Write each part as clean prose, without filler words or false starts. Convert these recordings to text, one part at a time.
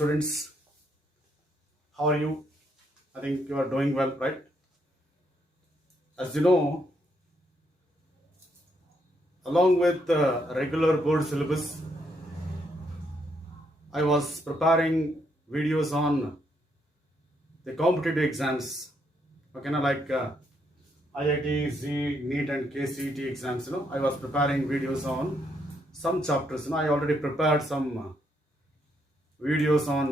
students, how are you? I think you are doing well, right? As you know, along with the regular board syllabus, I was preparing videos on the competitive exams, okay, like IIT, Z, NEET and KCET exams, I was preparing videos on some chapters. I already prepared some videos on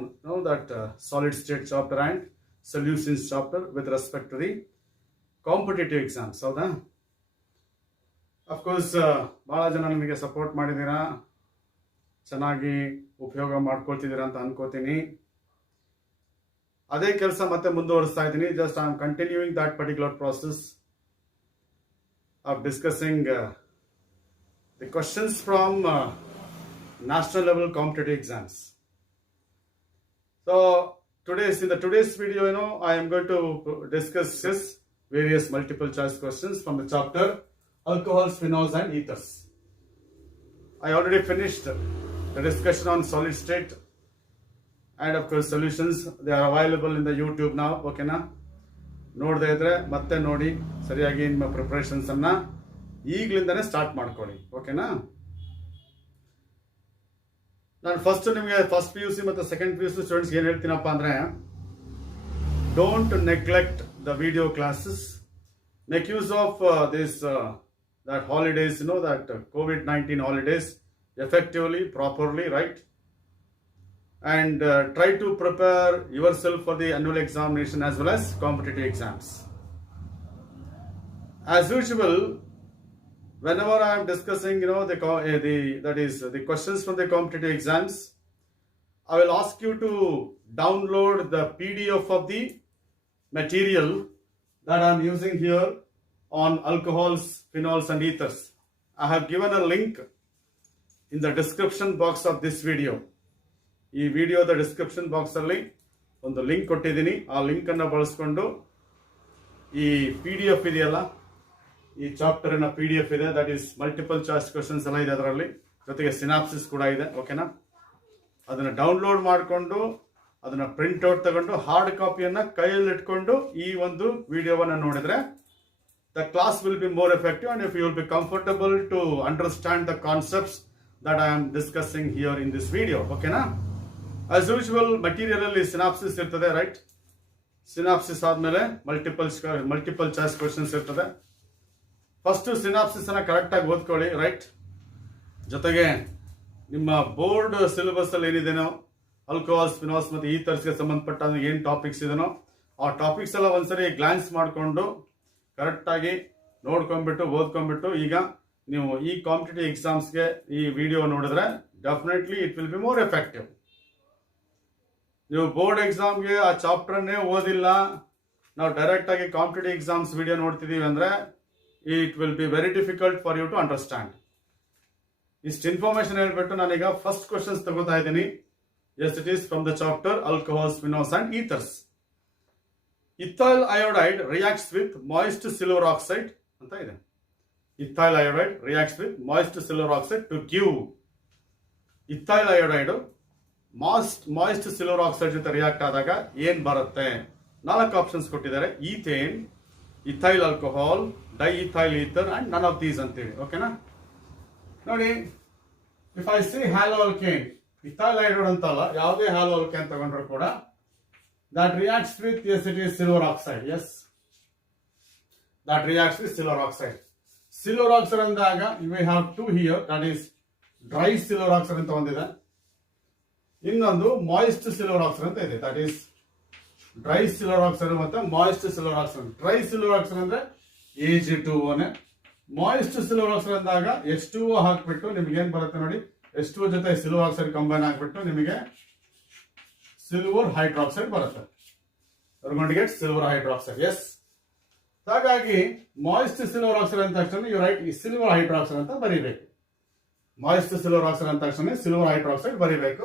that solid state chapter and solutions chapter with respect to the competitive exams. So then, of course, ಬಹಳ ಜನ ನನಗೆ support ಮಾಡಿದ್ದೀರಾ, ಚೆನ್ನಾಗಿ ಉಪಯೋಗ ಮಾಡ್ಕೊಳ್ತಿದ್ದೀರಾ ಅಂತ ಅನ್ಕೋತೀನಿ. ಅದೇ ಕೆಲಸ ಮತ್ತೆ ಮುಂದುವರಿಸ್ತಾ ಇದ್ದೀನಿ. Just I am continuing that particular process of discussing the questions from national level competitive exams. So in today's video, I am going to discuss various multiple choice questions from the chapter alcohols, phenols and ethers. I already finished the discussion on solid state and of course solutions. They are available in the YouTube now, okay na? ನೋಡದೇ ಇದ್ರೆ ಮತ್ತೆ ನೋಡಿ, ಸರಿಯಾಗಿ ನಿಮ್ಮ preparations ಅನ್ನ ಈಗಲಿಂದನೇ start ಮಾಡ್ಕೊಳ್ಳಿ, ಓಕೆನಾ? ನಾನು ನಿಮಗೆ ಫಸ್ಟ್ PUC ಮತ್ತು ಸೆಕೆಂಡ್ PUC ಸ್ಟೂಡೆಂಟ್ಸ್ ಏನು ಹೇಳ್ತೀನಪ್ಪ ಅಂದ್ರೆ, don't neglect the video classes, make use of this that holidays, that COVID-19 holidays effectively, properly, right? And try to prepare yourself for the annual examination as well as competitive exams. As usual, whenever I am discussing, the questions from the competitive exams, I will ask you to download the PDF of the material that I am using here on alcohols, phenols and ethers. I have given a link in the description box of this video. ಈ ವಿಡಿಯೋದ description box ಅಲ್ಲಿ ಒಂದು link ಕೊಟ್ಟಿದ್ದೀನಿ. ಆ link ಅನ್ನು ಬಳಸ್ಕೊಂಡು ಈ PDF ಇದೆಯಲ್ಲ, ಈ ಚಾಪ್ಟರಿನ PDF ಇದೆ, that is multiple choice questions ಎಲ್ಲ ಇದೆ ಅದರಲ್ಲಿ, ಜೊತೆಗೆ ಸಿನಾಪ್ಸಿಸ್ ಕೂಡ ಇದೆ, ಓಕೆನಾ? ಅದನ್ನ ಡೌನ್ಲೋಡ್ ಮಾಡಿಕೊಂಡು ಅದನ್ನ ಪ್ರಿಂಟ್ ಔಟ್ ತಗೊಂಡು ಹಾರ್ಡ್ ಕಾಪಿಯನ್ನ ಕೈಯಲ್ಲಿ ಇಟ್ಕೊಂಡು ಈ ಒಂದು ವಿಡಿಯೋವನ್ನ ನೋಡಿದ್ರೆ the class will be more effective and if you will be comfortable to understand the concepts that I am discussing here in this video, okay na? As usual, material ಅಲ್ಲಿ synopsis ಇರ್ತದೆ, right? Synopsis ಆದ್ಮೇಲೆ multiple choice questions ಇರ್ತದೆ. First synopsis ಅನ್ನ correct ಆಗಿ ಓದ್ಕೊಳ್ಳಿ, right? ಜೊತೆಗೆ ನಿಮ್ಮ board syllabus ಅಲ್ಲಿ ಏನಿದೆನೋ ಆಲ್ಕೋಹಾಲ್ಸ್, ಫಿನಾಲ್ಸ್ ಮತ್ತು ಈಥರ್ಸ್ಗೆ ಸಂಬಂಧಪಟ್ಟ ಏನು ಟಾಪಿಕ್ಸ್ ಇದೆನೋ ಆ ಟಾಪಿಕ್ಸ್ ಎಲ್ಲ ಒಂದ್ಸರಿ ಗ್ಲಾನ್ಸ್ ಮಾಡಿಕೊಂಡು ಕರೆಕ್ಟ್ ಆಗಿ ನೋಡ್ಕೊಂಡ್ಬಿಟ್ಟು ಓದ್ಕೊಂಡ್ಬಿಟ್ಟು ಈಗ ನೀವು ಈ ಕಾಂಪಿಟೇಟಿವ್ ಎಕ್ಸಾಮ್ಸ್ಗೆ ಈ ವಿಡಿಯೋ ನೋಡಿದ್ರೆ definitely it will be more effective. ನೀವು ಬೋರ್ಡ್ ಎಕ್ಸಾಮ್ಗೆ ಆ ಚಾಪ್ಟರ್ನೇ ಓದಿಲ್ಲ, ನಾವು ಡೈರೆಕ್ಟ್ ಆಗಿ ಕಾಂಪಿಟೇಟಿವ್ ಎಕ್ಸಾಮ್ಸ್ ವಿಡಿಯೋ ನೋಡ್ತಿದೀವಿ ಅಂದ್ರೆ it will be very difficult for you to understand. ಇಷ್ಟು ಇನ್ಫಾರ್ಮೇಶನ್ ಹೇಳ್ಬಿಟ್ಟು ನಾನೀಗ ಫಸ್ಟ್ ಕ್ವಶನ್ಸ್ ತಗೋತಾ ಇದ್ದೀನಿ. Yes, it is from the chapter alcohols, phenols and ethers. Ethyl iodide reacts with moist silver oxide ಅಂತ ಇದೆ. Ethyl iodide reacts with moist silver oxide to give. Ethyl iodide moist silver oxide ಜೊತೆ react ಆದಾಗ ಏನ್ ಬರುತ್ತೆ? 4 options ಕೊಟ್ಟಿದ್ದಾರೆ: ethane, ethyl alcohol, diethyl ether and none of these ಅಂತೇಳಿ, ಓಕೆನಾ? ನೋಡಿ, if I say haloalkane, ethyl iodide ಅಂತಲ್ಲ, ಯಾವುದೇ ಹ್ಯಾಲೋ ಆಲ್ಕೇನ್ ತಗೊಂಡ್ರು ಕೂಡ that reacts with, yes, it is silver oxide. Yes, that reacts with silver oxide. Silver oxide ಅಂದಾಗ you may have two here, that is dry silver oxide ಅಂತ ಒಂದಿದೆ, ಇನ್ನೊಂದು moist silver oxide ಅಂತ ಇದೆ, that is dry silver oxide ಮತ್ತೆ moist silver oxide. Dry silver oxide ಅಂದ್ರೆ Ag2O ನೇ, moist silver oxide ಅಂದಾಗ H2O ಹಾಕ್ಬಿಟ್ಟು ನಿಮ್ಗೆ ಏನ್ ಬರುತ್ತೆ ನೋಡಿ, H2O ಜೊತೆ silver oxide ಕಂಬೈನ್ ಆಗ್ಬಿಟ್ಟು ನಿಮಗೆ ಸಿಲ್ವರ್ ಹೈಡ್ರಾಕ್ಸೈಡ್ ಬರುತ್ತೆ. We're going to get silver hydroxide. Yes. ಹಾಗಾಗಿ ಮಾಯಿಸ್ಟ್ ಸಿಲ್ವರ್ ಆಕ್ಸೈಡ್ ಅಂತ ತಕ್ಷಣ ಯು ರೈಟ್ ಸಿಲ್ವರ್ ಹೈಡ್ರಾಕ್ಸೈಡ್ ಅಂತ ಬರೀಬೇಕು. ಮಾಯಿಸ್ಟ್ ಸಿಲ್ವರ್ ಆಕ್ಸೈಡ್ ಅಂತ ತಕ್ಷಣ ಸಿಲ್ವರ್ ಹೈಡ್ರಾಕ್ಸೈಡ್ ಬರೀಬೇಕು.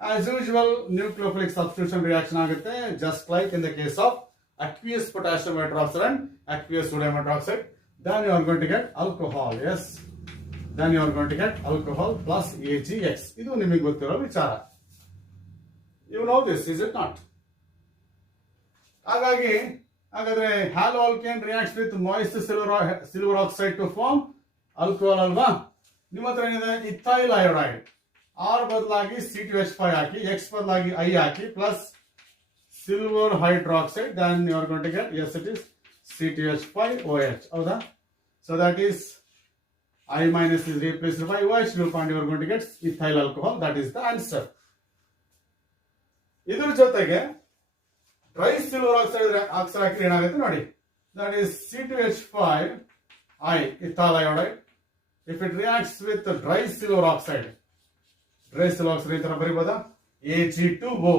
As usual nucleophilic substitution reaction ಆಗುತ್ತೆ, just like in the case of aqueous potassium hydroxide and aqueous sodium hydroxide. Then you are going to get alcohol. Yes. Then you are going to get alcohol plus AgX. ಇದು ನಿಮಗೆ ಗೊತ್ತಿರೋ ವಿಚಾರ. You know this, is it not? ಹಾಗಾದ್ರೆ halo alkane reacts with moist silver oxide to form alcohol ಅಲ್ವಾ? ನಿಮ್ಮ ಹತ್ರ ಏನಿದೆ ethyl iodide. R ಬದಲಾಗಿ C2H5 ಹಾಕಿ, ಎಕ್ಸ್ ಬದಲಾಗಿ I ಹಾಕಿ, plus silver hydroxide, then you are going to get, yes it is C2H5OH. ಹೌದಾ? So that is I minus is replaced by OH group and you are going to get ethyl alcohol. That is the answer. ಇದರ ಜೊತೆಗೆ dry silver oxide ಹಾಕಿ ಏನಾಗುತ್ತೆ ನೋಡಿ. That is C2H5I ethyl iodide. If it reacts with the dry silver oxide ಈ ತರ ಬರೀಬೋದಾ? Ag2O.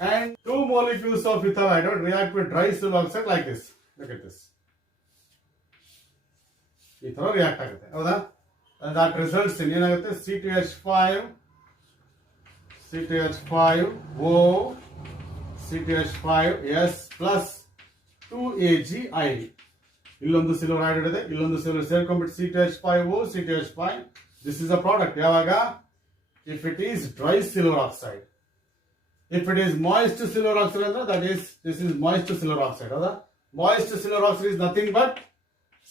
And 2 molecules of ethyl iodide react with dry silver oxide like this. Look at this. ಈ ತರ react ಆಗುತ್ತೆ, ಹೌದಾ? that results in ಏನಾಗುತ್ತೆ? C2H5O C2H5S plus 2AgI. ಇಲ್ಲೊಂದು silver iodide ಇದೆ, ಇಲ್ಲೊಂದು silver ಸೇರ್ಕೊಂಡ್ಬಿಟ್ಟು C2H5O C2H5. This is a product. ಯಾವಾಗ? If it is dry silver oxide. If it is moist silver oxide ಅಂದ್ರೆ this is moist silver oxide. ಹೌದಾ? Moist silver oxide is nothing but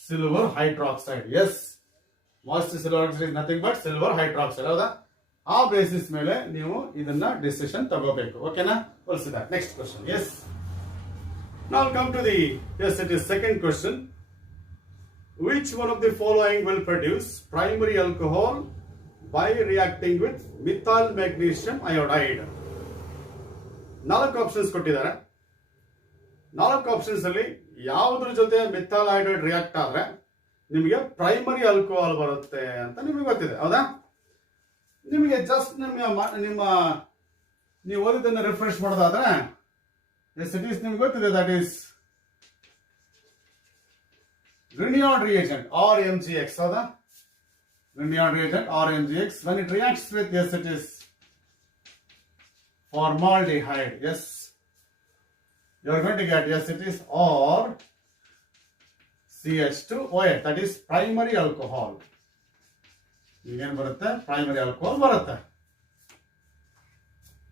silver hydroxide. Yes, moist silver oxide is nothing but silver hydroxide. ಹೌದಾ? ಆ basis ಮೇಲೆ ನೀವು ಇದನ್ನ decision ತಗೋಬೇಕು. ಓಕೆನಾ? Also that. Next question. Yes. Now come to the, yes, it is second question. Which one of the following will produce primary alcohol by reacting with methyl magnesium iodide? 4 options ಕೊಟ್ಟಿದ್ದಾರೆ. 4 options ಅಲ್ಲಿ ಯಾವುದ್ರ ಜೊತೆ methyl iodide react ಆದ್ರೆ ನಿಮಗೆ primary alcohol ಬರುತ್ತೆ ಅಂತ ನಿಮಗೆ ಗೊತ್ತಿದೆ, ಹೌದಾ? ನಿಮಗೆ ಜಸ್ಟ್ ನೀವು ಓದಿದ್ದನ್ನ ರಿಫ್ರೆಶ್ ಮಾಡೋದಾದ್ರೆ, ಎಸ್ ಇಟ್ ಈಸ್ ನಿಮ್ಗೆ ಗೊತ್ತಿದೆ, that is Grignard reagent or MgX. ಹೌದಾ? Grignard reagent or MgX. When it reacts with, yes it is formaldehyde. Yes, you are going to get, yes it is, or CH2OH. That is primary alcohol. ಈಗೇನು ಬರುತ್ತೆ? Primary alcohol ಬರುತ್ತೆ.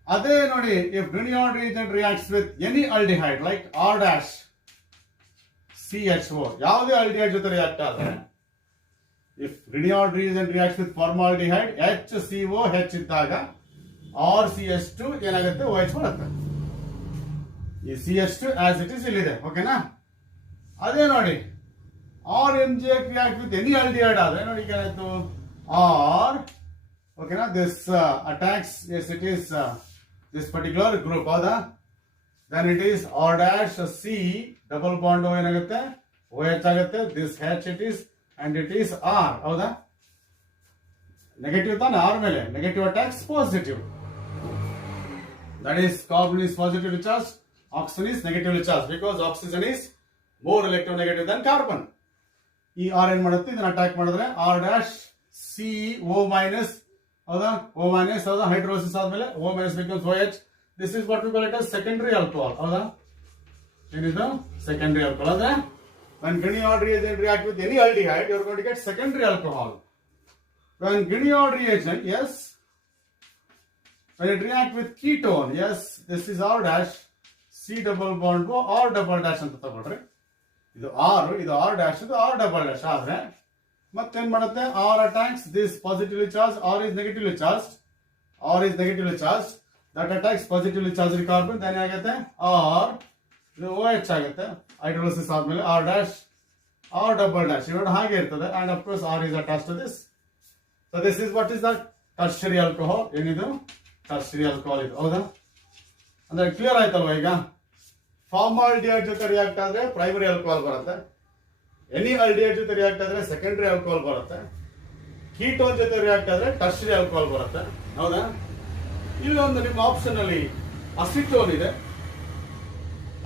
ಅದೇ ನೋಡಿ, if Grignard reagent reacts with any aldehyde like R' CHO, ಯಾವುದೇ aldehyde ಜೊತೆ react ಆದ್ರೆ, if Grignard reagent reacts with formaldehyde HCOH ಇದ್ದಾಗ RCH2 ಏನಾಗುತ್ತೆ? OH ಬರುತ್ತೆ. ಈ CH2 as it is ಇಲ್ಲಿದೆ, ಓಕೆನಾ? ಅದೇ ನೋಡಿ, RMgX react with any aldehyde ಆದ್ರೆ ನೋಡಿ ಏನಾಯ್ತು? R, ಓಕೆನಾ? This attacks, yes it is this particular group, ಹೌದಾ? Then it is R' C double bond O ಏನಾಗುತ್ತೆ? OH ಆಗುತ್ತೆ. This H it is and it is R, ಹೌದಾ? Negative ತಾನೆ R ಮೇಲೆ, negative attacks positive. That is, carbon is positively charged, oxygen is negatively charged because oxygen is more electronegative than carbon. ಈ R ಏನ್ ಮಾಡುತ್ತೆ? ಇದನ್ನ attack ಮಾಡಿದ್ರೆ R' CO- ಹೌದಾ? O- ಹೌದಾ? ಹೈಡ್ರೋಸಿಸ್ ಆದ್ಮೇಲೆ O- becomes OH. This is what we call it as secondary alcohol. ಹೌದಾ? ಏನಿದು? Secondary alcohol. ಅಂದ್ರೆ when Grignard reagent react with any aldehyde, you are going to get secondary alcohol. When Grignard reagent, yes, when it react with ketone, yes, this is R' C double bond O R double dash ಅಂತ ತಗೊಳ್ರಿ. ಇದು R, ಇದು R', ಇದು R double dash ಆದ್ರೆ ಮತ್ತೇನ್ ಮಾಡುತ್ತೆ? R attacks this positively charged, R is negatively charged, that attacks positively charged carbon. then ಏನಾಗುತ್ತೆ? R ಇದು OH ಆಗುತ್ತೆ. ಹೈಡ್ರೋಲಿಸಿಸ್ ಆದ್ಮೇಲೆ R' R double dash ಇವೆರಡು ಹಾಗೆ ಇರ್ತದೆ, and of course R is attached to this. So this is what is the tertiary alcohol. ಏನಿದು? tertiary alcohol ಇದು, ಹೌದಾ? ಅಂದ್ರೆ ಕ್ಲಿಯರ್ ಆಯ್ತಲ್ವಾ? ಈಗ ಫಾರ್ಮಾಲ್ಡಿಹೈಡ್ ಜೊತೆ ರಿಯಾಕ್ಟ್ ಆದ್ರೆ ಪ್ರೈಮರಿ ಆಲ್ಕೋಹಾಲ್ ಬರುತ್ತೆ, ಎನಿ ಆಲ್ಡಿಹೈಡ್ ಜೊತೆ ರಿಯಾಕ್ಟ್ ಆದ್ರೆ ಸೆಕೆಂಡರಿ ಆಲ್ಕೋಹಾಲ್ ಬರುತ್ತೆ, ಕೀಟೋನ್ ಜೊತೆ ರಿಯಾಕ್ಟ್ ಆದ್ರೆ ಟರ್ಷರಿ ಆಲ್ಕೋಹಾಲ್ ಬರುತ್ತೆ, ಹೌದಾ? ಇಲ್ಲೊಂದು ನಿಮ್ಮ ಆಪ್ಷನ್ ಅಲ್ಲಿ ಅಸಿಟೋನ್ ಇದೆ.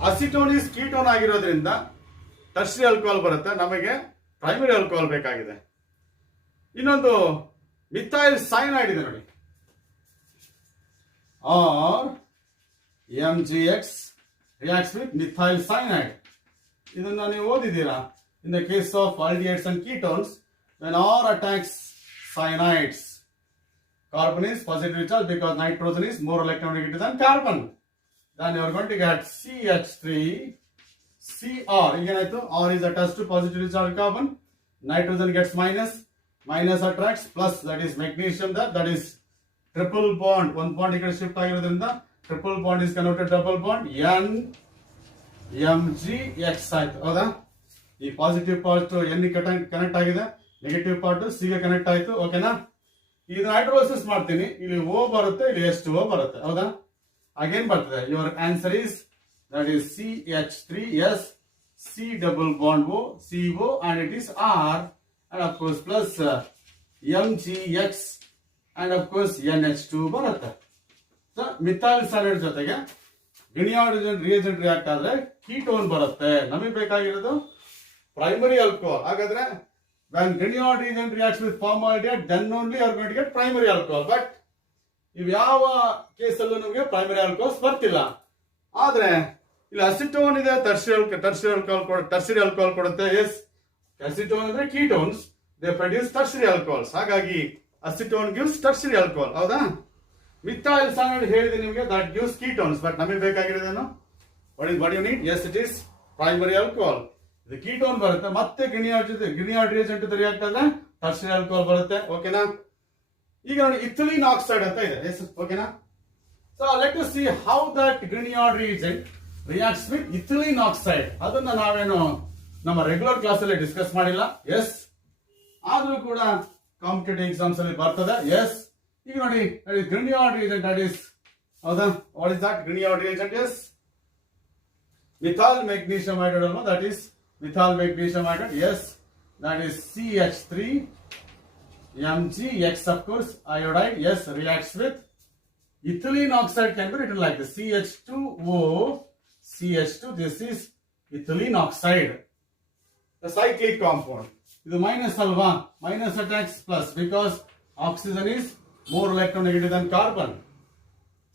ಅಸಿಟೋನ್ ಇಸ್ ಕೀಟೋನ್ ಆಗಿರೋದ್ರಿಂದ ಟರ್ಷರಿ ಆಲ್ಕೋಹಾಲ್ ಬರುತ್ತೆ, ನಮಗೆ ಪ್ರೈಮರಿ ಆಲ್ಕೋಹಾಲ್ ಬೇಕಾಗಿದೆ. ಇನ್ನೊಂದು ಮಿಥೈಲ್ ಸೈನೈಡ್ ಇದೆ ನೋಡಿ, or MgX reacts with methyl cyanide. ಇದನ್ನ ನೀವು ಓದಿದ್ದೀರಾ? In the case of aldehydes and ketones, when R attacks cyanides, carbon is positively charged because nitrogen is more electronegative than carbon. Then you are going to get CH3 Cr. Again, R is attached to positively charged carbon. Nitrogen gets minus, minus attracts plus, that is magnesium, that is triple bond. One bond here shift ಆಗಿರೋದ್ರಿಂದ triple bond is converted double bond. N MgX ಆಯ್ತು ಹೌದಾ. ಈ positive part N connect ಆಗಿದೆ, negative part C ಗೆ connect ಆಯ್ತು. ಓಕೆನಾ. ಇದನ್ನ hydrolysis ಮಾಡ್ತೀನಿ, ಇಲ್ಲಿ O ಬರುತ್ತೆ, ಇಲ್ಲಿ H2O ಬರುತ್ತೆ ಹೌದಾ. ಅಗೇನ್ ಬರ್ತದೆ. Your answer is that is CH3S C double bond O CO and it is R and of course plus MgX and of course NH2 ಬರುತ್ತೆ. ಸೊ ಮಿಥೈಲ್ ಸಾಲಿಡ್ ಜೊತೆಗೆ ಗಿನಿಯಾಡಿಜನ್ reagent react ಆದ್ರೆ ketone ಬರುತ್ತೆ. ನಮಗೆ ಬೇಕಾಗಿರೋದು primary alcohol. ಹಾಗಾದ್ರೆ when grignard reagent reacts with formaldehyde then only you are going to get primary alcohol. But ಇವು ಯಾವ ಕೇಸಲ್ಲೂ ನಮಗೆ ಪ್ರೈಮರಿ ಆಲ್ಕೋಹಾಲ್ಸ್ ಬರ್ತಿಲ್ಲ. ಆದ್ರೆ ಇಲ್ಲಿ ಅಸಿಟೋನ್ ಇದೆ, ಟರ್ಷರಿ ಆಲ್ಕೋಹಾಲ್ ಕೊಡುತ್ತೆ. ಎಸ್, ಅಸಿಟೋನ್ ಅಂದ್ರೆ ketones, they produce tertiary alcohols. ಹಾಗಾಗಿ ಅಸಿಟೋನ್ ಗಿವ್ಸ್ ಟರ್ಷರಿ ಆಲ್ಕೋಹಾಲ್ ಹೌದಾ. ಮಿಥೈಲ್ ಸಾಲಿಡ್ ಹೇಳಿದೆ ನಿಮಗೆ, ದಟ್ ಗಿವ್ಸ್ ಕೀಟೋನ್ಸ್. ಬಟ್ ನಮಗೆ ಬೇಕಾಗಿರೋದೇನು, what you need? Yes, it is primary alcohol. ಇದು ಕೀಟೋನ್ ಬರುತ್ತೆ, ಮತ್ತೆ ಗಿನಿಯಾಡ್ ರಿಯೇಜೆಂಟ್ ರಿಯಾಕ್ಟ್ ಆದ್ರೆ ಟರ್ಷರಿ ಆಲ್ಕೋಹಾಲ್ ಬರುತ್ತೆ. ಓಕೆನಾ. ಈಗ ನೋಡಿ ಇಥಿಲೀನ್ ಆಕ್ಸೈಡ್ ಅಂತ ಇದೆ. ಎಸ್, ಓಕೆನಾ. So let us see how that Grignard reagent reacts with ethylene oxide. ಅದನ್ನ ನಾವೇನು ನಮ್ಮ ರೆಗ್ಯುಲರ್ ಕ್ಲಾಸ್ ಅಲ್ಲಿ ಡಿಸ್ಕಸ್ ಮಾಡಿಲ್ಲ. ಎಸ್, ಆದ್ರೂ ಕೂಡ ಕಾಂಪಿಟೇಟಿವ್ ಎಕ್ಸಾಮ್ಸ್ ಅಲ್ಲಿ ಬರ್ತದೆ. ಎಸ್, ಈಗ ನೋಡಿ Grignard reagent, that is ಹೌದಾ. What is that Grignard reagent? Yes, methyl magnesium iodide ಅಲ್ವಾ, that is methyl magnesium iodide. Yes, that is CH3 MgX, of course, iodide. Yes, reacts with ethylene oxide, can be written like this, CH2O CH2. This is ethylene oxide, the cyclic compound. This minus alva, minus attacks plus because oxygen is more electronegative than carbon.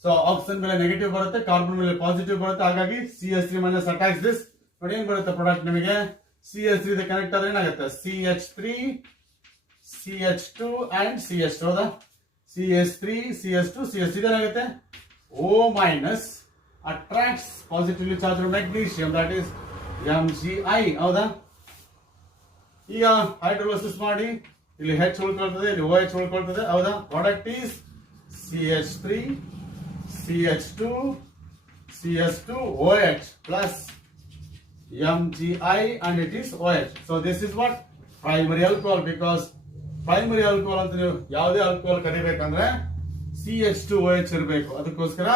So oxygen ಮೇಲೆ negative ಬರುತ್ತೆ, carbon ಮೇಲೆ positive ಬರುತ್ತೆ. ಹಾಗಾಗಿ CH3 minus attacks this. ನೋಡಿ ಏನ್ ಬರುತ್ತೆ product ನಿಮಗೆ, CH3 connect ಆದ್ರೆ ಏನಾಗುತ್ತೆ, CH3 CH2 and CH2 ಹೌದಾ. CH3 CH2 CH3 ಏನಾಗುತ್ತೆ, O minus attracts positively charged magnesium, that is Mgi ಹೌದಾ. ಈಗ ಹೈಡ್ರೋಲಿಸಿಸ್ ಮಾಡಿ ಇಲ್ಲಿ H ಉಳ್ಕೊಳ್ತದೆ, ಇಲ್ಲಿ OH ಉಳ್ಕೊಳ್ತದೆ ಹೌದಾ. Product is CH3 CH2 CH2 OH plus Mgi and it is OH. So this is what primary alcohol, because primary alcohol ಅಂತ ನೀವು ಯಾವುದೇ alcohol ಕರಿಬೇಕಂದ್ರೆ CH2OH ಇರಬೇಕು. ಅದಕ್ಕೋಸ್ಕರ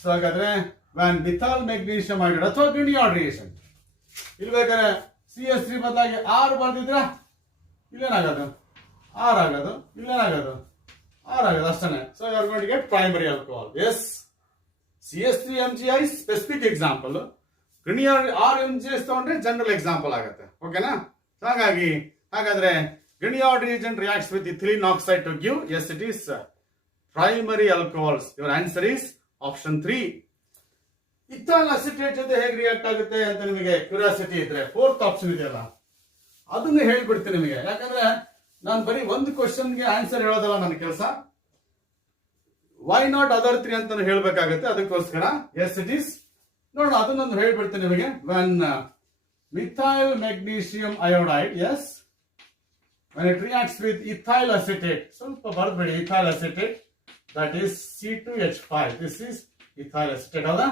ಸೊ ಹಾಗಾದ್ರೆ when methyl magnesium iodide ಅಥವಾ Grignard reagent ಇಲ್ಲಿ ಬೇಕಾದ್ರೆ CH3 ಬದಲಾಗಿ R ಬರ್ದಿದ್ರೆ ಇಲ್ಲೇನಾಗೋದು, R ಆಗೋದು, ಇಲ್ಲೇನಾಗೋದು, R ಆಗೋದು ಅಷ್ಟೇ. So you are going to get primary alcohol. Yes, CH3 MgI specific example, Grignard RMgS ತಗೊಂಡ್ರೆ ಜನರಲ್ ಎಕ್ಸಾಂಪಲ್ ಆಗುತ್ತೆ. ಓಕೆನಾ. ಹಾಗಾಗಿ ಹಾಗಾದ್ರೆ Grignard reagent reacts with ethylene oxide to give, yes, it is primary alcohols. Your answer is option 3. Ethyl acetate ಜೊತೆ ಹೇಗೆ react ಆಗುತ್ತೆ ಅಂತ ನಿಮಗೆ ಕ್ಯೂರಿಯಾಸಿಟಿ ಇದ್ರೆ ಫೋರ್ತ್ ಆಪ್ಷನ್ ಇದೆಯಲ್ಲ ಅದನ್ನ ಹೇಳ್ಬಿಡ್ತೀನಿ ನಿಮಗೆ. ಯಾಕಂದ್ರೆ ನಾನು ಬರೀ ಒಂದು ಕ್ವಶನ್ಗೆ ಆನ್ಸರ್ ಹೇಳೋದಲ್ಲ ನನ್ನ ಕೆಲಸ, ವೈ ನಾಟ್ ಅದರ್ 3 ಅಂತ ಹೇಳ್ಬೇಕಾಗುತ್ತೆ. ಅದಕ್ಕೋಸ್ಕರ ಎಸ್ ಇಟ್ ಈಸ್ ನೋಡೋಣ, ಅದನ್ನೊಂದು ಹೇಳ್ಬಿಡ್ತೀನಿ ನಿಮಗೆ. When methyl magnesium iodide, yes, when it reacts with ethyl acetate, ಸ್ವಲ್ಪ ಬರೆದ್ಬಿಡಿ, ethyl acetate, that is C2H5. this is ethyl acetate ಅಲ್ಲ.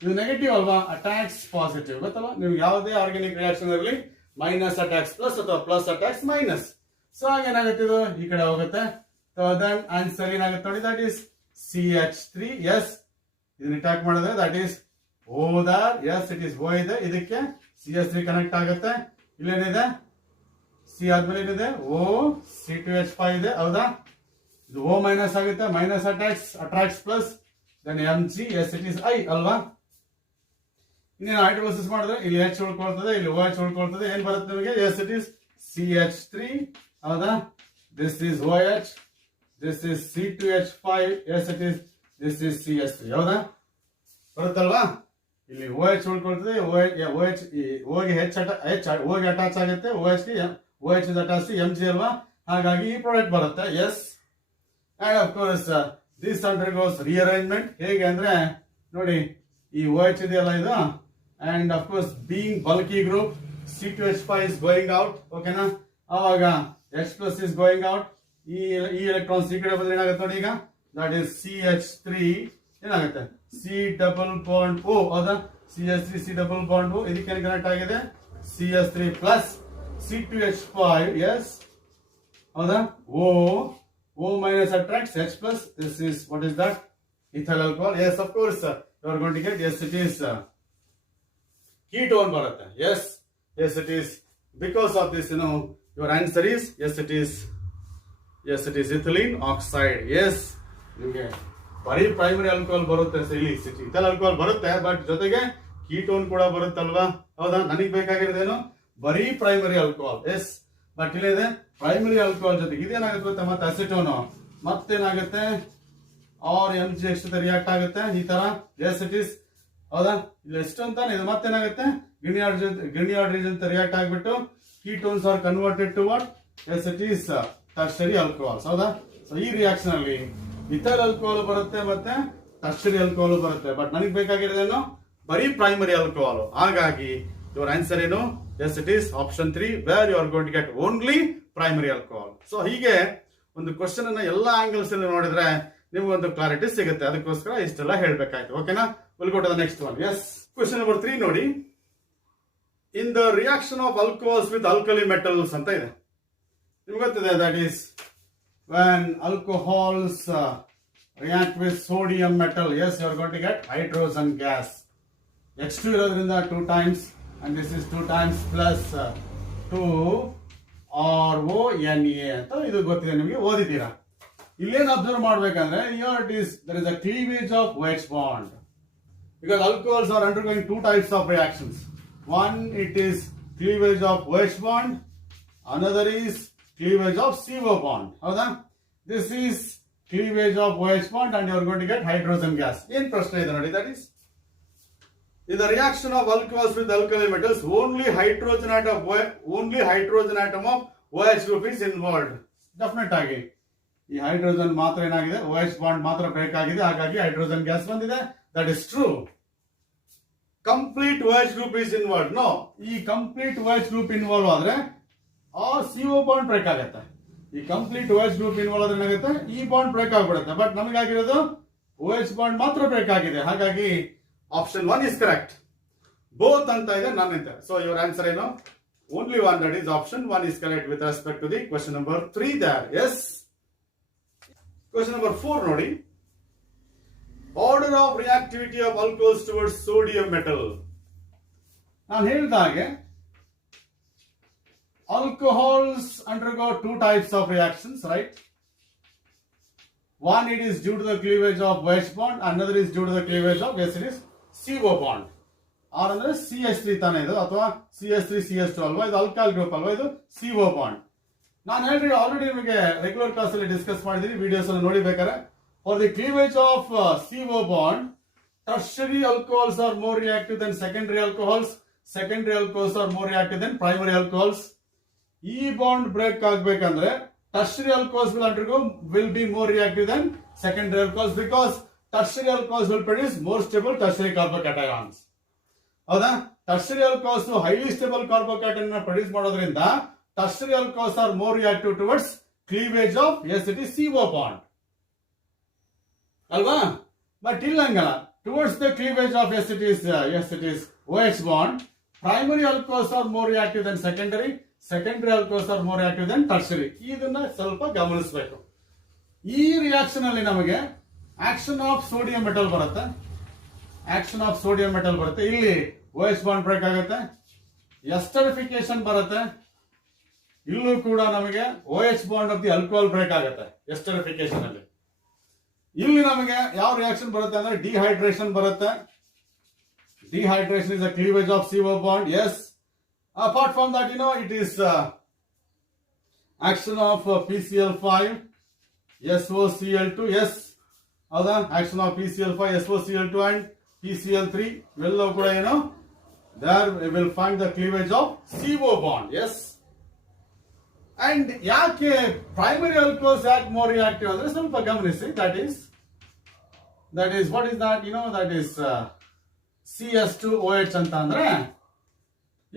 ಇದು ನೆಗೆಟಿವ್ ಅಲ್ವಾ, ಅಟ್ಯಾಕ್ಸ್ ಪಾಸಿಟಿವ್ ಗೊತ್ತಲ್ಲ. ನೀವು ಯಾವುದೇ ಆರ್ಗ್ಯಾನಿಕ್ ರಿಯಾಕ್ಷನ್ ಇರಲಿ ಮೈನಸ್ ಅಟ್ಯಾಕ್ಸ್ ಪ್ಲಸ್ ಅಥವಾ ಪ್ಲಸ್ ಅಟ್ಯಾಕ್ಸ್ ಮೈನಸ್. ಸೊ ಹಾಗೇನಾಗುತ್ತೆ, ಇದು ಈ ಕಡೆ ಹೋಗುತ್ತೆ. ದೆನ್ ಆನ್ಸರ್ ಏನಾಗುತ್ತೆ ನೋಡಿ, ದಟ್ ಈಸ್ CH3. ಎಸ್, ಇದನ್ನ ಅಟ್ಯಾಕ್ ಮಾಡಿದ್ರೆ that is O there. Yes, it is O ಇದೆ, ಇದಕ್ಕೆ CH3 ಕನೆಕ್ಟ್ ಆಗುತ್ತೆ. ಇಲ್ಲೇನಿದೆ, ಸಿ ಆದ್ಮೇಲೆ ಏನಿದೆ, O C2H5 ಇದೆ ಹೌದಾ. ಇದು O ಮೈನಸ್ ಆಗುತ್ತೆ, minus attracts plus then Mg. Yes, it is I ಅಲ್ವಾ. ಇನ್ನೇನು ಹೈಡ್ರೋಲಿಸಿಸ್ ಮಾಡಿದ್ರೆ ಇಲ್ಲಿ H ಉಳ್ಕೊಳ್ತದೆ, ಇಲ್ಲಿ OH ಉಳ್ಕೊಳ್ತದೆ. ಏನ್ ಬರುತ್ತೆ ನಿಮಗೆ, ಎಸ್, ಇಟ್ ಈಸ್ CH3 ಹೌದಾ. This is OH, this is C2H5. Yes, it is this is CH3 ಹೌದಾ. ಬರುತ್ತಲ್ವಾ. ಇಲ್ಲಿ OH ಉಳ್ಕೊಳ್ತದೆ, OH ಓಗೆ ಓಗೆ ಅಟ್ಯಾಚ್ ಆಗುತ್ತೆ, OH is attach to Mg ಅಲ್ವಾ. ಹಾಗಾಗಿ ಈ ಪ್ರಾಡಕ್ಟ್ ಬರುತ್ತೆ. Yes, and of course this undergoes rearrangement. ಹೇಗೆ ಅಂದ್ರೆ ನೋಡಿ, ಈ OH ಇದೆಯಲ್ಲ ಇದು, and of course being bulky group C2H5 is going out. ಓಕೆನಾ, ಅವಾಗ H plus is going out. ಈ ಎಲೆಕ್ಟ್ರಾನ್ಸ್ ಈ ಕಡೆ ಬಂದ್ರೆ ಏನಾಗುತ್ತೆ ನೋಡಿ, ಈಗ ದಟ್ ಇಸ್ CH3 ಏನಾಗುತ್ತೆ C ಡಬಲ್ ಬಾಂಡ್ O. ಹೌದಾ, CH3 C double bond O ಇದಕ್ಕೆ ಕನೆಕ್ಟ್ ಆಗಿದೆ CH3 ಪ್ಲಸ್ C2H5. ಎಸ್ ಹೌದಾ, O minus attracts H plus. This is, what is that? Ethyl alcohol. Yes, of course, you are going to get, yes, it is ketone ಬರುತ್ತೆ. Yes, it is. Because of this, your answer is, yes, it is ethylene oxide. Yes, ನಿಮಗೆ ಬರೀ primary alcohol ಬರುತ್ತೆ, ಇಲ್ಲಿ ethyl alcohol ಬರುತ್ತೆ, but ಜೊತೆಗೆ ketone ಕೂಡ ಬರುತ್ತಲ್ವಾ. ಹೌದಾ, ನನಗೆ ಬೇಕಾಗಿರೋದೇನು ಬರೀ ಪ್ರೈಮರಿ ಆಲ್ಕೋಹಾಲ್. ಎಸ್, ಬಟ್ ಇಲ್ಲಿದೆ ಪ್ರೈಮರಿ ಆಲ್ಕೋಹಾಲ್ ಜೊತೆಗೆ ಇದೇನಾಗುತ್ತೆ ಗೊತ್ತಾ, ಮತ್ತೆ ಅಸಿಟೋನು ಮತ್ತೇನಾಗುತ್ತೆ RMgH ಜೊತೆ ರಿಯಾಕ್ಟ್ ಆಗುತ್ತೆ ಈ ತರ. Yes, it is. ಹೌದಾ, ಇಲ್ಲಿ ಎಷ್ಟು ಅಂತಾನೆ ಇದು ಮತ್ತೇನಾಗುತ್ತೆ ಗ್ರಿನಿಯಾರ್ಡ್ ರೀಜನ್ ರಿಯಾಕ್ಟ್ ಆಗ್ಬಿಟ್ಟು ketones are converted to what. Yes, it is tertiary alcohols. ಹೌದಾ, ಸೊ ಈ ರಿಯಾಕ್ಷನ್ ಅಲ್ಲಿ ಇಥೈಲ್ ಆಲ್ಕೋಹಾಲ್ ಬರುತ್ತೆ ಮತ್ತೆ ಟರ್ಷರಿ ಆಲ್ಕೋಹಾಲ್ ಬರುತ್ತೆ, ಬಟ್ ನನಗೆ ಬೇಕಾಗಿರೋದೇನು ಬರೀ ಪ್ರೈಮರಿ ಆಲ್ಕೋಹಾಲ್. ಹಾಗಾಗಿ ಯುವರ್ ಆನ್ಸರ್ ಏನು, yes, it is option 3 where you are going to get only primary alcohol. So ಹೀಗೆ ಒಂದು ಕ್ವಶನ್ ಅನ್ನ ಎಲ್ಲಾ ಆಂಗಲ್ಸ್ ಅಲ್ಲಿ ನೋಡಿದ್ರೆ ನಿಮ್ಗೊಂದು ಕ್ಲಾರಿಟಿ ಸಿಗುತ್ತೆ. ಅದಕ್ಕೋಸ್ಕರ ಇಷ್ಟೆಲ್ಲ ಹೇಳ್ಬೇಕಾಯ್ತು. ಓಕೆನಾ, will go to the next one. Yes, question number 3 ನೋಡಿ. In the reaction of alcohols with alkali metals ಅಂತ ಇದೆ. ನಿಮ್ಗೆ ಗೊತ್ತಿದೆ, that is when alcohols react with sodium metal. Yes, you are going to get hydrogen gas. H2 ಇರೋದ್ರಿಂದ 2 times, and this is 2 times plus 2RONA ಅಂತ ಇದು ಗೊತ್ತಿದೆ ನಿಮಗೆ, ಓದಿದ್ದೀರಾ. ಇಲ್ಲೇನು ಅಬ್ಸರ್ವ್ ಮಾಡ್ಬೇಕಂದ್ರೆ, here it is, there is a cleavage of OH bond because alcohols are undergoing 2 types of reactions. One, it is cleavage of OH bond, another is cleavage of CO bond. ಹೌದಾ, this is cleavage of OH bond and you are going to get hydrogen gas. ಏನ್ ಪ್ರಶ್ನೆ ಇದೆ ನೋಡಿ, that is in the reaction of alcohols with alkali metals only hydrogen atom of OH group is involved. Definite ಆಗಿ ಈ hydrogen ಮಾತ್ರ ಏನಾಗಿದೆ, OH bond ಮಾತ್ರ break ಆಗಿದೆ, ಹಾಗಾಗಿ ಹೈಡ್ರೋಜನ್ ಗ್ಯಾಸ್ ಬಂದಿದೆ. That is true. Complete OH group is involve. No, ಈ complete OH group involve ಆದ್ರೆ CO ಬಾಂಡ್ ಬ್ರೇಕ್ ಆಗುತ್ತೆ. ಈ ಕಂಪ್ಲೀಟ್ OH ಗ್ರೂಪ್ ಇನ್ವಾಲ್ವ್ ಆದ್ರೆ ಏನಾಗುತ್ತೆ, ಈ ಬಾಂಡ್ ಬ್ರೇಕ್ ಆಗ್ಬಿಡುತ್ತೆ. ಬಟ್ ನಮಗಾಗಿರೋದು OH ಬಾಂಡ್ ಮಾತ್ರ ಬ್ರೇಕ್ ಆಗಿದೆ, ಹಾಗಾಗಿ ಆಪ್ಷನ್ 1 ಇಸ್ ಕರೆಕ್ಟ್. ಬೋತ್ ಅಂತ ಇದೆ, ನನ್ ಅಂತ. ಸೊ ಯುವರ್ ಆನ್ಸರ್ ಏನು, only one, that is option 1 is correct with respect to the question number 3 there. Yes, question number 4 ನೋಡಿ. Order of reactivity of alcohols towards sodium metal. ನಾನು ಹೇಳಿದ ಹಾಗೆ alcohols undergo 2 types of reactions, right? One, it is due to the cleavage of OH bond, another is due to the cleavage of, yes, it is CO bond. R ಅಂದ್ರೆ CH3 ತಾನೇ ಇದು, ಅಥವಾ CH3 CH2 ಅಲ್ವಾ, ಇದು alcohol group ಅಲ್ವಾ, ಇದು CO bond. ನಾನು already ನಿಮಗೆ ರೆಗ್ಯುಲರ್ ಕ್ಲಾಸ್ ಅಲ್ಲಿ ಡಿಸ್ಕಸ್ ಮಾಡಿದೀನಿ, ವಿಡಿಯೋಸ್ ಅಲ್ಲಿ ನೋಡಿಬೇಕಾದ್ರೆ. For the cleavage of CO bond, tertiary alcohols are more reactive than secondary alcohols, secondary alcohols are more reactive than primary alcohols. ಈ bond break ಆಗ್ಬೇಕಂದ್ರೆ tertiary alcohols will be more reactive than secondary alcohols because tertiary alcohols will produce more stable tertiary carbocations. ಹೌದಾ, tertiary alcohols highly stable carbocation produce ಮಾಡೋದ್ರಿಂದ tertiary alcohols are more reactive towards cleavage of, yes, it is CO bond. ಅಲ್ವಾ, but ಇಲ್ಲ ಹಂಗಲ್ಲ, towards the cleavage of, yes, it is OH bond. Primary alcohols are more reactive than secondary alcohols are more reactive than tertiary. ಇದನ್ನ ಸ್ವಲ್ಪ ಗಮನಿಸಬೇಕು. ಈ reaction ಅಲ್ಲಿ ನಮಗೆ action of sodium metal ಬರುತ್ತೆ, ಇಲ್ಲಿ OH ಬಾಂಡ್ ಬ್ರೇಕ್ ಆಗುತ್ತೆ, ಎಸ್ಟರಿಫಿಕೇಶನ್ ಬರುತ್ತೆ, ಇಲ್ಲೂ ಕೂಡ ನಮಗೆ OH bond of the alcohol break ಆಗುತ್ತೆ ಎಸ್ಟರಿಫಿಕೇಶನ್ ಅಲ್ಲಿ. ಇಲ್ಲಿ ನಮಗೆ ಯಾವ ರಿಯಾಕ್ಷನ್ ಬರುತ್ತೆ ಅಂದ್ರೆ ಡಿಹೈಡ್ರೇಷನ್ ಬರುತ್ತೆ. Dehydration is a cleavage of CO bond. Yes. Apart from that, it is action of PCl5, SOCl2. Yes. Other action of PCl5, SOCl2 and PCl3. Well, there we will find the cleavage of CO bond. Yes. And ಯಾಕೆ primary alcohols ಯಾಕೆ more reactive ಅಂದ್ರೆ ಸ್ವಲ್ಪ ಗಮನಿಸಿ. That is what is that that is CS2OH ಅಂತ ಅಂದ್ರೆ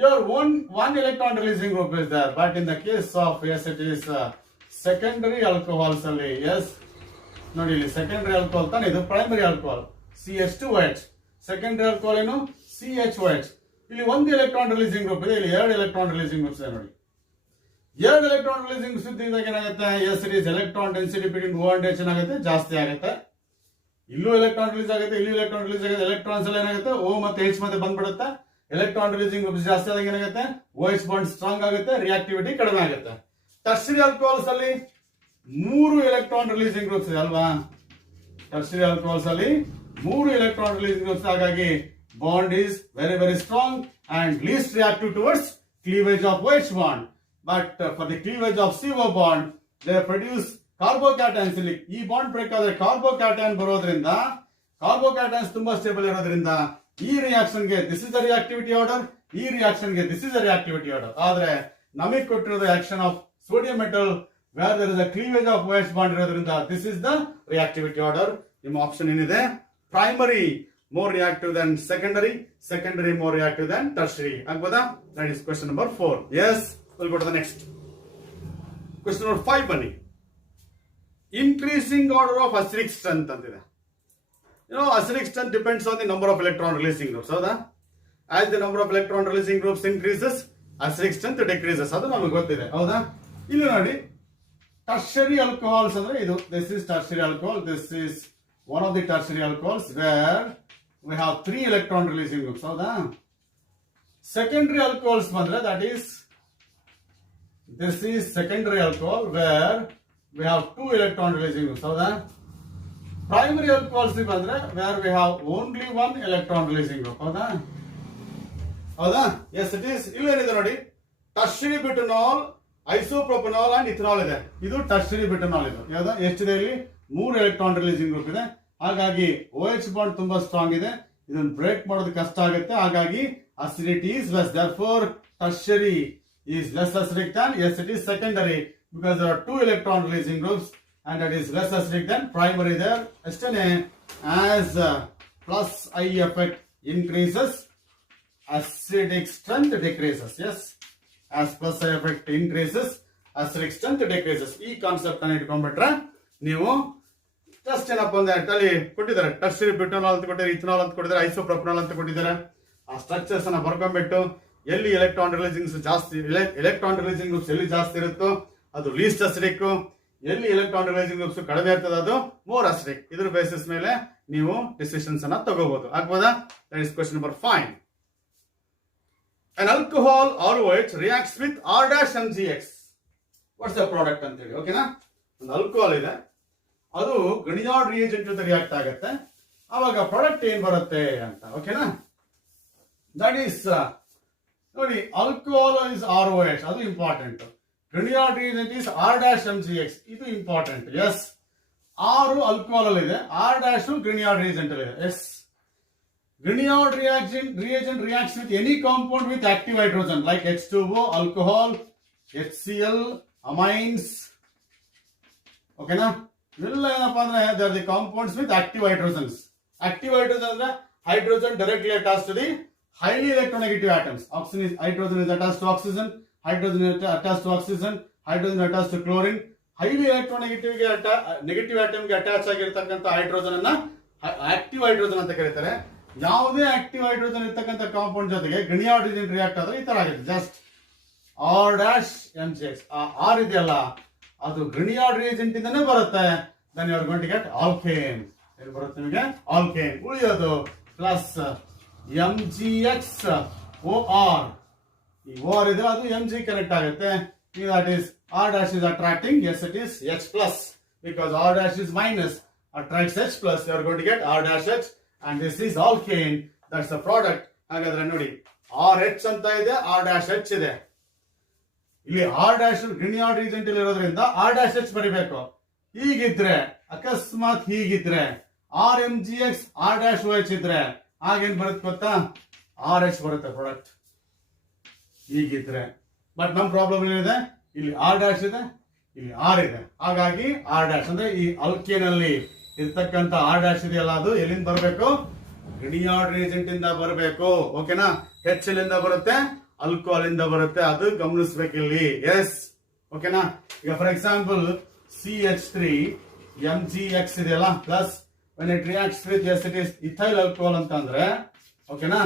your one electron releasing group is there, but in the case of yes it is secondary alcohols ಅಲ್ಲಿ yes ನೋಡಿ ಇಲ್ಲಿ secondary alcohol ತಾನೆ, ಇದು primary alcohol CH2OH, secondary alcohol ಏನು CHOH. ಇಲ್ಲಿ ಒಂದು ಎಲೆಕ್ಟ್ರಾನ್ ರಿಲೀಸಿಂಗ್ ಗ್ರೂಪ್ ಇದೆ, ಇಲ್ಲಿ ಎರಡು ಎಲೆಕ್ಟ್ರಾನ್ ರಿಲೀಸಿಂಗ್ ಗ್ರೂಪ್ಸ್ ಇದೆ ನೋಡಿ. ಎರಡು ಎಲೆಕ್ಟ್ರಾನ್ ರಿಲೀಸಿಂಗ್ ಗ್ರೂಪ್ಸ್ ಇದ್ದಾಗ ಏನಾಗುತ್ತೆ, yes it is electron density between O and H ಏನಾಗುತ್ತೆ ಜಾಸ್ತಿ ಆಗುತ್ತೆ. ಇಲ್ಲೂ ಎಲೆಕ್ಟ್ರಾನ್ ರಿಲೀಸ್ ಆಗುತ್ತೆ, ಇಲ್ಲೂ ಎಲೆಕ್ಟ್ರಾನ್ ರಿಲೀಸ್ ಆಗುತ್ತೆ. ಎಲೆಕ್ಟ್ರಾನ್ಸ್ ಎಲ್ಲ ಏನಾಗುತ್ತೆ O ಮತ್ತೆ H ಮತ್ತೆ ಬಂದ್ಬಿಡುತ್ತೆ. ಎಲೆಕ್ಟ್ರಾನ್ ರಿಲೀಸಿಂಗ್ ಗ್ರೂಪ್ಸ್ ಜಾಸ್ತಿ ಆದಾಗ ಏನಾಗುತ್ತೆ, OH ಬಾಂಡ್ ಸ್ಟ್ರಾಂಗ್ ಆಗುತ್ತೆ, ರಿಯಾಕ್ಟಿವಿಟಿ ಕಡಿಮೆ ಆಗುತ್ತೆ. ಟರ್ಷರಿ ಆಲ್ಕೋಹಾಲ್ಸ್ ಅಲ್ಲಿ 3 ಎಲೆಕ್ಟ್ರಾನ್ ರಿಲೀಸಿಂಗ್ ಗ್ರೂಪ್ಸ್ ಇದೆ ಅಲ್ವಾ. ಟರ್ಷರಿ ಆಲ್ಕೋಹಾಲ್ಸ್ ಅಲ್ಲಿ 3 ಎಲೆಕ್ಟ್ರಾನ್ ರಿಲೀಸಿಂಗ್ ಗ್ರೂಪ್ಸ್, ಹಾಗಾಗಿ bond is very very strong and least reactive towards cleavage of OH bond. But for the cleavage of CO bond, they produce carbocations. ಇಲ್ಲಿ ಈ bond break ಆದ್ರೆ carbocation ಬರೋದ್ರಿಂದ, ಕಾರ್ಬೋಕ್ಯಾಟನ್ಸ್ ತುಂಬಾ stable ಇರೋದ್ರಿಂದ ಈ reaction ಗೆ this is the reactivity order, ಈ reaction ಗೆ this is the reactivity order. ಆದ್ರೆ ನಮಗೆ ಕೊಟ್ಟಿರೋದು action of sodium metal where there is a cleavage of OH bond ಇರೋದ್ರಿಂದ this is the reactivity order. ನಿಮ್ಮ ಆಪ್ಷನ್ ಏನಿದೆ, primary more reactive than secondary, secondary more reactive than tertiary. Agboda? That is question number 4. Yes, we'll go to the next. Question number 5 bani. Increasing order of acidic strength antida. Acidic strength depends on the number of electron releasing groups. Howda? As the number of electron releasing groups increases, acidic strength decreases. Adu namagu gottide. Howda? Illi nodi, tertiary alcohols andre idu. This is tertiary alcohol. This is one of the tertiary alcohols where we have 3 electron releasing groups. Howda? Secondary alcohols bandre, that is this is secondary alcohol where we have 2 electron releasing groups. Howda? Primary alcohols bandre where we have only 1 electron releasing group. Howda? Howda? Yes it is. Illu enide nodi, tertiary butanol, isopropanol and ethanol ide. Idu tertiary butanol idu. Yada eshide illi 3 electron releasing group ide. ಹಾಗಾಗಿ OH bond ತುಂಬಾ strong ಇದೆ, ಇದನ್ನು break ಮಾಡೋದು ಕಷ್ಟ ಆಗುತ್ತೆ. ಹಾಗಾಗಿ acidity is less. Therefore tertiary is less acidic than, yes it is secondary because there are 2 electron releasing groups and that is less acidic than primary there. ಅಷ್ಟೇನೆ, as plus I effect increases, acidic strength decreases. Yes, as plus I effect increases, acidic strength decreases. ಈ concept ಅನ್ನು ಇಟ್ಕೊಂಡ್ಬಿಟ್ರೆ ನೀವು just ಏನಪ್ಪ ಅಂದ್ರೆ ಅಲ್ಲಿ ಕೊಟ್ಟಿದ್ದಾರೆ, tertiary butanol ಅಂತ ಕೊಟ್ಟಿದ್ದಾರೆ, ಇಥನಾಲ್ ಅಂತ ಕೊಟ್ಟಿದ್ದಾರೆ, ಐಸೋಪ್ರೋಪನಾಲ್ ಅಂತ ಕೊಟ್ಟಿದ್ದಾರೆ. ಆ ಸ್ಟ್ರಕ್ಚರ್ಸ್ ಅನ್ನ ಬರ್ಕೊಂಡ್ಬಿಟ್ಟು ಎಲ್ಲಿ ಎಲೆಕ್ಟ್ರಾನ್ ರಿಲೀಸಿಂಗ್ಸ್ ಜಾಸ್ತಿ, ಎಲೆಕ್ಟ್ರಾನ್ ರಿಲೀಸಿಂಗ್ ಗ್ರೂಪ್ಸ್ ಎಲ್ಲಿ ಜಾಸ್ತಿ ಇರುತ್ತೋ ಅದು ಲೀಸ್ಟ್ ಅಸಿಡಿಕ್, ಎಲ್ಲಿ ಎಲೆಕ್ಟ್ರಾನ್ ರಿಲೀಸಿಂಗ್ ಗ್ರೂಪ್ಸ್ ಕಡಿಮೆ ಇರ್ತದೆ ಅದು ಮೋರ್ ಅಸಿಡಿಕ್. ಇದ್ರ ಬೇಸಿಸ್ ಮೇಲೆ ನೀವು ಡಿಸಿಷನ್ಸ್ ಅನ್ನ ತಗೋಬಹುದು. ಆಗ್ಬೋದಾ? That is question number 5. An alcohol ROH reacts with R-MgX. What's the product ಅಂತ ಹೇಳಿ, ಓಕೆನಾ? ಒಂದು ಆಲ್ಕೋಹಾಲ್ ಇದೆ, ಅದು ಗಣಿಯಾರ್ಡ್ ರಿಯೇಜೆಂಟ್ ಜೊತೆ ರಿಯಾಕ್ಟ್ ಆಗುತ್ತೆ, ಅವಾಗ ಪ್ರಾಡಕ್ಟ್ ಏನ್ ಬರುತ್ತೆ ಅಂತ, ಓಕೆನಾ? ದಟ್ ಈಸ್ ನೋಡಿ, ಆಲ್ಕೋಹಾಲ್ ಇಸ್ ROH, ಅದು ಇಂಪಾರ್ಟೆಂಟ್. ಗಣಿಯಾರ್ಡ್ ರಿಯೇಜೆಂಟ್ ಇಸ್ R-MgX, ಇದು ಇಂಪಾರ್ಟೆಂಟ್. ಎಸ್, R ಆಲ್ಕೋಹಾಲ್ ಅಲ್ಲಿ ಇದೆ, R- ಗಣಿಯಾರ್ಡ್ ರಿಯೇಜೆಂಟ್ ಅಲ್ಲಿ ಇದೆ. Yes, Grignard reagent reacts with any compound with active hydrogen like H2O, alcohol, HCl, amines. Okay na? Illa enappa andre they are the compounds with active hydrogens. Active hydrogen andre hydrogen directly attached to the highly electronegative atoms. Hydrogen is attached to oxygen, hydrogen is attached to oxygen, hydrogen attached to chlorine. Highly electronegative negative atom ಗೆ attach ಆಗಿರತಕ್ಕಂತ hydrogen ಅನ್ನ active hydrogen ಅಂತ ಕರೀತಾರೆ. ಯಾವುದೇ active hydrogen ಇರ್ತಕ್ಕಂಥ compound ಜೊತೆಗೆ ಗ್ರಿನಿಯಾರ್ಡ್ reagent react ಆದ್ರೆ ಈ ತರ ಆಗುತ್ತೆ. ಜಸ್ಟ್ R-MgX, ಆ ಆರ್ ಇದೆಯಲ್ಲ ಅದು ಗ್ರಿನಿಯಾರ್ಡ್ ರಿಯೇಜೆಂಟ್ ಇಂದನೇ ಬರುತ್ತೆ. Then you are going to get alkane. ಏನು ಬರುತ್ತೆ ನಿಮಗೆ? ಆಲ್ಕೇನ್. ಉಳಿಯೋದು ಪ್ಲಸ್ MgX-OR. ಈ OR ಇದೆ, ಅದು Mg ಕನೆಕ್ಟ್ ಆಗುತ್ತೆ. That is R' is attracting, yes it is H plus because R' is minus attracts H plus. You are going to get R'-H. And this is alkane. That's the product. ಹಾಗಾದ್ರೆ ನೋಡಿ, RH ಅಂತ ಇದೆ, R'-H ಇದೆ. ಇಲ್ಲಿ R' ಗ್ರಿನಿಯಾರ್ಡ್ reagent ಇಲ್ಲಿ ಇರೋದ್ರಿಂದ R'-H ಬರಿಬೇಕು. ಹೀಗಿದ್ರೆ, ಅಕಸ್ಮಾತ್ ಹೀಗಿದ್ರೆ R-MgX R'-OH ಇದ್ರೆ ಆಗೇನ್ ಬರುತ್ತೆ ಗೊತ್ತಾ? RH ಬರುತ್ತೆ ಪ್ರಾಡಕ್ಟ್ ಹೀಗಿದ್ರೆ. ಬಟ್ ನಮ್ ಪ್ರಾಬ್ಲಮ್ ಏನಿದೆ? ಇಲ್ಲಿ ಆರ್ ಡ್ಯಾಶ್ ಇದೆ, ಇಲ್ಲಿ ಆರ್ ಇದೆ, ಹಾಗಾಗಿ ಆರ್ ಡ್ಯಾಶ್ ಅಂದ್ರೆ ಈ ಅಲ್ಕೇನ್ ಅಲ್ಲಿ ಇರ್ತಕ್ಕಂಥ ಆರ್ ಡ್ಯಾಶ್ ಇದೆಯಲ್ಲ ಅದು ಎಲ್ಲಿಂದ ಬರಬೇಕು, ಗ್ರಿನಿಯಾರ್ಡ್ ರಿಯೇಜೆಂಟ್ ಇಂದ ಬರಬೇಕು. ಓಕೆನಾ, ಹೆಚ್ ಎಲ್ಲಿಂದ ಬರುತ್ತೆ, ಆಲ್ಕೋಹಾಲ್ ಇಂದ ಬರುತ್ತೆ, ಅದು ಗಮನಿಸ್ಬೇಕು ಇಲ್ಲಿ. ಎಸ್ ಓಕೆನಾ. ಈಗ ಫಾರ್ ಎಕ್ಸಾಂಪಲ್ CH3 MgX ಇದೆಯಲ್ಲ plus when it reacts with acetic ethyl alcohol ಅಂತ ಅಂದ್ರೆ ಓಕೆನಾ,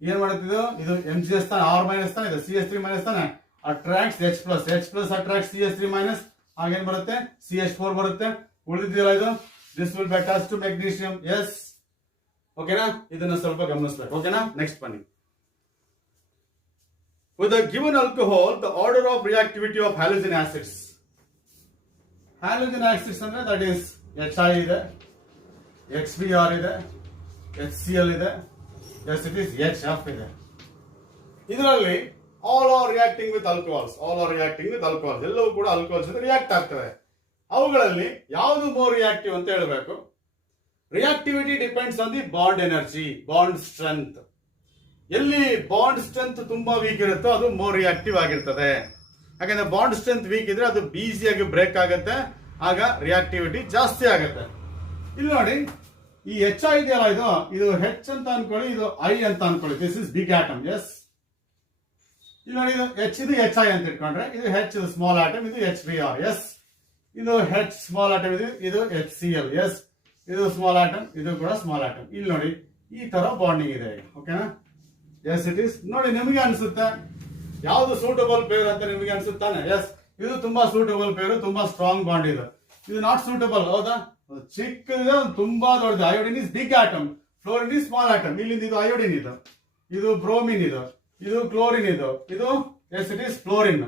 ಏನ್ ಮಾಡುತ್ತಿದ್ದು, ಇದು MgS ತಾನೆ, R ಮೈನಸ್ ತಾನೆ, ಇದು CH3 ಮೈನಸ್ ತಾನೆ, attracts H plus attract CH3 minus, ಹಾಗೇನ್ ಬರುತ್ತೆ CH4 ಬರುತ್ತೆ, ಉಳಿದಿದೆಯಲ್ಲ ಇದು, this will be attached to magnesium. Yes ಓಕೆನಾ, ಇದನ್ನ ಸ್ವಲ್ಪ ಗಮನಿಸಬೇಕು. ಓಕೆನಾ, ನೆಕ್ಸ್ಟ್ ಬನ್ನಿ. With a given alcohol, the order of reactivity of halogen acids. Halogen acids ಅಂದ್ರೆ that is HI ಇದೆ, XBr ಇದೆ, HCl ಇದೆ, yes it is HF ಇದೆ. ಇದರಲ್ಲಿ all are reacting with alcohols, ಎಲ್ಲವೂ ಕೂಡ ಆಲ್ಕೋಹಾಲ್ಸ್ ಜೊತೆ ರಿಯಾಕ್ಟ್ ಆಗ್ತವೆ. ಅವುಗಳಲ್ಲಿ ಯಾವುದು ಮೋರ್ ರಿಯಾಕ್ಟಿವ್ ಅಂತ ಹೇಳಬೇಕು. Reactivity depends on the bond energy, bond strength. ಎಲ್ಲಿ ಬಾಂಡ್ ಸ್ಟ್ರೆಂತ್ ತುಂಬಾ ವೀಕ್ ಇರುತ್ತೋ ಅದು ಮೋರ್ ರಿಯಾಕ್ಟಿವ್ ಆಗಿರ್ತದೆ. ಯಾಕಂದ್ರೆ ಬಾಂಡ್ ಸ್ಟ್ರೆಂತ್ ವೀಕ್ ಇದ್ರೆ ಅದು ಈಸಿಯಾಗಿ ಬ್ರೇಕ್ ಆಗುತ್ತೆ, ಆಗ ರಿಯಾಕ್ಟಿವಿಟಿ ಜಾಸ್ತಿ ಆಗುತ್ತೆ. ಇಲ್ಲಿ ನೋಡಿ, ಈ ಎಚ್ ಐ ಇದೆಯಲ್ಲ, ಇದು ಹೆಚ್ ಅಂತ ಅನ್ಕೊಳ್ಳಿ, ಇದು ಐ ಅಂತ ಅನ್ಕೊಳ್ಳಿ, this is big atom. Yes, ಇಲ್ಲಿ ನೋಡಿ, ಇದು ಎಚ್ ಇದು ಎಚ್ ಐ ಅಂತ ಇಟ್ಕೊಂಡ್ರೆ, ಇದು ಹೆಚ್ ಇದು ಸ್ಮಾಲ್ ಆಟಮ್, ಇದು ಎಚ್ ಬಿ ಆರ್. ಎಸ್, ಇದು ಹೆಚ್ ಸ್ಮಾಲ್ ಆಟಮ್, ಇದು ಎಚ್ ಸಿ ಎಲ್. ಎಸ್, ಇದು ಸ್ಮಾಲ್ ಆಟಮ್, ಇದು ಕೂಡ ಸ್ಮಾಲ್ ಆಟಮ್. ಇಲ್ಲಿ ನೋಡಿ, ಈ ತರ ಬಾಂಡಿಂಗ್ ಇದೆ. ಓಕೆನಾ, ಎಸ್ ಇಟ್ ಈಸ್. ನೋಡಿ, ನಿಮಗೆ ಅನ್ಸುತ್ತೆ ಯಾವ್ದು ಸೂಟಬಲ್ ಪೇರ್ ಅಂತ ನಿಮಗೆ ಅನ್ಸುತ್ತಾನೆ. ಎಸ್, ಇದು ತುಂಬಾ ಸೂಟಬಲ್ ಪೇರು, ತುಂಬಾ ಸ್ಟ್ರಾಂಗ್ ಬಾಂಡ್ ಇದೆ. ಇದು ನಾಟ್ ಸೂಟಬಲ್, ಹೌದಾ, ಚಿಕ್ಕದಿದೆ, ತುಂಬಾ ದೊಡ್ಡದು. Iodine is big atom, fluorine is small atom. ಇಲ್ಲಿಂದ ಇದು ಅಯೋಡಿನ್ ಇದು ಬ್ರೋಮಿನ್ ಇದು ಕ್ಲೋರಿನ್ ಇದು yes it is fluorine.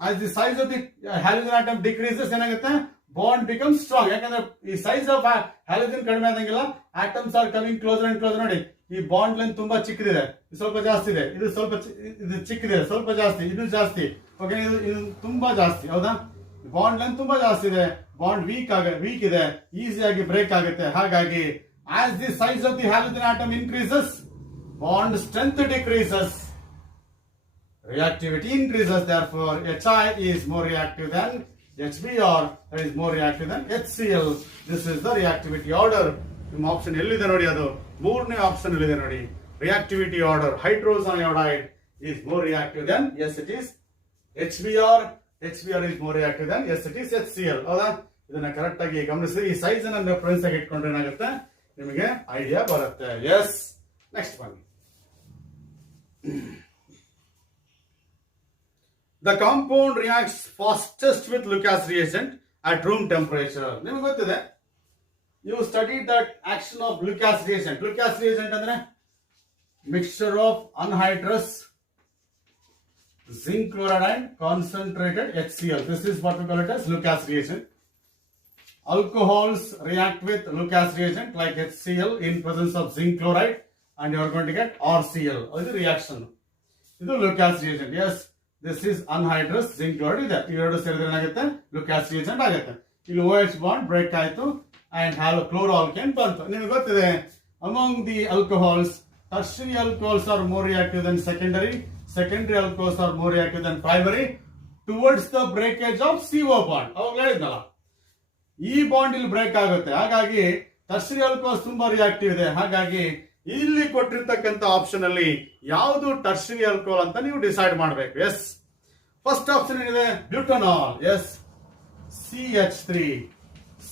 as the size of the halogen atom decreases ಏನಾಗುತ್ತೆ, ಬಾಂಡ್ ಬಿಕಮ್ ಸ್ಟ್ರಾಂಗ್. ಯಾಕಂದ್ರೆ ಈ ಸೈಜ್ ಆಫ್ ಹ್ಯಾಲೋಜನ್ ಕಡಿಮೆ ಆದಂಗಿಲ್ಲ, atoms are coming closer and closer. ನೋಡಿ, ಈ ಬಾಂಡ್ ಲೆಂತ್ ತುಂಬಾ ಚಿಕ್ಕದಿದೆ, ಸ್ವಲ್ಪ ಜಾಸ್ತಿ ಇದೆ, ಇದು ಸ್ವಲ್ಪ ಇದು ಚಿಕ್ಕದಿದೆ, ಸ್ವಲ್ಪ ಜಾಸ್ತಿ, ಇದು ಜಾಸ್ತಿ. ಓಕೆ, ಇದು ತುಂಬಾ ಜಾಸ್ತಿ, ಹೌದಾ. ಬಾಂಡ್ ಲೆಂತ್ ತುಂಬಾ ಜಾಸ್ತಿ ಇದೆ, ಬಾಂಡ್ ವೀಕ್ ಇದೆ, ಈಸಿಯಾಗಿ ಬ್ರೇಕ್ ಆಗುತ್ತೆ. ಹಾಗಾಗಿ as the size of the halogen atom increases, bond strength decreases, reactivity increases. Therefore, HI is more reactive than HBr, that is more reactive than HCl. This is the reactivity order. ನಿಮ್ಮ option ಎಲ್ಲಿದೆ ನೋಡಿ, ಅದು ಮೂರನೇ option ಇದೆ ನೋಡಿ, reactivity order. Hydrogen iodide is more reactive than, yes it is HBr is more reactive than, yes it is HCl. ಹೌದಾ, ಇದನ್ನ correct ಆಗಿ ಗಮನಿಸಿ. ಈ ಸೈಜ್ ಅನ್ನ ರೆಫರೆನ್ಸ್ ಆಗಿ ಇಟ್ಕೊಂಡ್ರೆ ಏನಾಗುತ್ತೆ, ನಿಮಗೆ ಐಡಿಯಾ ಬರುತ್ತೆ. ಎಸ್, ನೆಕ್ಸ್ಟ್ ಬನ್ನಿ. The compound reacts fastest with Lucas reagent at room temperature. ನಿಮಗೆ ಗೊತ್ತಿದೆ, you studied that action of Lucas reagent. Lucas reagent ಅಂದ್ರೆ mixture of anhydrous zinc chloride and concentrated HCl. This is what we call it as Lucas reagent. Alcohols react with Lucas reagent like HCl in presence of zinc chloride and you are going to get RCl. This reaction. This is Lucas reagent. Yes, this is anhydrous zinc chloride ಇದೆ. ಇವೆರಡು ಸೇರಿದ್ರೆ ಏನಾಗುತ್ತೆ, Lucas reagent ಆಗುತ್ತೆ. ಇಲ್ಲಿ OH bond break ಆಯ್ತು and chloroalkane ಬಂತು. ನಿಮಗೆ ಗೊತ್ತಿದೆ, among the alcohols, tertiary alcohols are more reactive than secondary alcohols are more reactive than primary towards the breakage of CO bond. ಅವಾಗ ಹೇಳಿದ್ನಲ್ಲ, ಈ ಬಾಂಡ್ ಇಲ್ಲಿ ಬ್ರೇಕ್ ಆಗುತ್ತೆ. ಹಾಗಾಗಿ ಟರ್ಷರಿ ಆಲ್ಕೋಹಾಲ್ಸ್ ತುಂಬಾ ರಿಯಾಕ್ಟಿವ್ ಇದೆ. ಹಾಗಾಗಿ ಇಲ್ಲಿ ಕೊಟ್ಟಿರ್ತಕ್ಕಂಥ ಆಪ್ಷನ್ ಅಲ್ಲಿ ಯಾವುದು ಟರ್ಷರಿ ಆಲ್ಕೋಹಾಲ್ ಅಂತ ನೀವು ಡಿಸೈಡ್ ಮಾಡಬೇಕು. ಎಸ್, ಫಸ್ಟ್ ಆಪ್ಷನ್ ಏನಿದೆ, butanol. Yes, CH3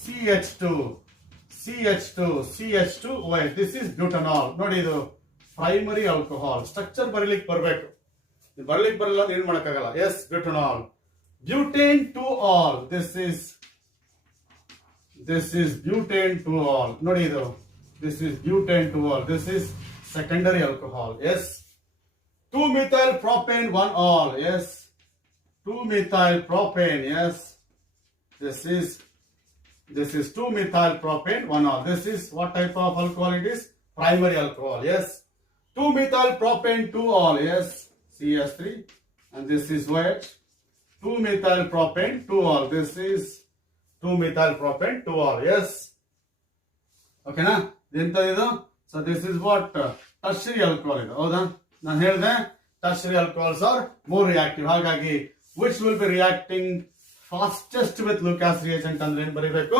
CH2 OH, this is butanol. ನೋಡಿ, ಇದು ಪ್ರೈಮರಿ ಆಲ್ಕೋಹಾಲ್. ಸ್ಟ್ರಕ್ಚರ್ ಬರಲಿಕ್ಕೆ ಬರಬೇಕು, ಬರಲಿಕ್ಕೆ ಬರಲ್ಲ ಏನ್ ಮಾಡಕ್ಕಾಗಲ್ಲ. Yes, butanol. Butane two ol, this is butane to all. ನೋಡಿ, ಇದು this is butane to all. This is secondary alcohol. Yes, 2-methyl propane 1-all. Yes, 2-methyl propane. Yes, this is 2-methyl propane 1-all. This is what type of alcohol it is? Primary alcohol. Yes, 2-methyl propane 2-all. Yes, CH3, and this is OH. 2-methyl propane 2-all. This is 2-methyl propane 2-all. Yes, okay na. ಇದು so this is what tertiary alcohol ಇದು. ಹೌದಾ, ನಾನು ಹೇಳಿದೆ tertiary alcohols are more reactive. ಹಾಗಾಗಿ which will be reacting fastest with Lucas reagent ಅಂದ್ರೆ ಏನು ಬರೀಬೇಕು?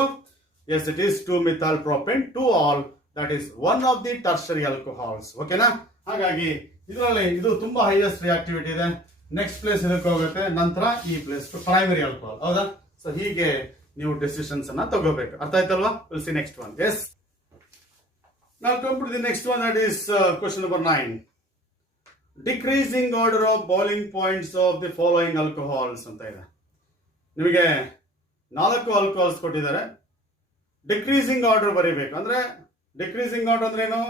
Yes, it is 2-methyl propane 2-ol, that is one of the tertiary alcohols. ಓಕೆನಾ? ಹಾಗಾಗಿ ಇದರಲ್ಲಿ ಇದು ತುಂಬಾ ಹೈಯೆಸ್ಟ್ ರಿಯಾಕ್ಟಿವಿಟಿ ಇದೆ. ನೆಕ್ಸ್ಟ್ ಪ್ಲೇಸ್ ಇದಕ್ಕೆ ಹೋಗುತ್ತೆ, ನಂತರ ಈ ಪ್ಲೇಸ್ ಪ್ರೈಮರಿ ಆಲ್ಕೋಹಾಲ್. ಹೌದಾ? ಸೊ ಹೀಗೆ ನೀವು ಡಿಸಿಷನ್ಸ್ ಅನ್ನ ತಗೋಬೇಕು. ಅರ್ಥ ಆಯ್ತಲ್ವಾ? Will see next one. Yes, now come to the next one, that is question number 9. Decreasing order of boiling points of the following alcohols ಅಂತ ಇದೆ. ನಿಮಗೆ 4 ಆಲ್ಕೋಹಾಲ್ಸ್ ಕೊಟ್ಟಿದ್ದಾರೆ. ಡಿಕ್ರೀಸಿಂಗ್ ಆರ್ಡರ್ ಬರೀಬೇಕು. ಅಂದ್ರೆ ಡಿಕ್ರೀಸಿಂಗ್ ಆರ್ಡರ್ ಅಂದ್ರೆ ಏನು?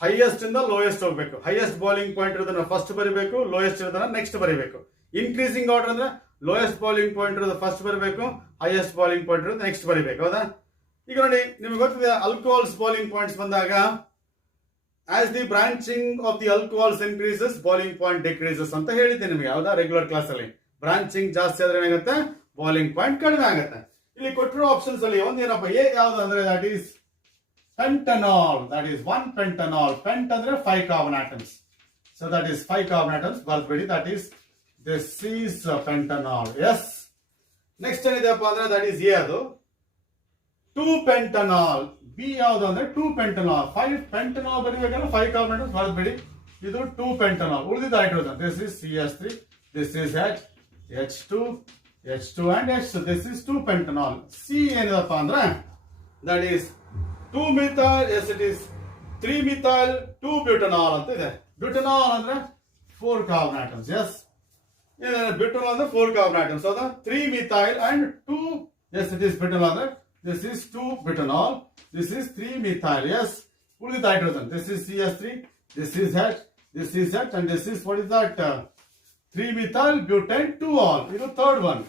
ಹೈಯೆಸ್ಟ್ ಇಂದ ಲೋಯೆಸ್ಟ್ ಹೋಗ್ಬೇಕು. ಹೈಯೆಸ್ಟ್ ಬಾಯ್ಲಿಂಗ್ ಪಾಯಿಂಟ್ ಇರೋದನ್ನ ಫಸ್ಟ್ ಬರೀಬೇಕು, ಲೋಯೆಸ್ಟ್ ಇರೋದನ್ನ ನೆಕ್ಸ್ಟ್ ಬರೀಬೇಕು. ಇನ್ಕ್ರೀಸಿಂಗ್ ಆರ್ಡರ್ ಅಂದ್ರೆ ಲೋಯೆಸ್ಟ್ ಬಾಯ್ಲಿಂಗ್ ಪಾಯಿಂಟ್ ಇರೋದು ಫಸ್ಟ್ ಬರೀಬೇಕು, ಹೈಯೆಸ್ಟ್ ಬಾಯ್ಲಿಂಗ್ ಪಾಯಿಂಟ್ ಇರೋದು ನೆಕ್ಸ್ಟ್ ಬರೀಬೇಕು. ಹೌದಾ? ಈಗ ನೋಡಿ, ನಿಮ್ಗೆ ಗೊತ್ತಿದೆ ಆಲ್ಕೋಹಾಲ್ಸ್ ಬಾಯ್ಲಿಂಗ್ ಪಾಯಿಂಟ್ಸ್ ಬಂದಾಗ as the branching of the alcohols increases boiling point decreases ಅಂತ ಹೇಳಿದ್ದೆ ನಿಮಗೆ. ಹೌದಾ? ರೆಗ್ಯುಲರ್ ಕ್ಲಾಸ್ ಅಲ್ಲಿ ಬ್ರಾಂಚಿಂಗ್ ಜಾಸ್ತಿ ಆದ್ರೆ ಏನಾಗುತ್ತೆ? ಬಾಯ್ಲಿಂಗ್ ಪಾಯಿಂಟ್ ಕಡಿಮೆ ಆಗುತ್ತೆ. ಇಲ್ಲಿ ಕೊಟ್ಟಿರೋ ಆಪ್ಷನ್ಸ್ ಅಲ್ಲಿ ಒಂದೇನಪ್ಪ, ಎ ಯಾವ್ದು ಅಂದ್ರೆ that is pentanol, that is 1 pentanol. Pent ಅಂದ್ರೆ 5 carbon atoms, so that is 5 carbon atoms. Balbedi, that is this is pentanol. Yes, next ಏನಿದೆಪ್ಪ ಅಂದ್ರೆ that is A, ಅದು 2 pentanol. B ಯಾವುದು ಅಂದ್ರೆ 2 pentanol. 5 pentanol ಬರೀಬೇಕಂದ್ರೆ 5 carbon atoms balbedi, ಇದು 2 pentanol. ಉಳಿದಿದ್ದ hydrogen, this is CH3, this is H2 and H2, this is 2 pentanol. C ಏನಿದೆಪ್ಪ ಅಂದ್ರೆ that is 2-methyl, yes it is 3-methyl 2-butanol ಅಂತ ಇದೆ. Butanol ಅಂದ್ರೆ 4 carbon atoms. Yes, butanol ಅಂದ್ರೆ 4 carbon atoms. ಹೌದಾ? 3-methyl and 2, yes it is butanol ಅಂದ್ರೆ this is 2-butanol, this is 3-methyl. Yes, ಉಳಿದ hydrogen, this is CH3, this is H, this is H, and this is what is that 3-methyl butane 2-ol. ಇದು third one.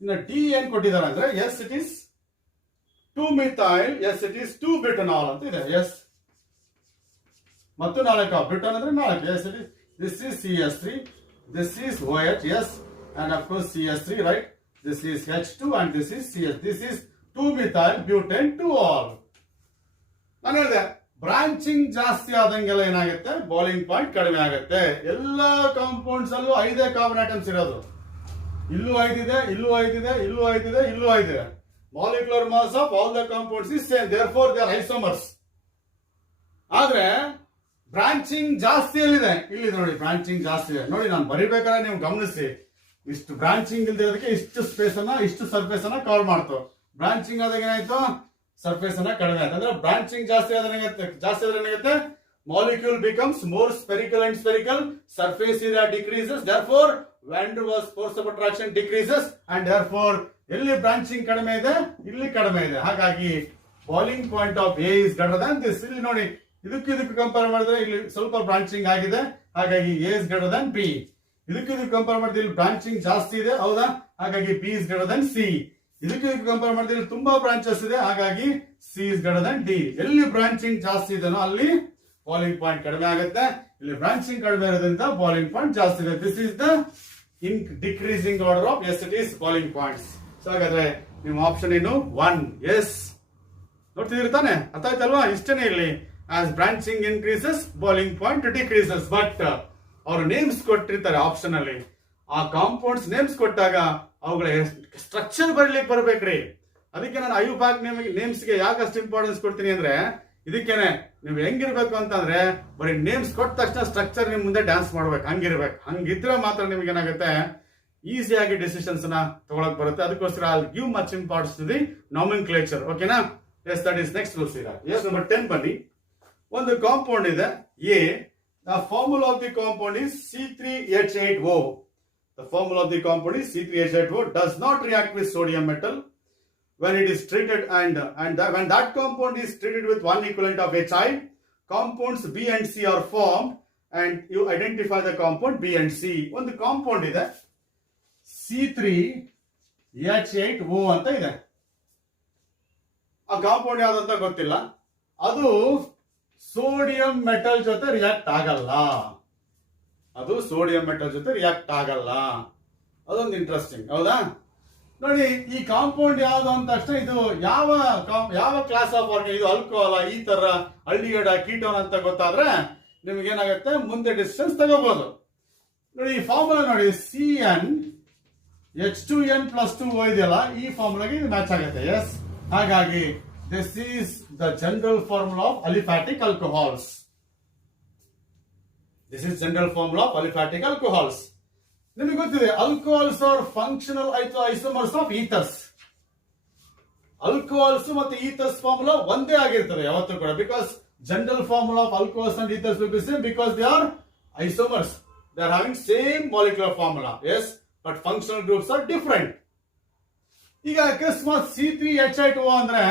ಇನ್ನು D ಏನ್ ಕೊಟ್ಟಿದ್ದಾರೆ ಅಂದ್ರೆ yes it is 2-methyl, yes it is 2-butanol ಅಂತ ಇದೆ. Yes, ಮತ್ತು 4 ಬ್ಯೂಟನ್ ಅಂದ್ರೆ 4. Yes it is, this is CH3, this is OH, yes, and of course CH3, right? This is H2 and this is CH. This is 2-methyl butane 2-ol. ನಾನು ಹೇಳಿದೆ branching ಜಾಸ್ತಿ ಆದಂಗೆಲ್ಲ ಏನಾಗುತ್ತೆ? Boiling point ಕಡಿಮೆ ಆಗುತ್ತೆ. ಎಲ್ಲ compounds ಅಲ್ಲೂ 5 carbon atoms ಇರೋದು. ಇಲ್ಲೂ 5 ಇದೆ, ಇಲ್ಲೂ 5 ಇದೆ, ಇಲ್ಲೂ 5 ಇದೆ, ಇಲ್ಲೂ 5 ಇದೆ. Molecular mass of all the compounds is same, therefore they are isomers. ಆದ್ರೆ ಬ್ರಾಂಚಿಂಗ್ ಜಾಸ್ತಿ ಎಲ್ಲಿದೆ? ಇಲ್ಲಿ ನೋಡಿ, ಬ್ರಾಂಚಿಂಗ್ ಜಾಸ್ತಿ ಇದೆ. ನೋಡಿ, ನಾನು ಬರಿಬೇಕಾದ್ರೆ ನೀವು ಗಮನಿಸಿ, ಇಷ್ಟು ಬ್ರಾಂಚಿಂಗ್ ಇಲ್ದಿರೋದಕ್ಕೆ ಇಷ್ಟು ಸ್ಪೇಸ್ ಅನ್ನ, ಇಷ್ಟು ಸರ್ಫೇಸ್ ಅನ್ನ ಕವರ್ ಮಾಡ್ತು. ಬ್ರಾಂಚಿಂಗ್ ಆದಾಗ ಏನಾಯ್ತು? ಸರ್ಫೇಸ್ ಅನ್ನ ಕಡಿಮೆ ಆಯ್ತು. ಅಂದ್ರೆ ಬ್ರಾಂಚಿಂಗ್ ಜಾಸ್ತಿ ಆದ್ರೆ ಏನಾಗುತ್ತೆ? Molecule becomes more spherical and spherical, surface area decreases, therefore van der Waals force of attraction decreases, and therefore ಎಲ್ಲಿ ಬ್ರಾಂಚಿಂಗ್ ಕಡಿಮೆ ಇದೆ, ಇಲ್ಲಿ ಕಡಿಮೆ ಇದೆ. ಹಾಗಾಗಿ boiling point of A is greater than this. ಇಲ್ಲಿ ನೋಡಿ, ಇದಕ್ಕೆ ಕಂಪೇರ್ ಮಾಡಿದ್ರೆ ಇಲ್ಲಿ ಸ್ವಲ್ಪ ಬ್ರಾಂಚಿಂಗ್ ಆಗಿದೆ, ಹಾಗಾಗಿ A is greater than B. ಇದಕ್ಕೆ ಕಂಪೇರ್ ಮಾಡಿದ್ರೆ ಇಲ್ಲಿ ಬ್ರಾಂಚಿಂಗ್ ಜಾಸ್ತಿ ಇದೆ, ಹೌದಾ? ಹಾಗಾಗಿ B is greater than C. ಇದಕ್ಕೆ ಕಂಪೇರ್ ಮಾಡಿದ್ರೆ ಇಲ್ಲಿ ತುಂಬಾ ಬ್ರಾಂಚಸ್ ಇದೆ, ಹಾಗಾಗಿ C is greater than D. ಎಲ್ಲಿ ಬ್ರಾಂಚಿಂಗ್ ಜಾಸ್ತಿ ಇದೆನೋ ಅಲ್ಲಿ ಬಾಯ್ಲಿಂಗ್ ಪಾಯಿಂಟ್ ಕಡಿಮೆ ಆಗುತ್ತೆ. ಇಲ್ಲಿ ಬ್ರಾಂಚಿಂಗ್ ಕಡಿಮೆ ಇರೋದ್ರಿಂದ ಬಾಯ್ಲಿಂಗ್ ಪಾಯಿಂಟ್ ಜಾಸ್ತಿ ಇದೆ. This is the in decreasing order of yes it is boiling points. So ಹಾಗಾದ್ರೆ ನಿಮ್ಮ ಆಪ್ಷನ್ ಏನು? 1. ಎಸ್, ನೋಡ್ತಿದ್ದೀರಿ ತಾನೆ? ಅರ್ಥ ಆಯ್ತಲ್ವಾ? ಇಷ್ಟನೇ ಇಲ್ಲಿ. As branching increases boiling point decreases. But ಅವರು ನೇಮ್ಸ್ ಕೊಟ್ಟಿರ್ತಾರೆ ಆಪ್ಷನ್ ಅಲ್ಲಿ. ಆ ಕಾಂಪೌಂಡ್ಸ್ ನೇಮ್ಸ್ ಕೊಟ್ಟಾಗ ಅವುಗಳ ಸ್ಟ್ರಕ್ಚರ್ ಬರ್ಲಿಕ್ಕೆ ಬರ್ಬೇಕ್ರಿ. ಅದಕ್ಕೆ ನಾನು ಐಯುಪ್ಯಾಕ್ ನೇಮ್ಸ್ಗೆ ಯಾಕಷ್ಟು ಇಂಪಾರ್ಟೆನ್ಸ್ ಕೊಡ್ತೀನಿ ಅಂದ್ರೆ, ಇದಕ್ಕೇನೆ ನೀವು ಹೆಂಗಿರ್ಬೇಕು ಅಂತಂದ್ರೆ, ಬರೀ ನೇಮ್ಸ್ ಕೊಟ್ಟ ತಕ್ಷಣ ಸ್ಟ್ರಕ್ಚರ್ ನಿಮ್ ಮುಂದೆ ಡ್ಯಾನ್ಸ್ ಮಾಡ್ಬೇಕು, ಹಂಗಿರ್ಬೇಕು. ಹಂಗಿದ್ರೆ ಮಾತ್ರ ನಿಮ್ಗೆ ಏನಾಗುತ್ತೆ? ಈಸಿಯಾಗಿ ಡಿಸಿಷನ್ಸ್ ನ ತಗೊಳಕ್ ಬರುತ್ತೆ. ಅದಕ್ಕೋಸ್ಕರ I give much importance to the nomenclature. ಓಕೆನಾ? Yes, that is next will see that. Yes, number 10 ಬನ್ನಿ. ಒಂದು ಕಾಂಪೌಂಡ್ ಇದೆ ಎ. The formula of the compound is C3H8O. The formula of the compound is C3H8O. Does not react with sodium metal when it is treated, and when that compound is treated with one equivalent of HI, compounds B and C are formed, and you identify the compound B and C. ಒಂದು compound ಇದೆ C3H8O ಅಂತ ಇದೆ. ಆ compound ಯಾವ್ದಂತ ಗೊತ್ತಿಲ್ಲ. ಅದು sodium metal ಜೊತೆ react ಆಗಲ್ಲ. ಅದು ಸೋಡಿಯಂ ಮೆಟಲ್ ಜೊತೆ ರಿಯಾಕ್ಟ್ ಆಗಲ್ಲ. ಅದೊಂದು ಇಂಟ್ರೆಸ್ಟಿಂಗ್, ಹೌದಾ? ನೋಡಿ, ಈ ಕಾಂಪೌಂಡ್ ಯಾವ್ದು ಅಂತ ತಕ್ಷಣ ಇದು ಯಾವ ಕ್ಲಾಸ್ ಆಫ್ ಆರ್ಗಾನಿಕ್, ಇದು ಆಲ್ಕೋಹಾಲ್, ಈ ತರ ಅಲ್ಡಿಹೈಡ್, ಕೀಟೋನ್ ಅಂತ ಗೊತ್ತಾದ್ರೆ ನಿಮ್ಗೆ ಏನಾಗುತ್ತೆ? ಮುಂದೆ ಡಿಸ್ಟೆನ್ಸ್ ತಗೋಬಹುದು. ನೋಡಿ, ಈ ಫಾರ್ಮುಲಾ ನೋಡಿ, CN H2N plus 2O ಇದೆಯಲ್ಲ ಈ ಫಾರ್ಮುಲಾಗೆ ಇದು ಮ್ಯಾಚ್ ಆಗುತ್ತೆ. ಎಸ್, ಹಾಗಾಗಿ this is the general formula of aliphatic alcohols. This is general formula of aliphatic alcohols. ನಿಮಗೆ ಗೊತ್ತಿದೆ alcohols are functional isomers of ethers. Alcohols ಮತ್ತು ಈಥರ್ಸ್ ಫಾರ್ಮುಲಾ ಒಂದೇ ಆಗಿರ್ತದೆ ಯಾವತ್ತೂ ಕೂಡ. Because general formula of alcohols and ethers will be same because they are isomers. They are having same molecular formula. Yes, but functional groups are different. ಈಗ ಅಕಸ್ಮಾತ್ C3H8O ಅಂದ್ರೆ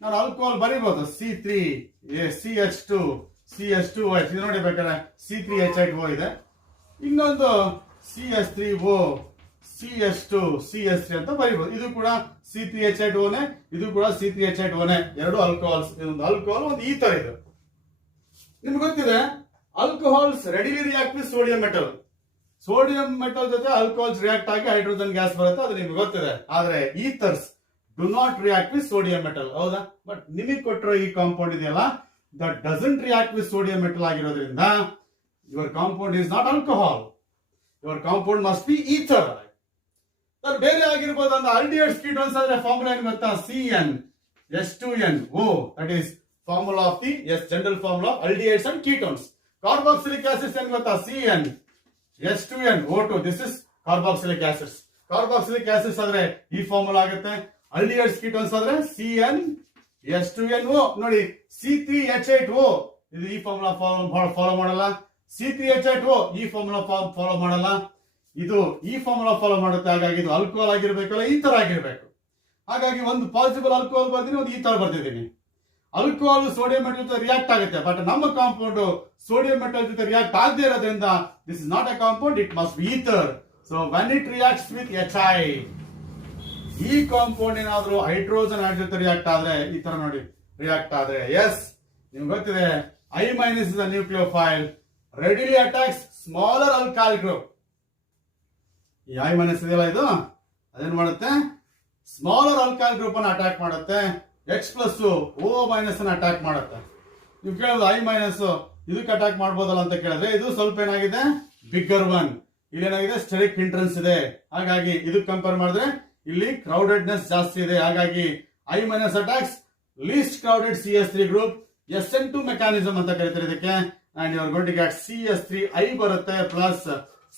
ನಾನು alcohol ಬರೀಬಹುದು C3CH2 CH2OH. ಇದು ನೋಡಿ ಬೇಕಾದ್ರೆ C3H8O ಇದೆ, ಇನ್ನೊಂದು CH3O CH2 CH3 ಅಂತ ಬರೀಬಹುದು. ಇದು ಕೂಡ C3H8O ನೇ, ಇದು ಕೂಡ C3H8O ನೇ. ಎರಡು ಆಲ್ಕೋಹಾಲ್ಸ್. ಇದೊಂದು ಆಲ್ಕೋಹಾಲ್, ಒಂದು ಈಥರ್. ಇದು ನಿಮ್ಗೆ ಗೊತ್ತಿದೆ alcohols readily react with sodium metal. Sodium metal ಜೊತೆ ಆಲ್ಕೋಹಾಲ್ಸ್ ರಿಯಾಕ್ಟ್ ಆಗಿ ಹೈಡ್ರೋಜನ್ ಗ್ಯಾಸ್ ಬರುತ್ತೆ, ಅದು ನಿಮ್ಗೆ ಗೊತ್ತಿದೆ. ಆದ್ರೆ ethers do not react with sodium metal. ಹೌದಾ? ಬಟ್ ನಿಮಗೆ ಕೊಟ್ಟಿರೋ ಈ ಕಾಂಪೌಂಡ್ ಇದೆಯಲ್ಲ, that doesn't react with sodium metal ಆಗಿರೋದ್ರಿಂದ your compound is not alcohol. Your compound must be ether. ಅದು ಬೇರೆ ಆಗಿರ್ಬೋದು. ಅಂದ್ರೆ ಆಲ್ಡಿಹೈಡ್ಸ್ ಕೀಟೋನ್ಸ್ ಆದ್ರೆ ಫಾರ್ಮುಲಾ ಏನು ಗೊತ್ತಾ? CnH2nO. That is formula of the general formula of aldehydes and ketones. Carboxylic acids ಏನ್ ಗೊತ್ತಾ? CnH2nO2. This is carboxylic acids. Carboxylic acids ಆದ್ರೆ ಈ ಫಾರ್ಮುಲಾ ಆಗುತ್ತೆ. ಆಲ್ಡಿಹೈಡ್ಸ್ ಕೀಟೋನ್ಸ್ ಆದ್ರೆ CnH2nO. ನೋಡಿ, C3H8O ಇದು ಈ ಫಾರ್ಮುಲಾ ಫಾಲೋ ಮಾಡಲ್ಲ. C3H8O ಈ ಫಾರ್ಮುಲಾ ಫಾಲೋ ಮಾಡಲ್ಲ. ಇದು ಈ ಫಾರ್ಮುಲಾ ಫಾಲೋ ಮಾಡುತ್ತೆ. ಹಾಗಾಗಿ ಇದು ಆಲ್ಕೋಹಾಲ್ ಆಗಿರ್ಬೇಕಲ್ಲ, ಈ ತರ ಆಗಿರ್ಬೇಕು. ಹಾಗಾಗಿ ಒಂದು ಪಾಸಿಬಲ್ ಆಲ್ಕೋಹಾಲ್ ಬರ್ತೀನಿ, ಒಂದು ಈ ತರ ಬರ್ತಿದ್ದೀನಿ. ಆಲ್ಕೋಹಾಲ್ ಸೋಡಿಯಂ ಮೆಟಲ್ ಜೊತೆ ರಿಯಾಕ್ಟ್ ಆಗುತ್ತೆ, ಬಟ್ ನಮ್ಮ ಕಾಂಪೌಂಡ್ ಸೋಡಿಯಂ ಮೆಟಲ್ ಜೊತೆ ರಿಯಾಕ್ಟ್ ಆಗದೆ ಇರೋದ್ರಿಂದ this is not A compound, it must be ether. So when it reacts with HI, ಈ ಕಾಂಪೌಂಡ್ ಏನಾದ್ರೂ ಹೈಡ್ರೋಜನ್ ಆಡ್ ಜೊತೆ ರಿಯಾಕ್ಟ್ ಆದ್ರೆ ಈ ತರ ನೋಡಿ ರಿಯಾಕ್ಟ್ ಆದ್ರೆ, ಎಸ್ ನಿಮ್ಗೆ ಗೊತ್ತಿದೆ I- is the nucleophile, readily attacks smaller alkyl group. ಈ I- ಇದೆಯಲ್ಲ, ಇದು ಅದೇನ್ ಮಾಡುತ್ತೆ? ಸ್ಮಾಲರ್ ಆಲ್ಕೈಲ್ ಗ್ರೂಪ್ ಅನ್ನು ಅಟ್ಯಾಕ್ ಮಾಡುತ್ತೆ. H+ O- ಅನ್ನು ಅಟ್ಯಾಕ್ ಮಾಡುತ್ತೆ. ನೀವು ಕೇಳೋದು I- ಇದಕ್ಕೆ ಅಟ್ಯಾಕ್ ಮಾಡ್ಬೋದಲ್ಲ ಅಂತ ಕೇಳಿದ್ರೆ, ಇದು ಸ್ವಲ್ಪ ಏನಾಗಿದೆ, ಬಿಗ್ಗರ್ ಒನ್. ಇಲ್ಲಿ ಏನಾಗಿದೆ, ಸ್ಟೆರಿಕ್ ಹಿಂಡ್ರೆನ್ಸ್ ಇದೆ. ಹಾಗಾಗಿ ಇದಕ್ಕೆ ಕಂಪೇರ್ ಮಾಡಿದ್ರೆ ಇಲ್ಲಿ ಕ್ರೌಡೆಡ್ನೆಸ್ ಜಾಸ್ತಿ ಇದೆ. ಹಾಗಾಗಿ I- attacks least crowded CH3 group. SN2 mechanism ಅಂತ ಕರೀತಾರೆ ಇದಕ್ಕೆ. And you are going to get CH3I ಬರುತ್ತೆ ಪ್ಲಸ್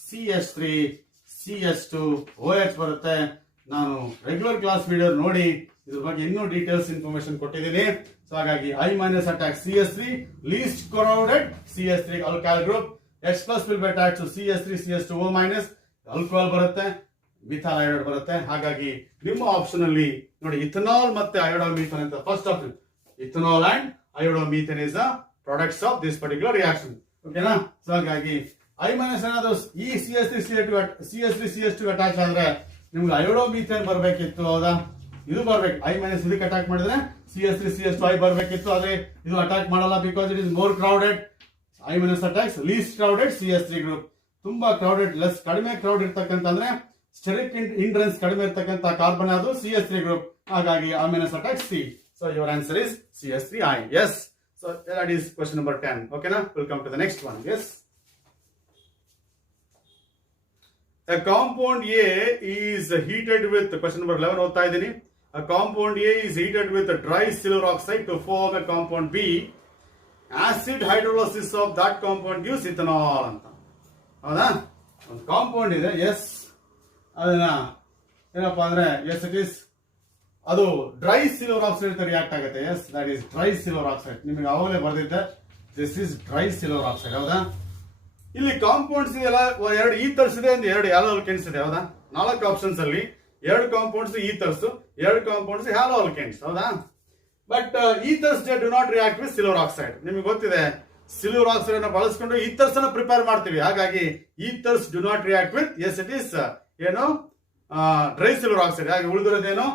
CH3 CH2OH ಬರುತ್ತೆ. ನಾನು ರೆಗ್ಯುಲರ್ ಕ್ಲಾಸ್ ವಿಡಿಯೋ ನೋಡಿ ಇದ್ರ ಬಗ್ಗೆ ಇನ್ನೂ ಡೀಟೇಲ್ಸ್ ಇನ್ಫಾರ್ಮೇಶನ್ ಕೊಟ್ಟಿದ್ದೀನಿ. ಸೊ ಹಾಗಾಗಿ I- attack CH3 least crowded CH3 alkyl group. H+ will be attack to CH3 CH2O- alcohol ಬರುತ್ತೆ, ಮಿಥಾಲ್ ಅಯೋಡೈಡ್ ಬರುತ್ತೆ. ಹಾಗಾಗಿ ನಿಮ್ಮ ಆಪ್ಷನ್ ಅಲ್ಲಿ ನೋಡಿ ಇಥನಾಲ್ ಮತ್ತೆ ಅಯೋಡೋಮೀಥೇನ್ ಅಂತ. First of ethanol and iodomethane is the products of this particular reaction. ಓಕೆನಾ? So ಹಾಗಾಗಿ I- ಏನಾದ್ರು ಈ CH3 CH2 ಅಟ್ಯಾಚ್ ಆದ್ರೆ ನಿಮ್ಗೆ ಅಯೋಡೋಮೀಥೇನ್ ಬರ್ಬೇಕಿತ್ತು. ಹೌದಾ? ಇದು ಬರ್ಬೇಕು. I- ಇದಕ್ಕೆ ಅಟ್ಯಾಕ್ ಮಾಡಿದ್ರೆ CH3 CH2I ಬರ್ಬೇಕಿತ್ತು. ಆದ್ರೆ ಇದು ಅಟ್ಯಾಕ್ ಮಾಡಲ್ಲ because it is more crowded. I- attacks least crowded CH3 group. ತುಂಬಾ ಕ್ರೌಡೆಡ್, ಕಡಿಮೆ ಕ್ರೌಡ್ ಇರ್ತಕ್ಕಂಥ ಅಂದ್ರೆ ಸ್ಟೆರಿಕ್ ಹಿಂಡ್ರೆನ್ಸ್ ಕಡಿಮೆ ಇರ್ತಕ್ಕಂಥ ಕಾರ್ಬನ್ ಅದು CH3 ಗ್ರೂಪ್. ಹಾಗಾಗಿ I- attack C. So your answer is CH3I. Yes. So that is question number 10. ಓಕೆನಾ? Will come to the next one. Yes. A compound A is heated with, question number 11 ಓದ್ತಾ ಇದ್ದೀನಿ. A compound A is heated with dry silver oxide to form a compound B. Acid hydrolysis of that compound gives ethanol ಅಂತ. ಹೌದಾ? ಒಂದು compound ಇದೆ. S, ಅದನ್ನ ಏನಪ್ಪಾ ಅಂದ್ರೆ, yes it is, ಅದು ಡ್ರೈ ಸಿಲ್ವರ್ ಆಕ್ಸೈಡ್ ಜೊತೆ ರಿಯಾಕ್ಟ್ ಆಗುತ್ತೆ. Yes, that is dry silver oxide. ನಿಮಗೆ ಅವಾಗಲೇ ಬರ್ದಿದ್ದೆ, this is dry silver oxide. ಹೌದಾ? ಇಲ್ಲಿ ಕಾಂಪೌಂಡ್ಸ್ ಇದೆಲ್ಲ, ಎರಡು ಈಥರ್ಸ್ ಇದೆ, ಒಂದು ಎರಡು ಹ್ಯಾಲೋ ಆಲ್ಕೇನ್ಸ್ ಇದೆ. ಹೌದಾ? 4 ಆಪ್ಷನ್ಸ್ ಅಲ್ಲಿ 2 compounds ethers, 2 compounds halo alkanes. ಹೌದಾ? But ethers do not react with silver oxide. ನಿಮಗೆ ಗೊತ್ತಿದೆ, ಸಿಲ್ವರ್ ಆಕ್ಸೈಡ್ ಅನ್ನು ಬಳಸ್ಕೊಂಡು ಈಥರ್ಸ್ ಅನ್ನು ಪ್ರಿಪೇರ್ ಮಾಡ್ತೀವಿ. ಹಾಗಾಗಿ ethers do not react with, yes it is ಏನು, ಡ್ರೈ ಸಿಲ್ವರ್ ಆಕ್ಸೈಡ್. ಹಾಗೆ ಉಳಿದಿರೋದೇನು,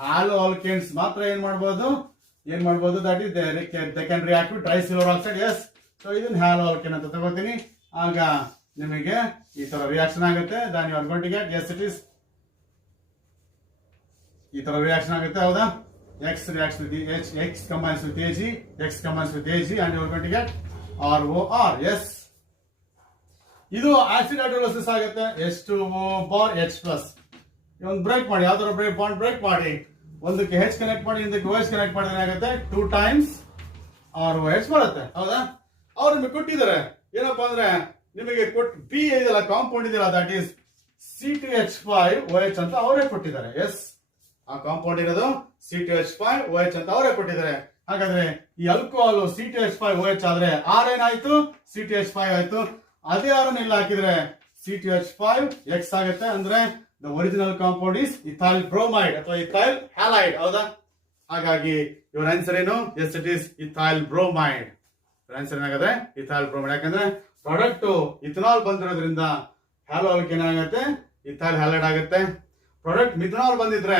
ಹ್ಯಾಲೋ ಆಲ್ಕೇನ್ಸ್ ಮಾತ್ರ ಏನ್ ಮಾಡ್ಬೋದು, that is they can react with dry silver oxide. Yes. So ಇದನ್ನ ಹ್ಯಾಲೋ ಆಲ್ಕೇನ್ ಅಂತ ತಗೋತೀನಿ. ಆಗ ನಿಮಗೆ ಈ ತರ ರಿಯಾಕ್ಷನ್ ಆಗುತ್ತೆ. Then you are going to get, yes it is, ಈ ತರ ರಿಯಾಕ್ಷನ್ ಆಗುತ್ತೆ. ಹೌದಾ? X reacts with H, X combines with Ag, X combines with Ag, and you are going to get ROR. Yes. ಇದು acid hydrolysis ಆಗುತ್ತೆ. H2O bar H+. ಒಂದು break ಮಾಡಿ, ಯಾವ್ದಾದ್ರು bond break ಮಾಡಿ, ಒಂದಕ್ಕೆ H ಕನೆಕ್ಟ್ ಮಾಡಿ, ಇನ್ನೊಂದಕ್ಕೆ OH ಕನೆಕ್ಟ್ ಮಾಡಿದ್ರೆ ಏನಾಗುತ್ತೆ 2 times ROH ಬರುತ್ತೆ. ಹೌದಾ? ಅವ್ರು ನಿಮಗೆ ಕೊಟ್ಟಿದ್ದಾರೆ ಏನಪ್ಪಾ ಅಂದ್ರೆ, ನಿಮಗೆ ಬಿ ಇದೆಯಲ್ಲ, ಕಾಂಪೌಂಡ್ ಇದೆಯಲ್ಲ, ದಟ್ ಈಸ್ C2H5OH ಅಂತ ಅವರೇ ಕೊಟ್ಟಿದ್ದಾರೆ. ಎಸ್, ಆ ಕಾಂಪೌಂಡ್ ಇರೋದು C2H5OH ಅಂತ ಅವರೇ ಕೊಟ್ಟಿದ್ದಾರೆ. ಹಾಗಾದ್ರೆ ಈ ಆಲ್ಕೋಹಾಲ್ C2H5OH ಆದ್ರೆ ಆರ್ ಏನಾಯ್ತು, C2H5 ಆಯ್ತು. ಅದೇ ಆರ್ ಇಲ್ಲಿ ಹಾಕಿದ್ರೆ C2H5X ಆಗುತ್ತೆ. ಅಂದ್ರೆ the original compound is ethyl bromide ಅಥವಾ ಇಥೈಲ್ ಹ್ಯಾಲೈಡ್. ಹೌದಾ? ಹಾಗಾಗಿ ಇವರ ಆನ್ಸರ್ ಏನು? Yes, it is ethyl bromide. Answer ಏನಾಗುತ್ತೆ ಇಥೈಲ್ ಬ್ರೋಮೈಡ್. ಯಾಕಂದ್ರೆ ಪ್ರಾಡಕ್ಟ್ ಇಥನಾಲ್ ಬಂದಿರೋದ್ರಿಂದ ಹ್ಯಾಲೋ ಆಲ್ಕೇನ್ ಏನಾಗುತ್ತೆ, ಇಥೈಲ್ ಹ್ಯಾಲೈಡ್ ಆಗುತ್ತೆ. ಪ್ರಾಡಕ್ಟ್ ಮಿಥನಾಲ್ ಬಂದಿದ್ರೆ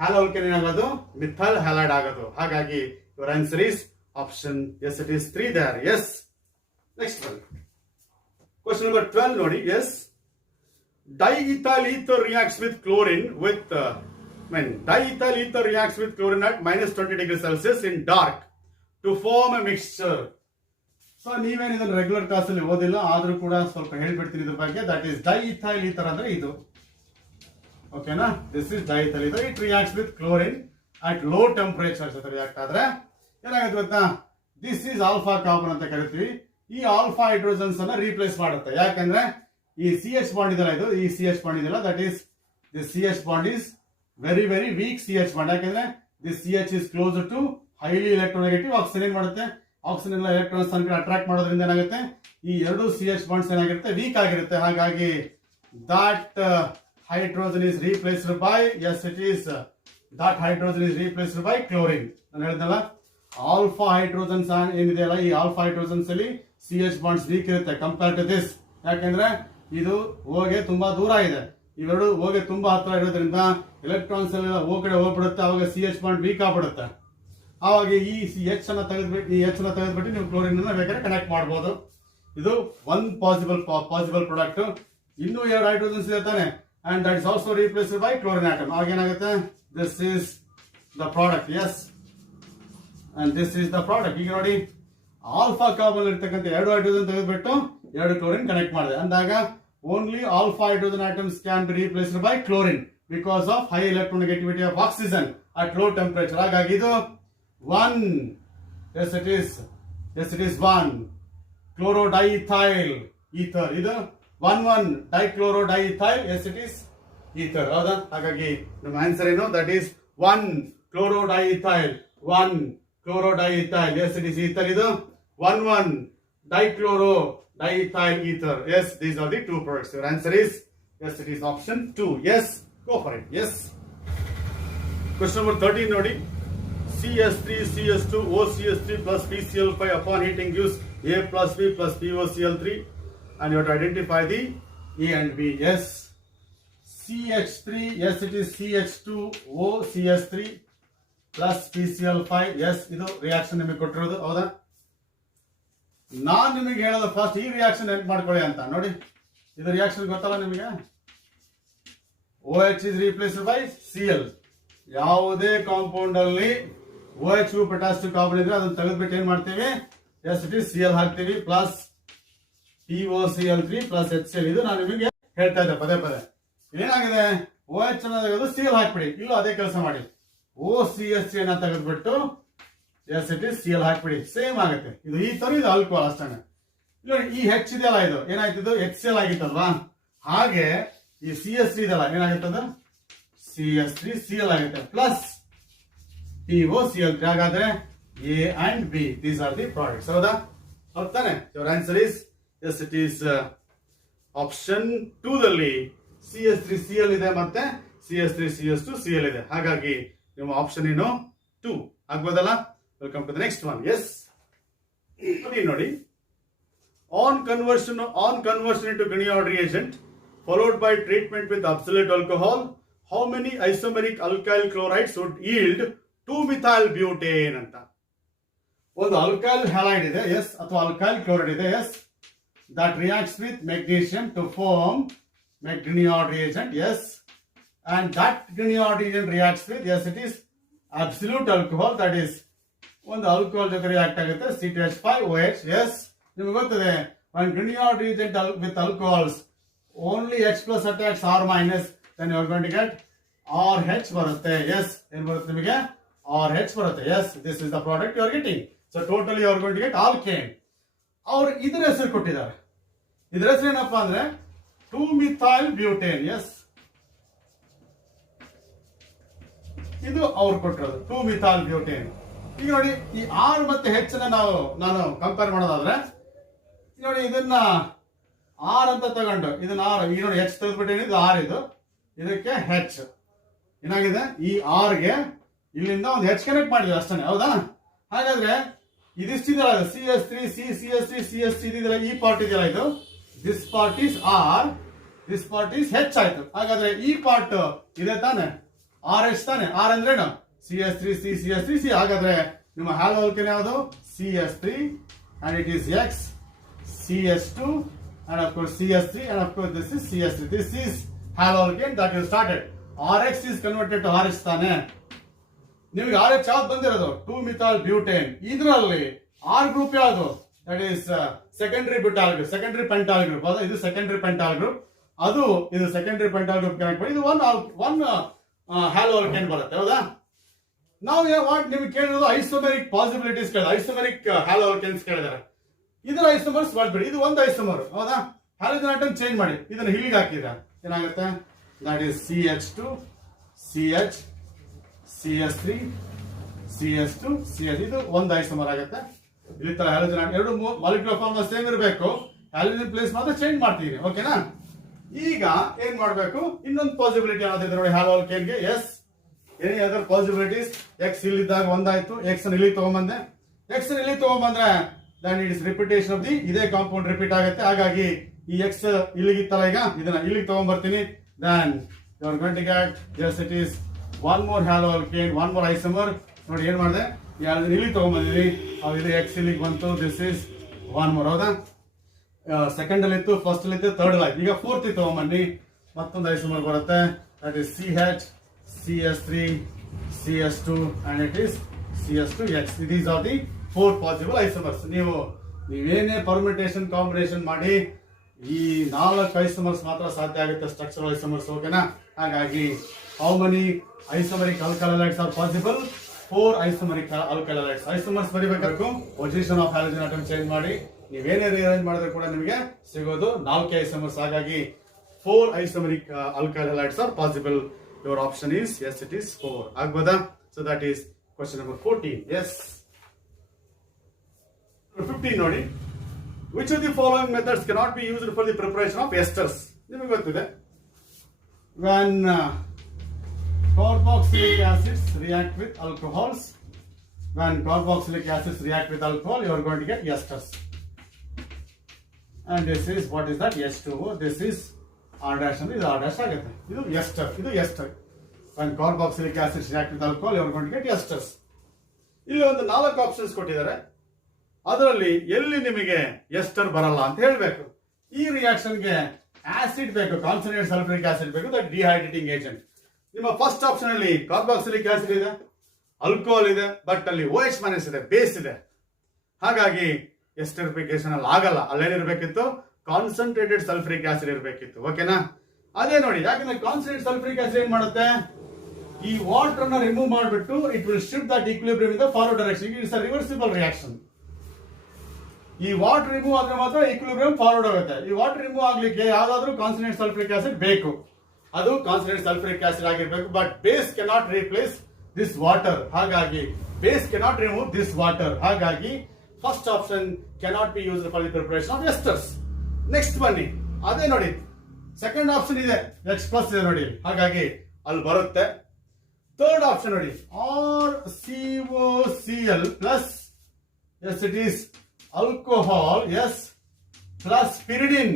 ಹ್ಯಾಲೋ ಆಲ್ಕೇನ್ ಏನಾಗೋದು, ಮಿಥೈಲ್ ಹ್ಯಾಲೈಡ್ ಆಗೋದು. ಹಾಗಾಗಿ your answer is option, yes, it is 3 there. Yes. Next one. Question number 12 nodi. Yes. Diethyl ether reacts with chlorine with diethyl ether reacts with chlorine at -20 degrees Celsius in dark to form a mixture. So ನೀವೇನು ಇದನ್ನು regular class ಅಲ್ಲಿ ಓದಿಲ್ಲ, ಆದ್ರೂ ಕೂಡ ಸ್ವಲ್ಪ ಹೇಳ್ಬಿಡ್ತೀನಿ ಇದ್ರ ಬಗ್ಗೆ. ದಟ್ ಈಸ್ ಡೈಇಥೈಲ್ ಈಥರ್ ಅಂದ್ರೆ ಇದು. ಓಕೆನಾ? This is diethyl ether. It reacts with chlorine at low temperature ಜೊತೆ ರಿಯಾಕ್ಟ್ ಆದ್ರೆ ಏನಾಗುತ್ತೆ ಗೊತ್ತಾ, ದಿಸ್ ಈಸ್ ಆಲ್ಫಾ ಕಾರ್ಬನ್ ಅಂತ ಕರಿತೀವಿ. ಈ ಆಲ್ಫಾ ಹೈಡ್ರೋಜನ್ಸ್ ಅನ್ನ ರೀಪ್ಲೇಸ್ ಮಾಡುತ್ತೆ. ಯಾಕಂದ್ರೆ ಈ CH ಬಾಂಡ್ ಇದೆಲ್ಲ, ಇದು ಈ CH ಬಾಂಡ್ ಇದೆಲ್ಲ, that is this CH bond is very very weak CH bond. ಯಾಕಂದ್ರೆ this CH is closer to highly electronegative. Oxygen ಏನ್ ಮಾಡುತ್ತೆ, ಆಕ್ಸಿಜನ್ ಎಲೆಕ್ಟ್ರಾನ್ಸ್ ಅನ್ನು ಅಟ್ರಾಕ್ಟ್ ಮಾಡೋದ್ರಿಂದ ಏನಾಗುತ್ತೆ, ಈ ಎರಡು CH ಬಾಂಡ್ಸ್ ಏನಾಗಿರುತ್ತೆ, ವೀಕ್ ಆಗಿರುತ್ತೆ. ಹಾಗಾಗಿ that hydrogen is replaced by, yes it is, that hydrogen is replaced by chlorine. ನಾನು ಹೇಳಿದ್ನಲ್ಲ, ಆಲ್ಫಾ ಹೈಡ್ರೋಜನ್ಸ್ ಏನಿದೆಯಲ್ಲ, ಈ ಆಲ್ಫಾ ಹೈಡ್ರೋಜನ್ಸ್ ಅಲ್ಲಿ CH ಬಾಂಡ್ಸ್ ವೀಕ್ ಇರುತ್ತೆ ಕಂಪೇರ್ ಟು ದಿಸ್. ಯಾಕಂದ್ರೆ ಇದು ಓಗೆ ತುಂಬಾ ದೂರ ಇದೆ, ಇವೆರಡು ಓಗೆ ತುಂಬಾ ಹತ್ರ ಇರೋದ್ರಿಂದ ಎಲೆಕ್ಟ್ರಾನ್ಸ್ ಎಲ್ಲ ಓ ಕಡೆ ಹೋಗ್ಬಿಡುತ್ತೆ. ಅವಾಗ CH ಬಾಂಡ್ ವೀಕ್ ಆಗ್ಬಿಡುತ್ತೆ. ಆವಾಗ ಈ H ಅನ್ನ ತೆಗೆದ್ಬಿಟ್ಟು ನೀವು ಕ್ಲೋರಿನ್ ಅನ್ನ ಬೇಕಾದ್ರೆ ಕನೆಕ್ಟ್ ಮಾಡಬಹುದು. ಇದು ಒನ್ ಪಾಸಿಬಲ್ ಪ್ರಾಡಕ್ಟ್. ಇನ್ನೂ 2 ಹೈಡ್ರೋಜನ್ಸ್ ಇದೆ ತಾನೆ, and that is also replaced by chlorine atom. ಆಗ ಏನಾಗುತ್ತೆ, this is the product. Yes, and this is the product. ಈಗ ನೋಡಿ, ಆಲ್ಫಾ ಕಾರ್ಬನ್ ಇರ್ತಕ್ಕಂಥ 2 ಹೈಡ್ರೋಜನ್ ತೆಗೆದುಬಿಟ್ಟು 2 ಕ್ಲೋರಿನ್ ಕನೆಕ್ಟ್ ಮಾಡಿದೆ ಅಂದಾಗ only alpha hydrogen atoms can be replaced by chlorine because of high electronegativity of oxygen at low temperature. ಹಾಗಾಗಿ ಇದು 1, yes it is 1 chlorodiethyl ether. ಇದು 1 dichlorodiethyl, yes it is ether. ಹೌದಾ? ಹಾಗಾಗಿ ನಮ್ಮ answer ಏನು, that is 1 chlorodiethyl. Yes it is ether. ಇದು 1 dichlorodiethyl ether. Yes, these are the 2 products. Your answer is, yes, it is option 2. Yes, go for it. Yes. Question number 13 ನೋಡಿ. CH3CH2OCH3 plus PCl5 upon heating gives A plus B plus POCl3, and you have to identify the A and B. Yes. CH3, yes, it is CH2OCH3 plus PCl5. yes, ಇದು reaction ನಿಮಗೆ ಕೊಟ್ಟಿರೋದು. ಹೌದಾ? ನಾನ್ ನಿಮಗೆ ಹೇಳೋದು first ಈ reaction ನೆನ್ಪು ಮಾಡ್ಕೊಳ್ಳಿ ಅಂತ. ನೋಡಿ, ಇದು ರಿಯಾಕ್ಷನ್ ಗೊತ್ತಲ್ಲ ನಿಮಗೆ. OH is replaced by Cl. ಯಾವುದೇ ಕಾಂಪೌಂಡ್ ಅಲ್ಲಿ OH ಪೊಟ್ಯಾಸಿಯಂ ಕಾರ್ಬನ್ ಇದ್ರೆ ಅದನ್ನ ತೆಗೆದ್ಬಿಟ್ಟು ಏನ್ ಮಾಡ್ತೀವಿ, ಎಸ್ ಇಟ್ ಇಸ್ Cl ಹಾಕ್ತೀವಿ, ಪ್ಲಸ್ POCl3 ಪ್ಲಸ್ HCl. ಇದು ನಾನು ನಿಮಗೆ ಹೇಳ್ತಾ ಇದ್ದೆ ಪದೇ ಪದೇ. ಏನಾಗಿದೆ, OH ಅನ್ನ ತೆಗೆದು Cl ಹಾಕ್ಬಿಡಿ. ಇಲ್ಲೂ ಅದೇ ಕೆಲಸ ಮಾಡಿ, OCH ಅನ್ನ ತೆಗೆದ್ಬಿಟ್ಟು ಎಸ್ ಇಟ್ ಇಸ್ Cl ಹಾಕ್ಬಿಡಿ. ಸೇಮ್ ಆಗುತ್ತೆ. ಇದು ಈ ತರ ಇದು ಆಲ್ಕೋಹಾಲ್ ಅಷ್ಟೇ. ಇಲ್ಲ, ಈ H ಇದೆಯಲ್ಲ, ಇದು ಏನಾಯ್ತು, ಇದು HCl ಆಗಿತ್ತಲ್ವಾ. ಹಾಗೆ ಈ CH3 ಇದೆಲ್ಲ ಏನಾಗುತ್ತದ, CH3Cl ಆಗುತ್ತೆ, ಪ್ಲಸ್ POCl3. ಹಾಗಾದ್ರೆ A and B, these are the products. ಹೌದಾ? ಹೌದಾನೆ? your answer is, yes, it is option 2 ದಲ್ಲಿ CH3Cl ಇದೆ ಮತ್ತೆ CH3CH2Cl ಇದೆ. ಹಾಗಾಗಿ ನಿಮ್ಮ ಆಪ್ಷನ್ ಏನು, 2 ಆಗ್ಬೋದಲ್ಲ. Welcome to the next one. Yes, ನೋಡಿ, on conversion into Grignard reagent followed by treatment with absolute alcohol, how many isomeric alkyl chlorides would yield 2-methyl butane ಅಂತ. ಒಂದು ಅಲ್ಕೈಲ್ ಹ್ಯಾಲೈಡ್ ಇದೆ, ಎಸ್, ಅಥವಾ ಅಲ್ಕೈಲ್ ಕ್ಲೋರೈಡ್ ಇದೆ, S, that reacts with magnesium to form Grignard reagent, yes, and that Grignard reagent reacts with, yes, it is absolute alcohol, that is ಒಂದು alcohol ಜೊತೆ react ಆಗುತ್ತೆ, C2H5OH. S, ನಿಮಗೆ ಗೊತ್ತಿದೆ, when Grignard reagent with alcohols only H plus attacks R minus, then you are going to get R H ಬರುತ್ತೆ. Yes ಏನ್ ಬರುತ್ತೆ ನಿಮಗೆ? R H ಬರುತ್ತೆ. Yes this is the product you are getting. So totally you are going to get alkane. ಅವ್ರು ಇದರ ಹೆಸರು ಕೊಟ್ಟಿದ್ದಾರೆ. ಇದರ ಹೆಸರು ಏನಪ್ಪಾ ಅಂದ್ರೆ 2-methyl butane. ಎಸ್ ಇದು ಅವ್ರು ಕೊಟ್ಟಿರೋದು 2-methyl butane. ಈಗ ನೋಡಿ ಈ ಆರ್ ಮತ್ತೆ ಹೆಚ್ ನಾನು ಕಂಪೇರ್ ಮಾಡೋದಾದ್ರೆ ನೋಡಿ ಇದನ್ನ ಆರ್ ಅಂತ ತಗೊಂಡು ಇದನ್ನ ಆರ್, ಈಗ ನೋಡಿ ಹೆಚ್ ತೆಗೆದ್ಬಿಟ್ಟೇನಿ, ಇದು ಆರ್, ಇದಕ್ಕೆ ಹೆಚ್ ಏನಾಗಿದೆ, ಈ ಆರ್ಗೆ ಇಲ್ಲಿಂದ ಒಂದು ಹೆಚ್ ಕನೆಕ್ಟ್ ಮಾಡಿದ್ವಿ ಅಷ್ಟೇ, ಹೌದಾ? ಹಾಗಾದ್ರೆ ಇದಿಷ್ಟಿದೆಯಲ್ಲ CS3 CS3 ಇದೆಯಲ್ಲ, ಈ ಪಾರ್ಟ್ ಇದೆಯಲ್ಲ, ಇದು this part is R, this part is H ಆಯ್ತು. ಹಾಗಾದ್ರೆ ಈ ಪಾರ್ಟ್ ಇದೆ ತಾನೆ, ಆರ್ ಎಚ್ ತಾನೆ. ಆರ್ ಅಂದ್ರೇನು? CS3C. ಹಾಗಾದ್ರೆ ನಿಮ್ಮ ಹ್ಯಾಲೋ ಆಲ್ಕೇನ್ ಯಾವುದು? CS3 and it is X, CS2 and of course CS3 and of course this is CS3. This is halo alkane that you started. RH is converted to RH ತಾನೆ. ನಿಮಗೆ RH ಯಾವ್ದು ಬಂದಿರೋದು? 2-methyl butane. ಇದರಲ್ಲಿ R group ಯಾವುದು? That is secondary butyl group, secondary pentyl group. ಇದು secondary pentyl group, ಇದು secondary pentyl group connect ಮಾಡಿ ಇದು ಒನ್ ಹ್ಯಾಲೋ ಆಲ್ಕೇನ್ ಬರುತ್ತೆ, ಹೌದಾ? ನಾವು ವಾಟ್ ನಿಮ್ಗೆ ಕೇಳಿರೋದು ಐಸೋಮೆರಿಕ್ ಪಾಸಿಬಿಲಿಟೀಸ್ ಕೇಳಿದ, ಐಸೋಮೆರಿಕ್ ಹ್ಯಾಲೋ ಆಲ್ಕೇನ್ಸ್ ಕೇಳಿದಾರೆ. ಇದರ ಐಸೋಮರ್ಸ್ ಮಾಡ್ಬೇಡಿ, ಇದು ಒಂದು ಐಸೋಮರ್, ಹೌದಾ? ಹ್ಯಾಲೋಜನ್ ಆಟಮ್ ಚೇಂಜ್ ಮಾಡಿ ಇದನ್ನ ಹೀಗೆ ಹಾಕಿದ್ರೆ ಏನಾಗುತ್ತೆ? That is CH2 CH CS3 CS2 CS. ಇದು ಒಂದು ಐಸೋಮರ್ ಆಗುತ್ತೆ. ಇಲ್ಲಿ ತರ ಹ್ಯಾಲೋಜನ್ ಆಟಮ್ ಎರಡು ಮಾಲಿಕ್ಯುಲರ್ ಫಾರ್ಮ್ ಸೇಮ್ ಇರಬೇಕು, ಹ್ಯಾಲೋಜನ್ ಪ್ಲೇಸ್ ಮಾತ್ರ ಚೇಂಜ್ ಮಾಡ್ತೀವಿ, ಓಕೆನಾ? ಈಗ ಏನ್ ಮಾಡ್ಬೇಕು? ಇನ್ನೊಂದು ಪಾಸಿಬಿಲಿಟಿ ಯಾವ್ದಿದೆ ನೋಡಿ ಹ್ಯಾಲೋ ಆಲ್ಕೇನ್ಗೆ. Yes any other possibilities? X ಇಲ್ಲಿದ್ದಾಗ ಒಂದಾಯ್ತು, ಎಕ್ಸ್ ಇಲ್ಲಿ ತಗೊಂಡ್ಬಂದೆ, ಎಕ್ಸ್ ಇಲ್ಲಿ ತಗೊಂಡ್ಬಂದ್ರೆ then it is repetition of the ಇದೇ ಕಾಂಪೌಂಡ್ ರಿಪೀಟ್ ಆಗುತ್ತೆ. ಹಾಗಾಗಿ ಈ ಎಕ್ಸ್ ಇಲ್ಲಿಗಿತ್ತಲ್ಲ, ಈಗ ಇದನ್ನ ಇಲ್ಲಿಗೆ ತಗೊಂಡ್ಬರ್ತೀನಿ. then you are going to get, yes it is one more halo alkane, one more isomer. ನೋಡಿ ಏನ್ ಮಾಡಿದೆ, ಇಲ್ಲಿ ತಗೊಂಡ್ಬಂದಿದ್ವಿ, ಇದು ಎಕ್ಸ್ ಇಲ್ಲಿಗೆ ಬಂತು, ದಿಸ್ ಇಸ್ ಒನ್ ಮೋರ್, ಹೌದಾ? ಸೆಕೆಂಡ್ ಅಲ್ಲಿ ಇತ್ತು, ಫಸ್ಟ್ ಅಲ್ಲಿ ಇತ್ತು, ಥರ್ಡ್ ಅಲ್ಲಿ, ಈಗ ಫೋರ್ತ್ ತಗೊಂಡ್ಬನ್ನಿ, ಮತ್ತೊಂದು ಐಸೋಮರ್ ಬರುತ್ತೆ. That is CH CS3 CS2 and it is CS2X. these are the 4 possible isomers. ನೀವೇನೇ ಪರ್ಮಿಟೇಷನ್ ಕಾಂಬಿನೇಷನ್ ಮಾಡಿ ಈ 4 ಐಸೋಮರ್ಸ್ ಮಾತ್ರ ಸಾಧ್ಯ ಆಗುತ್ತೆ, ಸ್ಟ್ರಕ್ಚರಲ್ ಐಸೋಮರ್ಸ್, ಓಕೆನಾ? ಹಾಗಾಗಿ how many isomeric alkyl halides are possible? 4 isomeric alkyl halides. Isomers ಬರಿಬೇಕಾದ್ರೆ position of halogen atom change ಮಾಡಿ ನೀವೇನೇ ರಿಅರೇಂಜ್ ಮಾಡಿದ್ರೆ ಕೂಡ ನಿಮಗೆ ಸಿಗೋದು 4 ಐಸೋಮರ್ಸ್. ಹಾಗಾಗಿ 4 isomeric alkyl halides are possible. Your option is yes, it is 4. ಆಗ್ಬೋದಾ? So that is question number 14. Yes 15 ನೋಡಿ. Which of the following methods cannot be used for the preparation of esters? ನಿಮಗೆ ಗೊತ್ತಿದೆ, when carboxylic acids react with alcohols, when carboxylic acids react with alcohol, you are going to get esters. And this is, what is that? H2O. this is R dash and this R dash ಆಗುತ್ತೆ. ಇದು ester, ಇದು ester. when carboxylic acids react with alcohol, you are going to get esters. ಇಲ್ಲಿ ಒಂದು 4 options ಕೊಟ್ಟಿದ್ದಾರೆ, ಅದರಲ್ಲಿ ಎಲ್ಲಿ ನಿಮಗೆ ester ಬರಲ್ಲ ಅಂತ ಹೇಳ್ಬೇಕು. ಈ ರಿಯಾಕ್ಷನ್ಗೆ ಆಸಿಡ್ ಬೇಕು, ಕಾನ್ಸಂಟ್ರೇಟ್ ಸಲ್ಫ್ಯೂರಿಕ್ ಆಸಿಡ್ ಬೇಕು, ದಟ್ ಡಿಹೈಡ್ರೇಟಿಂಗ್ ಏಜೆಂಟ್. ನಿಮ್ಮ ಫಸ್ಟ್ ಆಪ್ಷನ್ ಅಲ್ಲಿ ಕಾರ್ಬಾಕ್ಸಿಲಿಕ್ ಆಸಿಡ್ ಇದೆ, ಆಲ್ಕೋಹಾಲ್ ಇದೆ, ಬಟ್ ಅಲ್ಲಿ OH ಮೈನಸ್ ಇದೆ, ಬೇಸ್ ಇದೆ. ಹಾಗಾಗಿ ಎಸ್ಟರಿಫಿಕೇಶನ್ ಅಲ್ಲಿ ಆಗಲ್ಲ. ಅಲ್ಲೇನಿರ್ಬೇಕಿತ್ತು? ಕಾನ್ಸಂಟ್ರೇಟೆಡ್ ಸಲ್ಫ್ಯೂರಿಕ್ ಆಸಿಡ್ ಇರಬೇಕಿತ್ತು, ಓಕೆನಾ? ಅದೇ ನೋಡಿ, ಯಾಕಂದ್ರೆ ಕಾನ್ಸಂಟ್ರೇಟ್ ಸಲ್ಫ್ಯೂರಿಕ್ ಆಸಿಡ್ ಏನ್ ಮಾಡುತ್ತೆ, ಈ ವಾಟರ್ ನ ರಿಮೂವ್ ಮಾಡಿಬಿಟ್ಟು it will shift that equilibrium in the forward direction. It's a reversible reaction. ಈ ವಾಟರ್ ರಿಮೂವ್ ಆದ್ರೆ ಮಾತ್ರ ಈಕ್ವಿಲಿಬ್ರಿಯಂ ಫಾರ್ವರ್ಡ್ ಆಗುತ್ತೆ. ಈ ವಾಟರ್ ರಿಮೂವ್ ಆಗ್ಲಿಕ್ಕೆ ಯಾವ್ದಾದ್ರು ಕಾನ್ಸಂಟ್ರೇಟ್ ಸಲ್ಫ್ಯೂರಿಕ್ ಆಸಿಡ್ ಬೇಕು, ಅದು ಕಾನ್ಸಂಟ್ರೇಟ್ ಸಲ್ಫ್ಯೂರಿಕ್ ಆಸಿಡ್ ಆಗಿರ್ಬೇಕು. But base cannot replace this water. ಹಾಗಾಗಿ base cannot remove this water. ಹಾಗಾಗಿ first option cannot be used for the preparation of esters. Next ಬನ್ನಿ, ಅದೇ ನೋಡಿ ಸೆಕೆಂಡ್ ಆಪ್ಷನ್ ಇದೆ, H+ ಇದೆ ನೋಡಿ, ಹಾಗಾಗಿ ಅಲ್ಲಿ ಬರುತ್ತೆ. ಥರ್ಡ್ ಆಪ್ಷನ್ ನೋಡಿ, RCOCl plus, yes it is alcohol, yes, plus pyridine.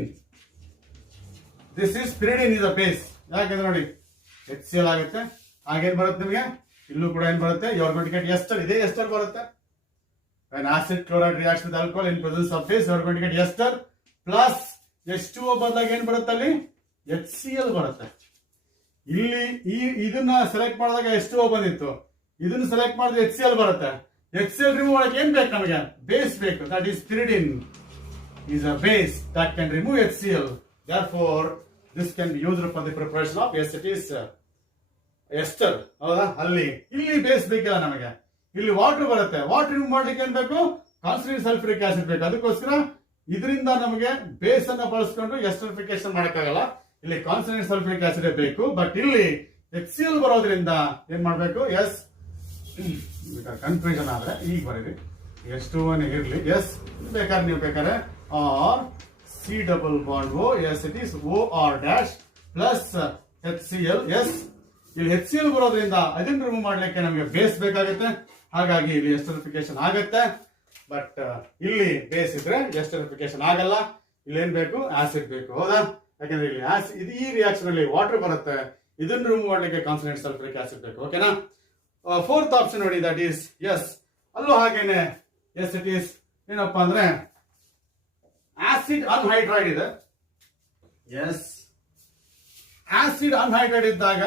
This is pyridine is a base. ಯಾಕಂದ್ರೆ ನೋಡಿ HCl ಆಗುತ್ತೆ, ಹಾಗೇನ್ ಬರುತ್ತೆ ನಿಮಗೆ ಇಲ್ಲೂ ಕೂಡ ಏನ್ ಬರುತ್ತೆ, you are going to get ester. ಇದೇ ester ಬರುತ್ತೆ. when acid chloride reacts with alcohol in presence of base, you are going to get ester plus H2O ಬದಲಾಗಿ ಏನ್ ಬರುತ್ತೆ, ಅಲ್ಲಿ HCl ಬರುತ್ತೆ. ಇಲ್ಲಿ ಇದನ್ನ ಸೆಲೆಕ್ಟ್ ಮಾಡಿದಾಗ H2O ಬಂದಿತ್ತು, ಇದನ್ನ ಸೆಲೆಕ್ಟ್ ಮಾಡಿದ್ರೆ HCl ಬರುತ್ತೆ. HCl ರಿಮೂವ್ ಮಾಡಕ್ಕೆ ಏನ್ ಬೇಕು ನಮಗೆ? ಬೇಸ್ ಬೇಕು. That is pyridine is a base that can remove HCl. Therefore, this can be used for the preparation of, yes, it is ester ಹೌದಾ, ಅಲ್ಲಿ ಇಲ್ಲಿ ಬೇಸ್ ಬೇಕಿಲ್ಲ ನಮಗೆ, ಇಲ್ಲಿ ವಾಟರ್ ಬರುತ್ತೆ. ವಾಟರ್ ರಿಮೂವ್ ಮಾಡ್ಲಿಕ್ಕೆ ಏನ್ ಬೇಕು? ಕಾನ್ಸಂಟ್ರೇಟೆಡ್ ಸಲ್ಫ್ಯೂರಿಕ್ ಆಸಿಡ್ ಬೇಕು. ಅದಕ್ಕೋಸ್ಕರ ಇದರಿಂದ ನಮಗೆ ಬೇಸ್ ಅನ್ನ ಬಳಸ್ಕೊಂಡು ಎಸ್ಟರಿಫಿಕೇಶನ್ ಮಾಡಕ್ಕಾಗಲ್ಲ, ಇಲ್ಲಿ ಕಾನ್ಸಂಟ್ರೇಟೆಡ್ ಸಲ್ಫ್ಯೂರಿಕ್ ಆಸಿಡ್ ಬೇಕು. ಬಟ್ ಇಲ್ಲಿ HCl ಬರೋದ್ರಿಂದ ಏನ್ ಮಾಡ್ಬೇಕು? ಎಸ್, ಕನ್ಫ್ಯೂಷನ್ ಆದ್ರೆ ಈಗ ಬರೀರಿ, H2O ಇರ್ಲಿ, ಎಸ್ ಬೇಕಾದ್ರೆ ನೀವು ಬೇಕಾದ್ರೆ R C double bond O, yes it is OR dash plus HCl. Yes, ಇಲ್ಲಿ HCl ಬರೋದ್ರಿಂದ ಅದನ್ನ ರಿಮೂವ್ ಮಾಡ್ಲಿಕ್ಕೆ ನಮಗೆ ಬೇಸ್ ಬೇಕಾಗುತ್ತೆ, ಹಾಗಾಗಿ ಇಲ್ಲಿ ಎಸ್ಟರಿಫಿಕೇಶನ್ ಆಗುತ್ತೆ. ಬಟ್ ಇಲ್ಲಿ ಬೇಸ್ ಇದ್ರೆ ಎಸ್ಟರಿಫಿಕೇಶನ್ ಆಗಲ್ಲ, ಇಲ್ಲಿ ಏನ್ ಬೇಕು? ಆಸಿಡ್ ಬೇಕು, ಹೌದಾ? ಯಾಕಂದ್ರೆ ಇಲ್ಲಿ ಆಸಿಡ್, ಈ ರಿಯಾಕ್ಷನ್ ಅಲ್ಲಿ ವಾಟರ್ ಬರುತ್ತೆ, ಇದನ್ನ ರಿಮೂವ್ ಮಾಡ್ಲಿಕ್ಕೆ ಕಾನ್ಸಂಟ್ರೇಟೆಡ್ ಸಲ್ಫ್ಯೂರಿಕ್ ಆಸಿಡ್ ಬೇಕು. ಓಕೆನಾ? ಫೋರ್ತ್ ಆಪ್ಷನ್ ನೋಡಿ, ದಟ್ ಈಸ್ ಎಸ್. ಅಲ್ಲೂ ಹಾಗೇನೆ ಎಸ್ ಇಟ್ ಈಸ್ ಏನಪ್ಪಾ ಅಂದ್ರೆ ಆಸಿಡ್ ಅನ್ಹೈಡ್ರೈಡ್ ಇದೆ. ಎಸ್, ಆಸಿಡ್ ಅನ್ಹೈಡ್ರೈಡ್ ಇದ್ದಾಗ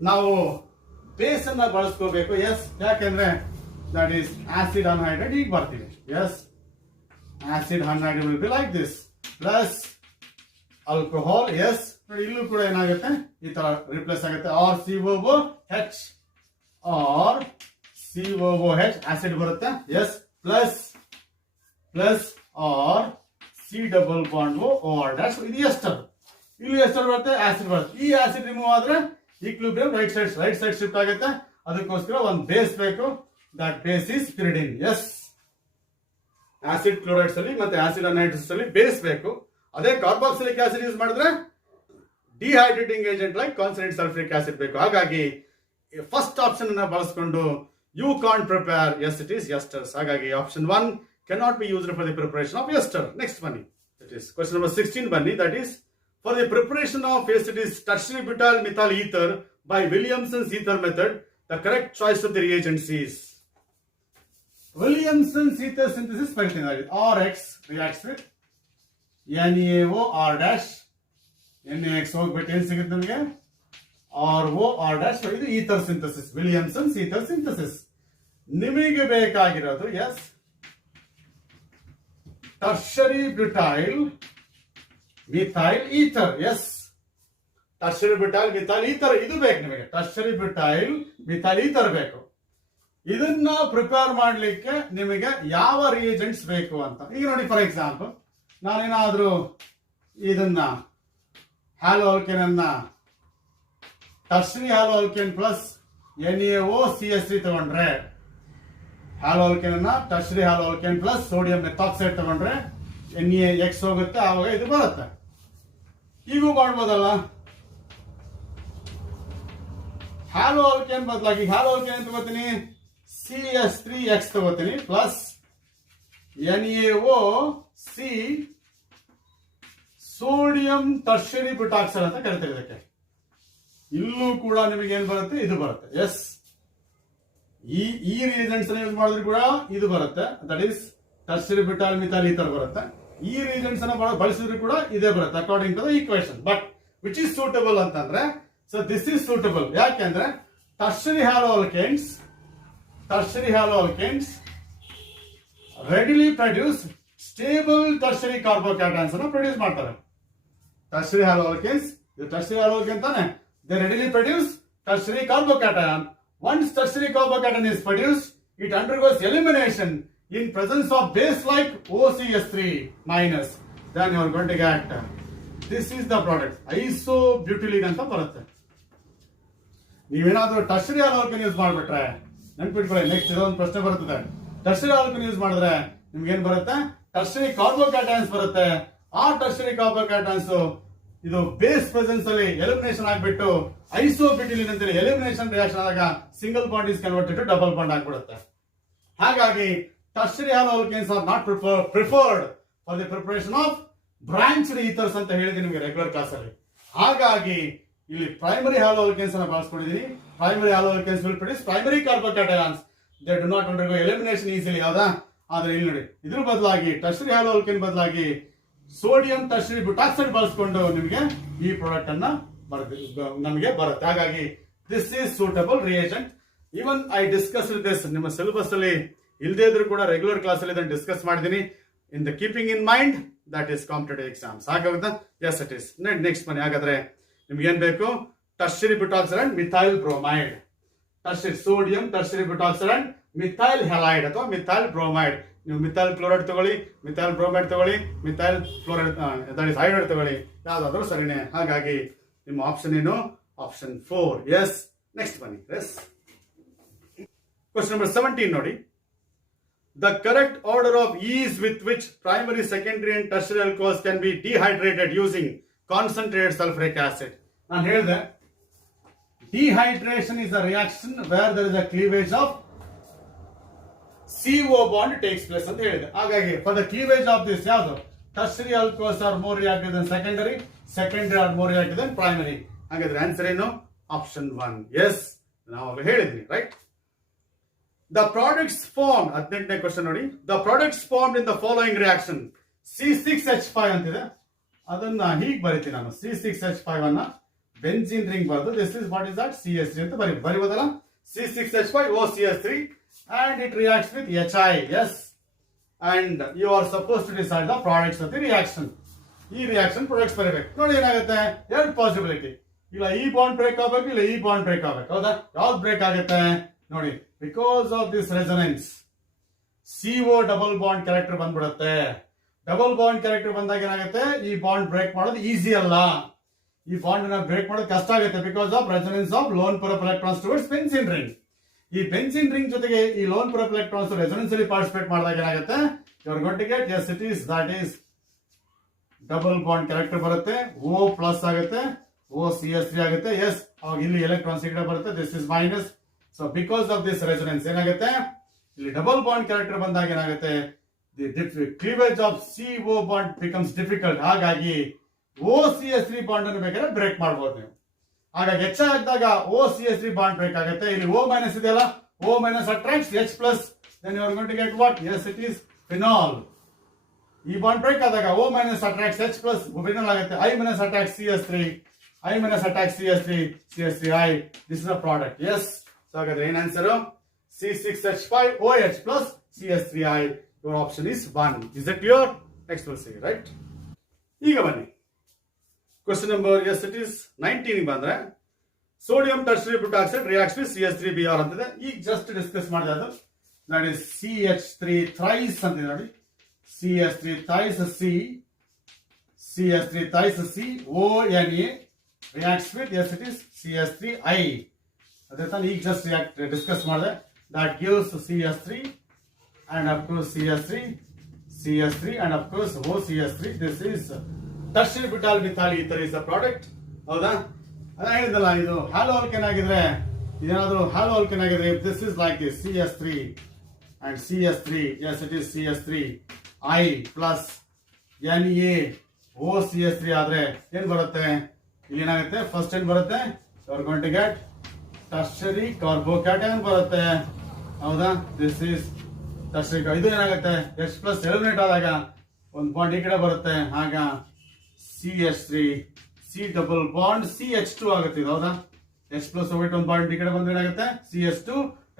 ನಾವು ಬೇಸ್ ಅನ್ನ ಬಳಸ್ಕೋಬೇಕು. ಎಸ್, ಯಾಕೆಂದ್ರೆ ದಟ್ ಈಸ್ ಆಸಿಡ್ ಅನ್ಹೈಡ್ರೈಡ್. ಈಗ ಬರ್ತೀವಿ. Yes, acid anhydride will be like this plus alcohol. Yes, ಇಲ್ಲೂ ಕೂಡ ಏನಾಗುತ್ತೆ? ಈ ತರ ರಿಪ್ಲೇಸ್ ಆಗುತ್ತೆ. R COOH, R COOH acid ಬರುತ್ತೆ. Yes, plus plus R C double bond OR dash. ಇದು ಎಸ್ಟರ್, ಇಲ್ಲಿ ಎಸ್ಟರ್ ಬರುತ್ತೆ, ಆಸಿಡ್ ಬರುತ್ತೆ. ಈ ಆಸಿಡ್ ರಿಮೂವ್ ಆದ್ರೆ ಈಕ್ವಿಲಿಬ್ರಿಯಂ ರೈಟ್ ಸೈಡ್ ಶಿಫ್ಟ್ ಆಗುತ್ತೆ. ಅದಕ್ಕೋಸ್ಕರ ಒಂದು ಬೇಸ್ ಬೇಕು, that base is pyridine. Yes, acid chlorides ಅಲ್ಲಿ ಮತ್ತೆ ಆಸಿಡ್ ಅನೈಡ್ರೈಡ್ಸ್ ಅಲ್ಲಿ ಬೇಸ್ ಬೇಕು. ಅದೇ ಕಾರ್ಬಾಕ್ಸಿಲಿಕ್ ಆಸಿಡ್ ಯೂಸ್ ಮಾಡಿದ್ರೆ dehydrating agent like concentrated sulphuric acid ಬೇಕು. ಹಾಗಾಗಿ ಫಸ್ಟ್ ಆಪ್ಷನ್ ಅನ್ನ ಬಳಸಿಕೊಂಡು you can't prepare, yes it is esters. ಹಾಗಾಗಿ option 1 cannot be used for the preparation of ester. Next money, that is question number 16 bunny, that is for the preparation of it is tertiary butyl methyl ether by Williamson's ether method, the correct choice of the reagents is Williamson's ether synthesis. RX reacts with NaOR dash, NaX ಹೋಗ್ಬಿಟ್ಟು ಏನ್ ಸಿಗುತ್ತೆ ನಮಗೆ? ROR dash. ಇದು ether synthesis, Williamson's ether synthesis. ನಿಮಗೆ ಬೇಕಾಗಿರೋದು yes tertiary butyl methyl ether. Yes, tertiary butyl methyl ether ಇದು ಬೇಕು ನಿಮಗೆ. tertiary butyl methyl ether ಬೇಕು. ಇದನ್ನ ಪ್ರಿಪೇರ್ ಮಾಡ್ಲಿಕ್ಕೆ ನಿಮಗೆ ಯಾವ ರಿಯೇಜೆಂಟ್ಸ್ ಬೇಕು ಅಂತ. ಈಗ ನೋಡಿ, ಫಾರ್ ಎಕ್ಸಾಂಪಲ್ ನಾನೇನಾದ್ರೂ ಇದನ್ನ ಹ್ಯಾಲೋ ಆಲ್ಕೇನ್ ಅನ್ನ tertiary halo alkane plus NaOCH3 ತಗೊಂಡ್ರೆ, ಹ್ಯಾಲೋ ಆಲ್ಕೇನ್ ಅನ್ನ tertiary halo alkane plus sodium methoxide ತಗೊಂಡ್ರೆ NaX ಹೋಗುತ್ತೆ, ಆವಾಗ ಇದು ಬರುತ್ತೆ. ಈಗೂ ಮಾಡ್ಬೋದಲ್ಲ. ಹ್ಯಾಲೋ ಆಲ್ಕೇನ್ ಬದಲಾಗಿ ಹ್ಯಾಲೋ ಆಲ್ಕೇನ್ ತಗೋತೀನಿ, CH3X ತಗೋತೀನಿ plus NaOC sodium tertiary butoxide ಅಂತ ಕರಿತಾರೆ ಇದಕ್ಕೆ. ಇಲ್ಲೂ ಕೂಡ ನಿಮಗೆ ಏನ್ ಬರುತ್ತೆ? ಇದು ಬರುತ್ತೆ. ಎಸ್, ಈ ರಿಯೇಜೆಂಟ್ಸ್ ಯೂಸ್ ಮಾಡಿದ್ರು ಕೂಡ ಇದು ಬರುತ್ತೆ, that is tertiary butyl methyl ether ಬರುತ್ತೆ. ಈ ರಿಯೇಜೆಂಟ್ಸ್ ಅನ್ನ ಬಳಸಿದ್ರು ಕೂಡ ಇದೇ ಬರುತ್ತೆ according to the equation. But which is suitable ಅಂತಂದ್ರೆ, ಸೊ ದಿಸ್ ಇಸ್ ಸೂಟಬಲ್. ಯಾಕೆಂದ್ರೆ tertiary halo alkanes readily produce stable tertiary carbocations ಅನ್ನು ಪ್ರೊಡ್ಯೂಸ್ ಮಾಡ್ತಾರೆ. ಟರ್ಷರಿ ಹ್ಯಾಲೋ ಆಲ್ಕೇನ್ಸ್, ಇದು ಟರ್ಷರಿ ಹ್ಯಾಲೋ ಆಲ್ಕೇನ್ ತಾನೆ, they readily produce tertiary carbocation. Once tertiary carbocation is produced, it undergoes elimination in presence of base like OCH3 minus. Then you are going to get this is the product isobutylene ಅಂತ ಬರುತ್ತೆ. ನೀವೇನಾದ್ರೂ tertiary alkane use ಮಾಡ್ಬಿಟ್ರೆ ನೆನ್ಪಿಟ್ಕೊಳ್ಳಿ, next ಇದೊಂದು ಪ್ರಶ್ನೆ ಬರ್ತದೆ. Tertiary alkane use ಮಾಡಿದ್ರೆ ನಿಮ್ಗೆ ಏನ್ ಬರುತ್ತೆ? ಟರ್ಷರಿ ಕಾರ್ಬೋಕ್ಯಾಟೈನ್ಸ್ ಬರುತ್ತೆ. ಆ ಟರ್ಷರಿ ಕಾರ್ಬೋಕ್ಯಾಟೈನ್ಸ್ ಇದು ಬೇಸ್ ಪ್ರೆಸೆನ್ಸ್ ಅಲ್ಲಿ ಎಲಿಮಿನೇಷನ್ ಆಗ್ಬಿಟ್ಟು ಐಸೋಬ್ಯುಟಿಲಿನ್ ಅಂತೇಳಿ ಎಲಿಮಿನೇಷನ್ ರಿಯಾಕ್ಷನ್ ಆದಾಗ single bond is converted to double bond ಆಗ್ಬಿಡುತ್ತೆ. ಹಾಗಾಗಿ tertiary halo alkanes are not preferred for the preparation of branched ethers ಅಂತ ಹೇಳಿದೀನಿ ನಿಮಗೆ ರೆಗ್ಯುಲರ್ ಕ್ಲಾಸ್ ಅಲ್ಲಿ. ಹಾಗಾಗಿ ಇಲ್ಲಿ ಪ್ರೈಮರಿ ಹ್ಯಾಲೋ ಆಲ್ಕೇನ್ಸ್ ಅನ್ನ ಬಳಸ್ಕೊಂಡಿದೀನಿ. Primary halo alkanes will produce primary carbocations, they do not undergo elimination easily, ಹೌದಾ? ಆದ್ರೆ ಇಲ್ಲಿ ನೋಡಿ, ಇದ್ರ ಬದಲಾಗಿ ಟರ್ಷರಿ ಹ್ಯಾಲೋ ಆಲ್ಕೇನ್ ಬದಲಾಗಿ ಸೋಡಿಯಂ ಟರ್ಷರಿ ಬ್ಯುಟಾಕ್ಸೈಡ್ ಬಳಸ್ಕೊಂಡು ನಿಮಗೆ ಈ ಪ್ರಾಡಕ್ಟ್ ಅನ್ನ ನಮಗೆ ಬರುತ್ತೆ. ಹಾಗಾಗಿ this is suitable reagent. Even I discuss this ನಿಮ್ಮ ಸಿಲೆಬಸ್ ಅಲ್ಲಿ ಇಲ್ಲದೇ ಇದ್ರೂ ಕೂಡ ರೆಗ್ಯುಲರ್ ಕ್ಲಾಸ್ ಅಲ್ಲಿ ಇದನ್ನು ಡಿಸ್ಕಸ್ ಮಾಡಿದೀನಿ. In the keeping in mind that is competitive exams. ಹಾಗಾಗುತ್ತಾ? Yes it is. ನೆಕ್ಸ್ಟ್ ಬನ್ನಿ. ಹಾಗಾದ್ರೆ ನಿಮ್ಗೆ ಏನ್ ಬೇಕು? tertiary butoxide and methyl bromide. Tertiary sodium tertiary butoxide and methyl halide ಅಥವಾ ಮಿಥೈಲ್ ಬ್ರೋಮೈಡ್. ನೀವು ಮಿಥೈಲ್ ಕ್ಲೋರೈಡ್ ತಗೊಳ್ಳಿ, ಮಿಥೈಲ್ ಬ್ರೋಮೈಡ್ ತಗೊಳ್ಳಿ, methyl chloride that is hydride ತಗೊಳ್ಳಿ, ಯಾವ್ದಾದ್ರು ಸರಿನೇ. ಹಾಗಾಗಿ ನಿಮ್ಮ ಆಪ್ಷನ್ ಏನು? ಆಪ್ಷನ್ 4. ಎಸ್. ನೆಕ್ಸ್ಟ್ ಬನ್ನಿ. ಎಸ್. ಕ್ವೆಶ್ಚನ್ ನಂಬರ್ 17 ನೋಡಿ. The correct order of ease with which primary, secondary and tertiary alcohols can be dehydrated using concentrated sulfuric acid. ನಾನು ಹೇಳಿದೆ dehydration is a reaction where there is a cleavage of CO bond takes place ಅಂತ ಹೇಳಿದೆ. ಹಾಗಾಗಿ for the cleavage of this ಯಾವುದು? tertiary alcohols are more reactive than secondary, secondary are more reactive than primary. ಹಾಗಾದ್ರೆ answer ಏನು? Option 1. Yes. ನಾವು ಹೇಳಿದ್ವಿ right. The products formed, 18ನೇ question ನೋಡಿ. The products formed in the following reaction, C6H5 ಅಂತಿದೆ, ಅದನ್ನ ಹೀಗೆ ಬರೀತೀನಿ ನಾನು. C6H5 ಅನ್ನ ಬೆಂಜಿನ್ ರಿಂಗ್ ಬರೆದು this is what is that CS3 ಅಂತ ಬರೀಬೋದಲ್ಲ. C6H5 OCS3 and it reacts with HI. Yes, and you are supposed to decide the products of the reaction. ಈ reaction products ಬರೀಬೇಕು. ನೋಡಿ ಏನಾಗುತ್ತೆ, ಎರಡು ಪಾಸಿಬಿಲಿಟಿ, ಇಲ್ಲ ಈ ಬಾಂಡ್ ಬ್ರೇಕ್ ಆಗಬೇಕು, ಇಲ್ಲ ಈ ಬಾಂಡ್ ಬ್ರೇಕ್ ಆಗಬೇಕು. ಹೌದಾ? ಯಾವ್ದು ಬ್ರೇಕ್ ಆಗುತ್ತೆ ನೋಡಿ. Because of this resonance CO double bond character ಬಂದ್ಬಿಡುತ್ತೆ. ಡಬಲ್ ಬಾಂಡ್ ಕ್ಯಾರೆಕ್ಟರ್ ಬಂದಾಗ ಏನಾಗುತ್ತೆ, ಈ ಬಾಂಡ್ ಬ್ರೇಕ್ ಮಾಡೋದು ಈಸಿ ಅಲ್ಲ. ಈ ಬಾಂಡ್ ನ ಬ್ರೇಕ್ ಮಾಡೋದು ಕಷ್ಟ ಆಗುತ್ತೆ because of resonance of lone pair electrons towards benzene ring. ಈ ಬೆನ್ಸಿನ್ ರಿಂಗ್ ಜೊತೆಗೆ ಈ ಲೋನ್ ಪರ್ ಎಲೆಕ್ಟ್ರಾನ್ಸ್ ರೆಸೊನೆನ್ಸ್ ಅಲ್ಲಿ ಪಾರ್ಟಿಸಿಪೇಟ್ ಮಾಡಿದಾಗ ಏನಾಗುತ್ತೆ, you are going to get yes it is that is double bond character ಬರುತ್ತೆ. O ಪ್ಲಸ್ ಆಗುತ್ತೆ, OCS3 ಆಗುತ್ತೆ. S, ಅವಾಗ ಇಲ್ಲಿ ಎಲೆಕ್ಟ್ರಾನ್ಸ್ ಈ ಕಡೆ ಬರುತ್ತೆ, this is minus. So because of this resonance ಏನಾಗುತ್ತೆ, ಇಲ್ಲಿ ಡಬಲ್ ಬಾಂಡ್ ಕ್ಯಾರೆಕ್ಟರ್ ಬಂದಾಗ ಏನಾಗುತ್ತೆ, the cleavage of CO bond becomes difficult. ಹಾಗಾಗಿ OCS3 ಬಾಂಡ್ ಅನ್ನು ಬೇಕಾದ್ರೆ ಬ್ರೇಕ್ ಮಾಡಬಹುದು ನೀವು. ಹಾಗಾಗಿ ಹೆಚ್ಚಾದಾಗ OCS3 ಬಾಂಡ್ ಬ್ರೇಕ್ ಆಗುತ್ತೆ. ಇಲ್ಲಿ O ಮೈನಸ್ ಇದೆಯಲ್ಲ, O minus attracts H plus, then you are going to get what? Yes, it is phenol. ಈ ಬಾಂಡ್ ಬ್ರೇಕ್ ಆದಾಗ O minus attracts H plus, phenol ಆಗುತ್ತೆ. I minus attracts CS3, I minus attacks CS3, CS3I. This is a product. Yes. So ಹಾಗಾದ್ರೆ ಏನ್ answer? C6H5OH plus CS3I. Your option is 1. Is that clear? Next we'll see, right? ಈಗ ಬನ್ನಿ. Question number, yes it is 19 ಬಂದ್ರೆ sodium tertiary butoxide reacts with CH3Br ಅಂತಿದೆ. ಈಗ just discuss ಮಾಡಿದೆ ಅದು. That is CH3 thrice ಅಂತಿದೆ ನೋಡಿ. CH3 thrice C, CH3 thrice C, ONA reacts with, yes it is CH3I. ಅದೇ ತಾನು ಈಗ ಜಸ್ಟ್ ಡಿಸ್ಕಸ್ ಮಾಡಿದೆ. That gives CH3 and of course CH3 and of course OCS3. This is tertiary butyl methyl ether is the product. ಹೌದಾ? ಅದ ಹೇಳಿದಲ್ಲ, ಇದು hello alkane ಆಗಿದ್ರೆ, ಇದೇನಾದ್ರೂ hello alkane ಆಗಿದ್ರೆ, if this is like this CH3 and CH3, yes it is CH3I plus NaOCS3 ಆದ್ರೆ ಏನ್ ಬರುತ್ತೆ, ಇಲ್ಲಿ ಏನಾಗುತ್ತೆ, ಫಸ್ಟ್ ಏನ್ ಬರುತ್ತೆ, you are going to get tertiary carbocation ಬರುತ್ತೆ. ಹೌದಾ? This is tertiary. ಇದು ಏನಾಗುತ್ತೆ, H ಪ್ಲಸ್ ಎಲಿಮಿನೇಟ್ ಆದಾಗ ಒಂದು ಬಾಂಡ್ ಈ ಕಡೆ ಬರುತ್ತೆ, ಆಗ CH3 C double bond CH2 ಆಗುತ್ತೆ. ಇದು ಹೌದಾ? H ಪ್ಲಸ್ ಹೋಗ್ಬಿಟ್ಟು ಒಂದು ಬಾಂಡ್ ಈ ಕಡೆ ಬಂದ್ರೆ ಏನಾಗುತ್ತೆ, CH2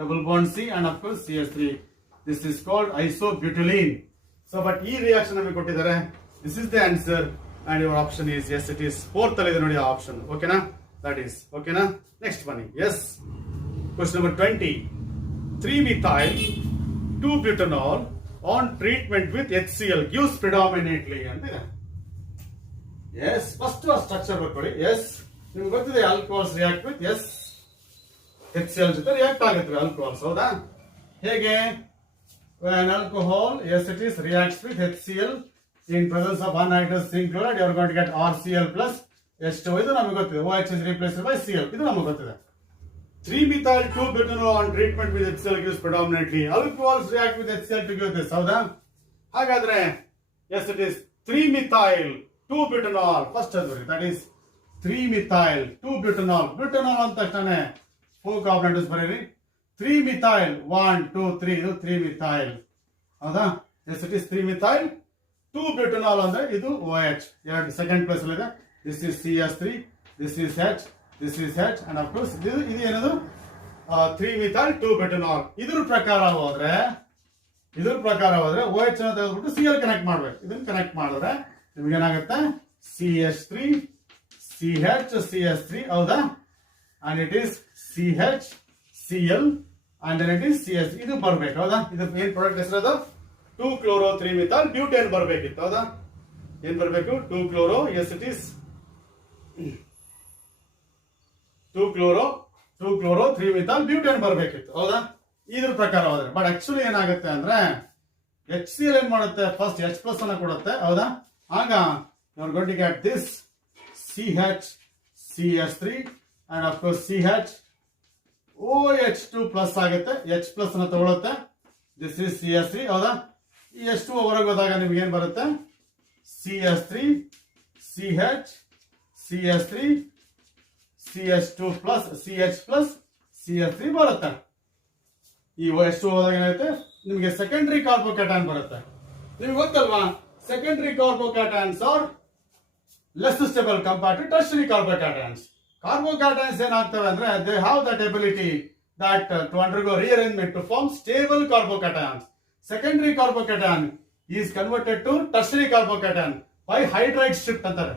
double bond C and of course CH3. This is called isobutylene. So but ಈ ರಿಯಾಕ್ಷನ್ ನಮಗೆ ಕೊಟ್ಟಿದ್ದಾರೆ. This is the answer. And your option is, yes it is 4th ಅಲ್ಲಿ ಇದೆ ನೋಡಿ ಆ ಆಪ್ಷನ್. ಓಕೆನಾ? ದಟ್ ಈಸ್ ಓಕೆನಾ? ನೆಕ್ಸ್ಟ್ ಬನ್ನಿ. Yes. Question number 20. 3-methyl 2-butanol on treatment with HCl gives predominantly ಅಂತಿದೆ. ಎಸ್, ಫಸ್ಟ್ ಸ್ಟ್ರಕ್ಚರ್ ಬರ್ಕೊಳ್ಳಿ. ಎಸ್, ನಿಮ್ಗೆ ಗೊತ್ತಿದೆ alcohols react with yes HCl ಜೊತೆ ರಿಯಾಕ್ಟ್ ಆಗುತ್ತೆ ಆಲ್ಕೋಹಾಲ್ಸ್. ಹೌದಾ? ಹೇಗೆ? When alcohol, yes it is reacts with HCl in presence of anhydrous zinc chloride, you are going to get RCl plus H2. ಇದು ನಮಗೆ ಗೊತ್ತಿದೆ. OH is replaced by Cl. ಇದು ನಮಗೆ ಗೊತ್ತಿದೆ. 3-methyl 2-butanol on treatment with HCl gives predominantly. Alcohols react with HCl to give this. ಹೌದಾ? ಹಾಗಾದ್ರೆ yes it is 3-methyl 2-butanol. First ಅದು that is 3-methyl 2-butanol. butanol ಅಂತ ತಕ್ಷಣ 4 carbon atoms ಬರೀರಿ. 3-methyl 1 2 3 ಇದು 3-methyl. ಹೌದಾ? yes it is 3-methyl 2-butanol ಅಂದ್ರೆ ಇದು OH. ಎರಡು ಸೆಕೆಂಡ್ ಪ್ಲೇಸ್ ಅಲ್ಲಿ ಇದೆ. This is CH3, this is H, this is H and of course ಇದು ಏನದು 3-methyl 2-butanol. ಇದ್ರ ಪ್ರಕಾರ ಹೋದ್ರೆ OH ಅನ್ನು ತೆಗೆದ್ಬಿಟ್ಟು Cl ಕನೆಕ್ಟ್ ಮಾಡ್ಬೇಕು. ಇದನ್ನ ಕನೆಕ್ಟ್ ಮಾಡಿದ್ರೆ ನಿಮ್ಗೆ ಏನಾಗುತ್ತೆ, CH3 CH CH3. ಹೌದಾ? and it is CHCl and then it is CS. ಇದು ಬರಬೇಕು ಹೌದಾ? ಇದು ಏನ್ ಪ್ರಾಡಕ್ಟ್ ಹೆಸರು? 2-chloro-3-methyl butane ಬರಬೇಕಿತ್ತು ಹೌದಾ? ಏನ್ ಬರಬೇಕು? 2-chloro, yes it is 2-chloro-3-methyl butane ಬರಬೇಕಿತ್ತು ಹೌದಾ? ಇದ್ರ ಪ್ರಕಾರ ಹೋದ್ರೆ ಬಟ್ ಆಕ್ಚುಲಿ ಏನಾಗುತ್ತೆ ಅಂದ್ರೆ HCl ಏನ್ ಮಾಡುತ್ತೆ? ಫಸ್ಟ್ H+ ಅನ್ನ ಕೊಡುತ್ತೆ ಹೌದಾ? ಆಗ you are going to get this CH3 and of course CHOH2+ ಆಗುತ್ತೆ, H+ ಅನ್ನ ತಗೊಳುತ್ತೆ. ದಿಸ್ ಇಸ್ CH3 ಹೌದಾ? ಈ H2 ಹೊರಗೆ ಹೋದಾಗ ನಿಮ್ಗೆ ಏನ್ ಬರುತ್ತೆ? CH3 CH CH3 CH2+ CH+ CH3 ಬರುತ್ತೆ. ಈ H2 ಹೋದಾಗ ಏನಾಗುತ್ತೆ? ನಿಮಗೆ ಸೆಕೆಂಡರಿ ಕಾರ್ಬೋಕ್ಯಾಟಯನ್ ಬರುತ್ತೆ. ನಿಮ್ಗೆ ಗೊತ್ತಲ್ವಾ? Secondary carbocations are less stable compared to tertiary carbocations. Carbocations ಏನಾಗ್ತವೆ ಅಂದ್ರೆ they have that ability that to undergo rearrangement to form stable carbocations. Secondary carbocation is converted to tertiary carbocation by hydride shift ಅಂತಾರೆ.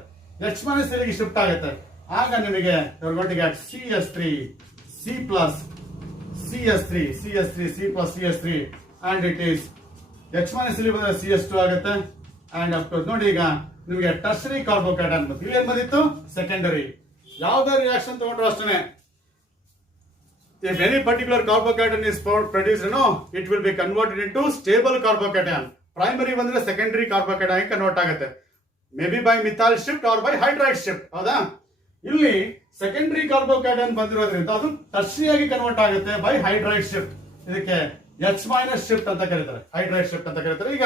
H- ಗೆ shift ಆಗುತ್ತೆ. ಆಗ ನಿಮಗೆ you are going to get CH3 C+ CH3 C+ CH3 and it is H- ಇಲ್ಲಿ ಬಂದ್ರೆ CH2 ಆಗುತ್ತೆ. and of course ನೋಡಿ ಈಗ ನಿಮಗೆ ಟರ್ಷರಿ ಕಾರ್ಬೋಕ್ಯಾಟನ್ ಬಂತು. ಇಲ್ಲೇನ್ ಬಂದಿತ್ತು? ಸೆಕೆಂಡರಿ. ಯಾವುದೇ ರಿಯಾಕ್ಷನ್ ತಗೊಂಡ್ರು ಅಷ್ಟೇ, if any particular carbocation is produced, it will be converted into stable carbocation. Primary ಬಂದ್ರೆ secondary carbocation ಕನ್ವರ್ಟ್ ಆಗುತ್ತೆ. Maybe by methyl shift or by hydride shift ಹೌದಾ? ಇಲ್ಲಿ ಸೆಕೆಂಡರಿ ಕಾರ್ಬೋಕ್ಯಾಟನ್ ಬಂದಿರೋದ್ರಿಂದ ಅದು ಟರ್ಷರಿ ಆಗಿ ಕನ್ವರ್ಟ್ ಆಗುತ್ತೆ ಬೈ ಹೈಡ್ರೈಡ್ ಶಿಫ್ಟ್. ಇದಕ್ಕೆ H- shift ಅಂತ ಕರೀತಾರೆ, ಹೈಡ್ರೈಡ್ ಶಿಫ್ಟ್ ಅಂತ ಕರೀತಾರೆ. ಈಗ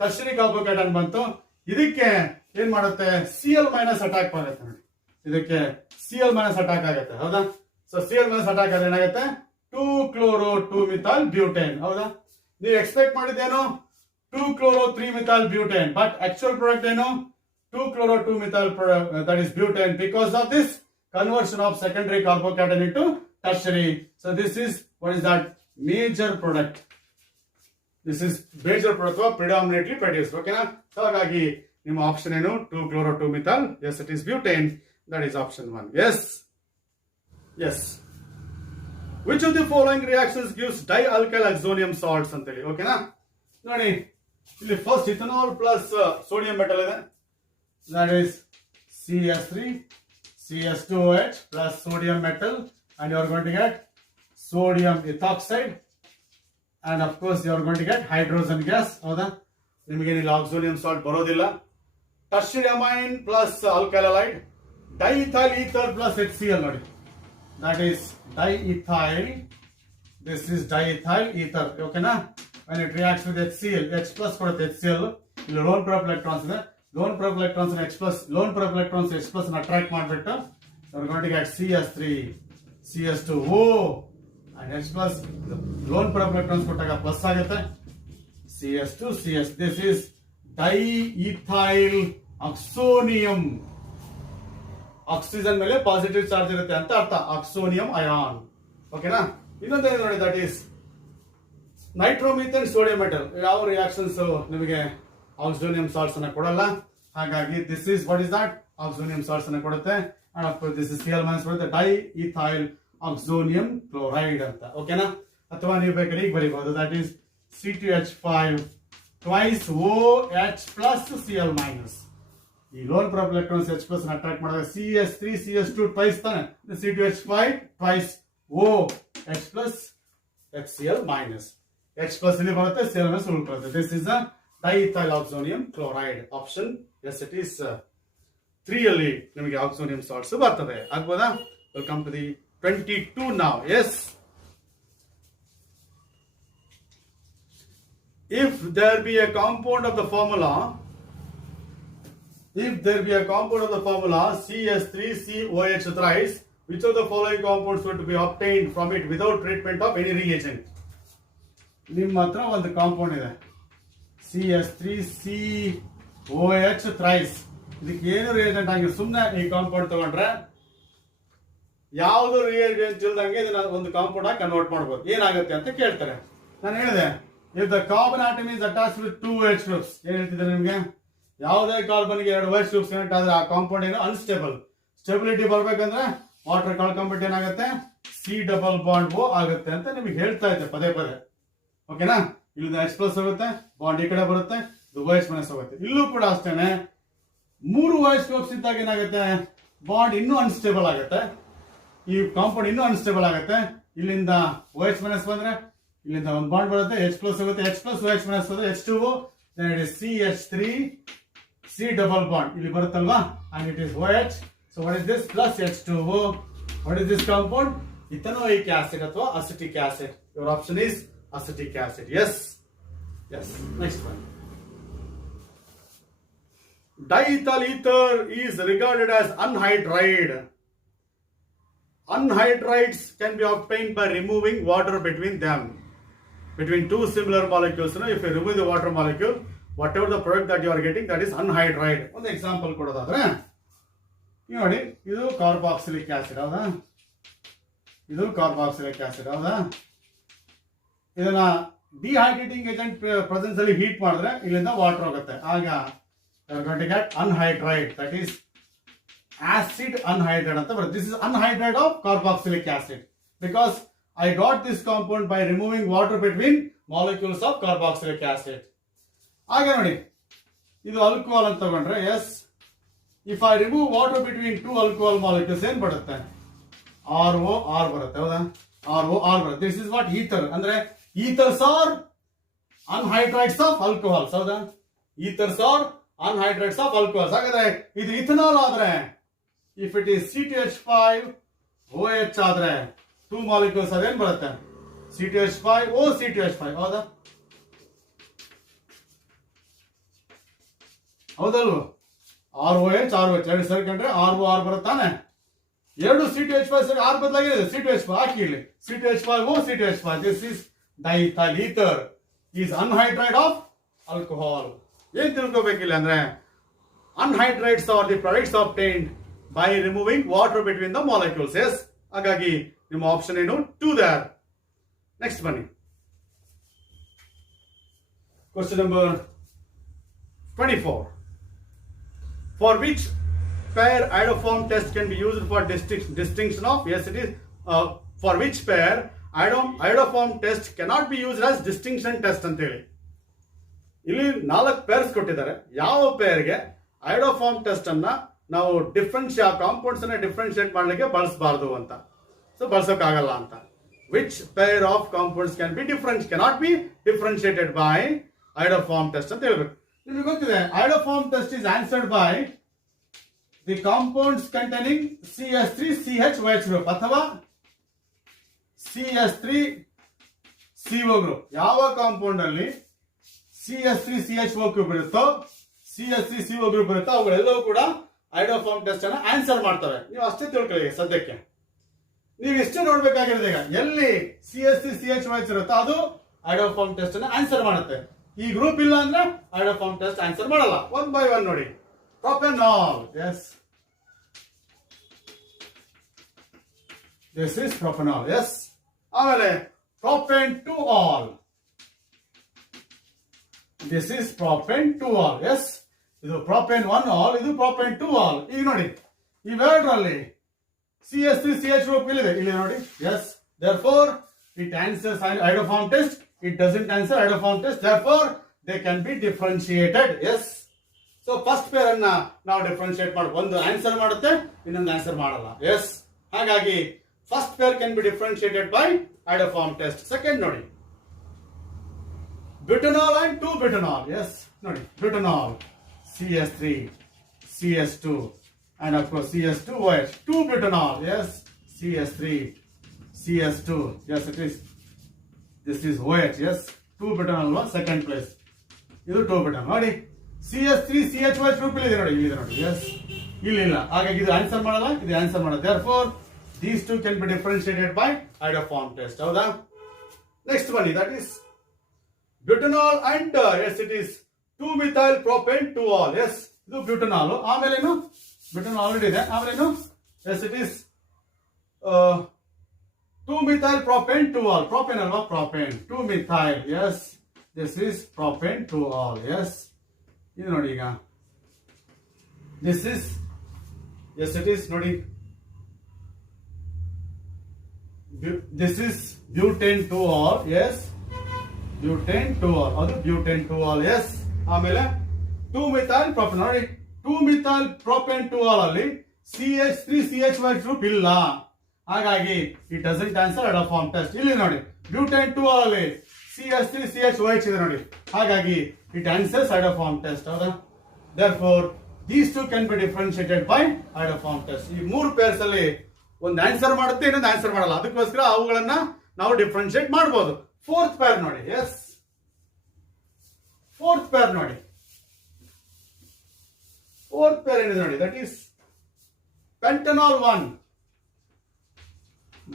ಟರ್ಷರಿ ಕಾರ್ಬೋಕ್ಯಾಟನ್ ಬಂತು, ಇದಕ್ಕೆ ಏನ್ ಮಾಡುತ್ತೆ? Cl- ಅಟ್ಯಾಕ್ ಆಗುತ್ತೆ ನೋಡಿ. ಇದಕ್ಕೆ Cl- ಅಟ್ಯಾಕ್ ಆಗುತ್ತೆ ಹೌದಾ? ಸೊ Cl- ಅಟ್ಯಾಕ್ ಆದ್ರೆ ಏನಾಗುತ್ತೆ? 2-chloro-2-methyl butane ಹೌದಾ? ನೀವು ಎಕ್ಸ್ಪೆಕ್ಟ್ ಮಾಡಿದ್ದೇನು? 2-chloro-3-methyl butane, but actual product ಏನು? 2-chloro-2-methyl that is butane because of this conversion of secondary carbocation into tertiary. So this is what is that major product. This is major product predominantly produced. ಓಕೆನಾ? So ಹಾಗಾಗಿ ನಿಮ್ಮ option ಏನು? 2-chloro-2-methyl. Yes, it is butane. That is option 1. Yes. Which of the following reactions gives dialkyl oxonium salts ಅಂತ ಹೇಳಿ? ಓಕೆನಾ? ನೋಡಿ ಇಲ್ಲಿ first ethanol plus sodium metal ಇದೆ. That is CH3 CH2OH plus sodium metal and you are going to get sodium ethoxide and of course you are going to get hydrogen gas ಹೌದಾ? ನಿಮಗೆ ಇಲ್ಲಿ oxonium salt ಬರೋದಿಲ್ಲ. Tertiary amine plus alkyl halide, diethyl ether plus HCl ನೋಡಿ. That is diethyl. This is diethyl ether. ಓಕೆನಾ? when it reacts with HCl, H+ ಕೊಡುತ್ತೆ HCl. ಇಲ್ಲಿ lone ಪ್ರೊಪ್ electrons ಇದೆ. Lone ಪ್ರೊಪ್ electrons lone ಪ್ರೊಪ್ electrons H+ attract ಮಾಡಿಬಿಟ್ಟು you are going to get CH3 CH2O and H+ lone ಪ್ರೊಪ್ electrons ಕೊಟ್ಟಾಗ plus ಆಗುತ್ತೆ. CH2 CH. This is diethyl oxonium. Oxygen ಮೇಲೆ positive charge ಇರುತ್ತೆ ಅಂತ ಅರ್ಥ, ಆಕ್ಸೋನಿಯಂ ಅಯಾನ್. ಓಕೆನಾ? ಇನ್ನೊಂದೇನು ನೋಡಿ, that is nitromethane sodium metal. ಯಾವ ರಿಯಾಕ್ಷನ್ಸ್ ನಿಮಗೆ ಆಕ್ಸೋನಿಯಂ ಸಾಲ್ಟ್ಸ್ ಅನ್ನ ಕೊಡಲ್ಲ. ಹಾಗಾಗಿ this is what is that? Oxonium salts ಅನ್ನ ಕೊಡುತ್ತೆ. And of course this is Cl- ಬರುತ್ತೆ, ಡೈಇಥೈಲ್ ಆಕ್ಸೋನಿಯಂ ಕ್ಲೋರೈಡ್ ಅಂತ. ಓಕೆನಾ? ಅಥವಾ ನೀವು ಬೇಕಾದ್ರೆ ಈಗ ಬರೀಬಹುದು, that is C2H5 twice OH plus Cl-. ಈ ಲೋನ್ ಪ್ರೊಪ್ ಎಲೆಕ್ಟ್ರಾನ್ಸ್ H+ ಅಟ್ರಾಕ್ಟ್ ಮಾಡಿದಾಗ CH3 CH2 ಟ್ವೈಸ್ ತಾನೆ, C2H5 twice OH plus HCl-. H+ ಇಲ್ಲಿ ಬರುತ್ತೆ, Cl- ಉಳ್ಕೊಳ್ಳುತ್ತೆ. This is a diethyl oxonium chloride. Option yes, it is 3 ಅಲ್ಲಿ ನಿಮಗೆ oxonium salts ಬರ್ತದೆ. ಆಗ್ಬೋದಾ? Welcome to the 22 now. Yes. If there be a compound of the formula CH3COH thrice, which of the following compounds would be obtained from it without treatment of any reagent? ನಿಮ್ಮ ಹತ್ರ ಒಂದು compound ಇದೆ CH3COH thrice. ಇದಕ್ಕೆ ಏನು reagent ಆಗಿ ಸುಮ್ಮನೆ ಈ compound ತಗೊಂಡ್ರೆ ಯಾವುದು ರಿಯೇಜೆಂಟ್ ಇಲ್ದಂಗೆ ಇದನ್ನ ಒಂದು ಕಾಂಪೌಂಡ್ ಆಗಿ ಕನ್ವರ್ಟ್ ಮಾಡಬಹುದು. ಏನಾಗುತ್ತೆ ಅಂತ ಕೇಳ್ತಾರೆ. ನಾನು ಹೇಳಿದೆ, if the carbon atom is attached with 2 OH groups, ಏನ್ ಹೇಳ್ತಿದ್ದಾರೆ ನಿಮ್ಗೆ? ಯಾವುದೇ ಕಾರ್ಬನ್ಗೆ 2 OH ಗ್ರೂಪ್ಸ್ ಕನೆಕ್ಟ್ ಆದ್ರೆ ಆ ಕಾಂಪೌಂಡ್ ಏನು ಅನ್ಸ್ಟೇಬಲ್. ಸ್ಟೆಬಿಲಿಟಿ ಬರ್ಬೇಕಂದ್ರೆ ವಾಟರ್ ಕಳ್ಕೊಂಡ್ಬಿಟ್ಟು ಏನಾಗುತ್ತೆ ಸಿ ಡಬಲ್ ಬಾಂಡ್ ಓ ಆಗುತ್ತೆ ಅಂತ ನಿಮಗೆ ಹೇಳ್ತಾ ಇದ್ದೆ ಪದೇ ಪದೇ. ಓಕೆನಾ? ಇಲ್ಲಿಂದ H ಪ್ಲಸ್ ಹೋಗುತ್ತೆ, ಬಾಂಡ್ ಈ ಕಡೆ ಬರುತ್ತೆ, ಇದು OH ಮೈನಸ್ ಹೋಗುತ್ತೆ. ಇಲ್ಲೂ ಕೂಡ ಅಷ್ಟೇನೆ, 3 OH ಗ್ರೂಪ್ಸ್ ಇದ್ದಾಗ ಏನಾಗುತ್ತೆ ಬಾಂಡ್ ಇನ್ನೂ ಅನ್ಸ್ಟೇಬಲ್ ಆಗುತ್ತೆ, ಈ ಕಾಂಪೌಂಡ್ ಇನ್ನೂ ಅನ್ಸ್ಟೇಬಲ್ ಆಗುತ್ತೆ. ಇಲ್ಲಿಂದ OH ಮೈನಸ್ ಬಂದ್ರೆ ಇಲ್ಲಿಂದ ಒಂದು ಬಾಂಡ್ ಬರುತ್ತೆ, H ಪ್ಲಸ್ ಹೋಗುತ್ತೆ, H ಪ್ಲಸ್ OH ಮೈನಸ್ ಹೋದ್ರೆ H2O, then it is CH3 C double bond ಇಲ್ಲಿ ಬರುತ್ತಲ್ವಾ, and it is OH. So what is this? Plus H2O. What is this compound? Ethanoic acid ಅಥವಾ acetic acid. Your option is acetic acid. Yes. Yes. Next one. Diethyl ether is regarded as anhydride. Anhydrides can be obtained by removing water between them. Between two similar molecules, if you remove the water molecule, whatever the product that you are getting, that is anhydride. ಒಂದು example ಕೊಡೋದಾದ್ರೆ ನೋಡಿ, ಇದು carboxylic acid ಹೌದಾ, ಇದು carboxylic acid ಹೌದಾ. ಇದನ್ನ dehydrating agent presence ಅಲ್ಲಿ heat ಮಾಡಿದ್ರೆ ಇಲ್ಲಿಂದ ವಾಟರ್ ಹೋಗುತ್ತೆ, ಆಗ going to get anhydride, that is acid anhydride ಅಂತ ಬರುತ್ತೆ. This is anhydride of carboxylic acid because I got this compound by removing water between molecules of carboxylic acid. ಹಾಗೆ ನೋಡಿ, ಇದು ಆಲ್ಕೋಹಾಲ್ ಅಂತ ತಗೊಂಡ್ರೆ, yes, if I remove water between 2 alcohol molecules ಏನ್ ಬರುತ್ತೆ, ROR ಬರುತ್ತೆ ಹೌದಾ, ROR ಬರುತ್ತೆ. ದಿಸ್ ಇಸ್ ವಾಟ್ ಈಥರ್ ಅಂದ್ರೆ, ethers are anhydrides of alcohols ಹೌದಾ, ethers are anhydrides of alcohols. ಹಾಗಾದ್ರೆ ಇದು ಇಥನಾಲ್ ಆದ್ರೆ, if it is C2H5 OH ಆದ್ರೆ 2 ಮಾಲಿಕ್ಯೂಲ್ಸ್ ಅದೇನ್ ಬರುತ್ತೆ, C2H5 O C2H5 ಹೌದಾ, ಹೌದಲ್ವ, ROH ಎರಡು ಸೇರ್ಕೊಂಡ್ರೆ ROR ಬರುತ್ತಾನೆ. ಎರಡು C2H5 ಸೇರಿ R ಬದಲಾಗಿದೆ, C2H5 ಹಾಕಿ ಇಲ್ಲಿ, C2H5 O C2H5. This is diethyl ether, is anhydride of alcohol. ಏನ್ ತಿಳ್ಕೋಬೇಕಿಲ್ಲ ಅಂದ್ರೆ, anhydrides are the products obtained by removing water between the molecules. Yes, ಹಾಗಾಗಿ ನಿಮ್ಮ ಆಪ್ಷನ್ ಏನು 2 there. ನೆಕ್ಸ್ಟ್ ಬನ್ನಿ, question number 24. For which pair iodoform test can be used for distinction of? Yes, it is. For which pair iodoform test cannot be used as distinction test ಅಂತ ಹೇಳಿ ಇಲ್ಲಿ 4 pairs ಕೊಟ್ಟಿದ್ದಾರೆ. ಯಾವ ಪೇರ್ಗೆ ಐಡೋಫಾರ್ಮ್ test ಅನ್ನ ನಾವು compounds ಅನ್ನ differentiate ಮಾಡ್ಲಿಕ್ಕೆ ಬಳಸಬಾರದು ಅಂತ, ಸೊ ಬಳಸೋಕ್ಕಾಗಲ್ಲ ಅಂತ. Which pair of compounds cannot be differentiated by iodoform test ಅಂತ ಹೇಳ್ಬೇಕು. ನಿಮಗೆ ಗೊತ್ತಿದೆ, iodoform test is answered by the compounds containing CH3 CH group ಅಥವಾ CH3 CO group. ಯಾವ ಕಾಂಪೌಂಡ್ ಅಲ್ಲಿ CH3 CHO group ಇರುತ್ತೋ, CH3 CO group ಇರುತ್ತೋ, ಅವುಗಳೆಲ್ಲವೂ ಕೂಡ iodoform ಟೆಸ್ಟ್ ಅನ್ನ ಆನ್ಸರ್ ಮಾಡ್ತವೆ. ನೀವು ಅಷ್ಟೇ ತಿಳ್ಕೊಳ್ಳಿ ಸದ್ಯಕ್ಕೆ. ನೀವು ಇಷ್ಟೇ ನೋಡ್ಬೇಕಾಗಿರೋದು, ಈಗ ಎಲ್ಲಿ CH3 CH ಇರುತ್ತೋ ಅದು iodoform ಟೆಸ್ಟ್ ಅನ್ನ ಆನ್ಸರ್ ಮಾಡುತ್ತೆ. ಈ ಗ್ರೂಪ್ ಇಲ್ಲ ಅಂದ್ರೆ iodoform ಟೆಸ್ಟ್ ಆನ್ಸರ್ ಮಾಡಲ್ಲ. 1 by 1 ನೋಡಿ. Propanol, yes, this is propanol, yes. ಆಮೇಲೆ propane 2-ol, this is propane 2-ol, yes. ಇದು propane 1-ol, ಇದು propane 2-ol. ಈಗ ನೋಡಿ, ಇವೆರಡರಲ್ಲಿ CH3 CH group ಇಲ್ಲಿದೆ, ಇಲ್ಲಿ ನೋಡಿ, yes. Therefore it answers iodoform test. It doesn't answer iodoform test. Therefore they can be differentiated. Yes. So first pair ಅನ್ನ ನಾವು differentiate ಮಾಡಿ, ಒಂದು ಆನ್ಸರ್ ಮಾಡುತ್ತೆ, ಇನ್ನೊಂದು ಆನ್ಸರ್ ಮಾಡಲ್ಲ. ಎಸ್, ಹಾಗಾಗಿ first pair can be differentiated by iodoform test. Second ನೋಡಿ, butanol and 2-butanol. Yes, ನೋಡಿ, butanol CH3 CH2 and of course CH2OH. 2-butanol, yes, CH3 CH2, yes it is. This is OH, yes. 2-butanol second place. ಇದು 2-butanol. ನೋಡಿ, CH3 CHOH group ಇಲ್ಲಿದೆ ನೋಡಿ, ಇಲ್ಲಿದೆ ನೋಡಿ, S, ಇಲ್ಲ, ಹಾಗಾಗಿ ಇದು ಆನ್ಸರ್ ಮಾಡಲ್ಲ, ಇದು ಆನ್ಸರ್ ಮಾಡುತ್ತೆ. Therefore these two can be differentiated by iodoform test. ಹೌದಾ? ನೆಕ್ಸ್ಟ್ ಬನ್ನಿ, that is butanol and yes it is 2-methyl propane 2-ol. yes, ಇದು ಬ್ಯೂಟನಾಲ್. ಆಮೇಲೇನು, ಬ್ಯೂಟನಾಲ್ ಆಲ್ರೆಡಿ ಇದೆ. ಆಮೇಲೇನು, yes it is 2-methyl propane 2-ol. propane ಅಲ್ವಾ, propane 2-methyl. yes, this is propane 2-ol. yes, ಇದು ನೋಡಿ, ಈಗ this is, yes it is ನೋಡಿ, this is butane 2-ol, yes. Butane 2-ol, ಅದು butane 2-ol, yes. ಆಮೇಲೆ 2-methyl propane ನೋಡಿ, 2-methyl propane 2-ol ಅಲ್ಲಿ CH3CH group ಇಲ್ಲ, ಹಾಗಾಗಿ ಇಟ್ ಡಸಂಟ್ ಆನ್ಸರ್ ಅಡಾಫಾರ್ಮ್ ಟೆಸ್ಟ್. ಇಲ್ಲಿ ನೋಡಿ ಬ್ಯೂಟೇನ್ 2-ol ಅಲ್ಲಿ CH3CH ಇದೆ ನೋಡಿ, ಹಾಗಾಗಿ ಇಟ್ ಆನ್ಸರ್ಸ್ ಅಡಾಫಾರ್ಮ್ ಟೆಸ್ಟ್. ಹೌದಾ? Therefore these two can be differentiated by idoform test. ಈ ಮೂರು ಪೇರ್ಸ್ ಅಲ್ಲಿ ಒಂದು ಆನ್ಸರ್ ಮಾಡುತ್ತೆ, ಇನ್ನೊಂದು ಆನ್ಸರ್ ಮಾಡಲ್ಲ, ಅದಕ್ಕೋಸ್ಕರ ಅವುಗಳನ್ನ ನಾವು ಡಿಫ್ರೆನ್ಶಿಯೇಟ್ ಮಾಡಬಹುದು. ಫೋರ್ತ್ ಪೇರ್ ನೋಡಿ, ಎಸ್, ಫೋರ್ತ್ ಪೇರ್ ನೋಡಿ, ಫೋರ್ತ್ ಪೇರ್ ಏನಿದೆ ನೋಡಿ, that is pentanol 1.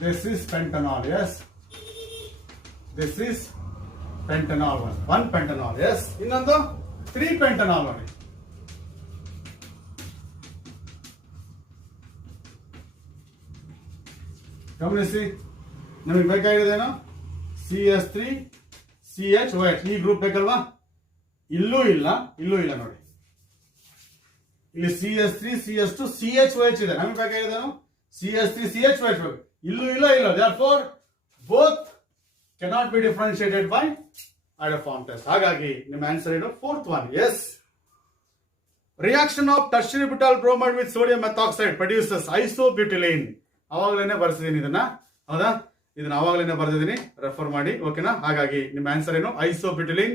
This is pentanol, yes. This is pentanol 1. 1 pentanol, yes. ಇನ್ನೊಂದು 3 pentanol ನೋಡಿ. ಗಮನಿಸಿ, ನಮಗೆ ಬೇಕಾಗಿರೋದೇನು? CH3CHOH ಈ ಗ್ರೂಪ್ ಬೇಕಲ್ವಾ? ಇಲ್ಲೂ ಇಲ್ಲ, ಇಲ್ಲೂ ಇಲ್ಲ ನೋಡಿ, ಇಲ್ಲಿ CH3CH2CHOH ಇದೆ. ನಮಗೆ ಬೇಕಾಗಿರೋದೇನು? CH3CHOH ಬೇಕು, ಇಲ್ಲೂ ಇಲ್ಲ, ಇಲ್ಲ. Therefore both cannot be differentiated by idoform test. ಹಾಗಾಗಿ ನಿಮ್ಮ ಆನ್ಸರ್ ಏನು? Fourth one, yes. Reaction of tertiary butyl bromide with sodium methoxide produces isobutylene. ಅವಾಗಲೇನೆ ಬರ್ಸಿದೀನಿ ಇದನ್ನ, ಹೌದಾ? ಇದನ್ನ ಅವಾಗಲೇನೆ ಬರ್ದಿದ್ದೀನಿ, ರೆಫರ್ ಮಾಡಿ, ಓಕೆನಾ? ಹಾಗಾಗಿ ನಿಮ್ಮ ಆನ್ಸರ್ ಏನು? ಐಸೋಬ್ಯೂಟಿಲೈನ್.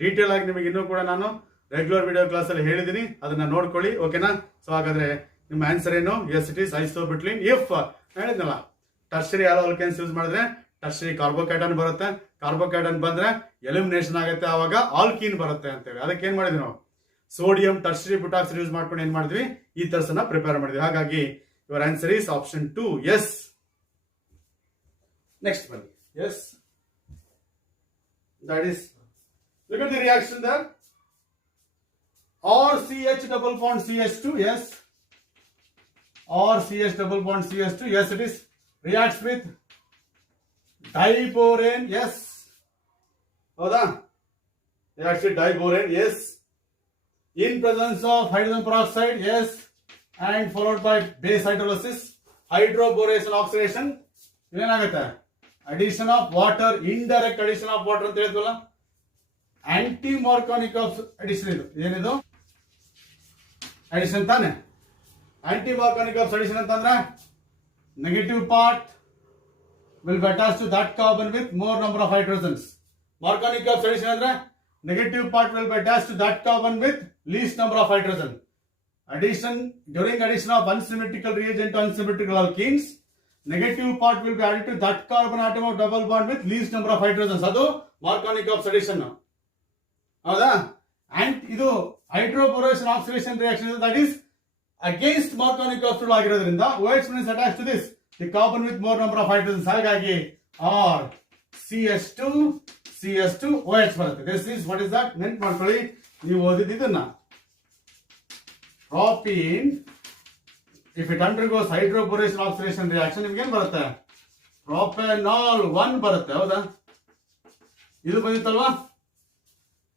ಡೀಟೇಲ್ ಆಗಿ ನಿಮಗೆ ಇನ್ನೂ ಕೂಡ ನಾನು ರೆಗ್ಯುಲರ್ ವಿಡಿಯೋ ಕ್ಲಾಸ್ ಅಲ್ಲಿ ಹೇಳಿದೀನಿ, ಅದನ್ನ ನೋಡ್ಕೊಳ್ಳಿ, ಓಕೆನಾ? ಸೊ ಹಾಗಾದ್ರೆ ನಿಮ್ಮ ಆನ್ಸರ್ ಏನು? Yes, it is isobutylene. If ಹೇಳಿದ್ನಲ್ಲ, ಟರ್ಷರಿ ಆಲ್ಕೇನ್ಸ್ ಯೂಸ್ ಮಾಡಿದ್ರೆ ಟರ್ಷರಿ ಕಾರ್ಬೋಕ್ಯಾಟನ್ ಬರುತ್ತೆ, ಕಾರ್ಬೋಕ್ಯಾಟನ್ ಬಂದ್ರೆ ಎಲಿಮಿನೇಷನ್ ಆಗುತ್ತೆ, ಆವಾಗ ಆಲ್ಕೀನ್ ಬರುತ್ತೆ ಅಂತೇಳಿ. ಅದಕ್ಕೆ ಏನ್ ಮಾಡಿದ್ವಿ ನಾವು? ಸೋಡಿಯಂ ಟರ್ಷರಿ ಬ್ಯೂಟಾಕ್ಸೈಡ್ ಯೂಸ್ ಮಾಡ್ಕೊಂಡು ಏನ್ ಮಾಡಿದ್ವಿ? ಈ ತರ್ಸನ್ನ ಪ್ರಿಪೇರ್ ಮಾಡಿದ್ವಿ. ಹಾಗಾಗಿ your answer is option 2, yes. Next ಬನ್ನಿ, yes, that is, look at the reaction there. Or CH double bond CH2, yes. Or CH double bond CH2, yes, it is. Reacts with diborane, yes. ಹೌದಾ? Reacts with diborane, yes. In presence of hydrogen peroxide, yes. And followed by base hydrolysis, hydroboration oxidation. ಏನಾಗುತ್ತೆ? Addition of water, indirect addition of water ಅಂತ ಹೇಳಿದ್ವಲ್ಲ, aunty ಮಾರ್ಕಾನಿಕ್ addition. ಇದು ಏನಿದು? Addition ತಾನೆ. Aunty ಮಾರ್ಕಾನಿಕ್ addition ಅಂತಂದ್ರೆ negative part will be attached to that carbon with more number of hydrogens. Marconic addition ಅಂದ್ರೆ negative part will be attached to that carbon with least number of hydrogen. Addition, during addition of unsymmetrical reagent to unsymmetrical alkenes, negative part will be added to that carbon atom of double bond with least number of hydrogens. ಅದು Marconic addition. ಹೌದಾ? And ಇದು hydroboration oxidation reaction, that is against Marconic ಆಗಿರೋದ್ರಿಂದ OH is attached to this, the carbon with more number of hydrogens. ಹಾಗಾಗಿ R CH2OH ಬರುತ್ತೆ. This is, what is that? ನೆನ್ಪು ಮಾಡ್ಕೊಳ್ಳಿ, ನೀವು ಓದಿದ್ದು ಇದನ್ನ. Propene, if it undergoes hydroboration oxidation reaction, ನಿಮ್ಗೆ ಏನ್ ಬರುತ್ತೆ? Propanol 1 ಬರುತ್ತೆ, ಹೌದಾ? ಇದು ಬಂದಿತ್ತಲ್ವಾ?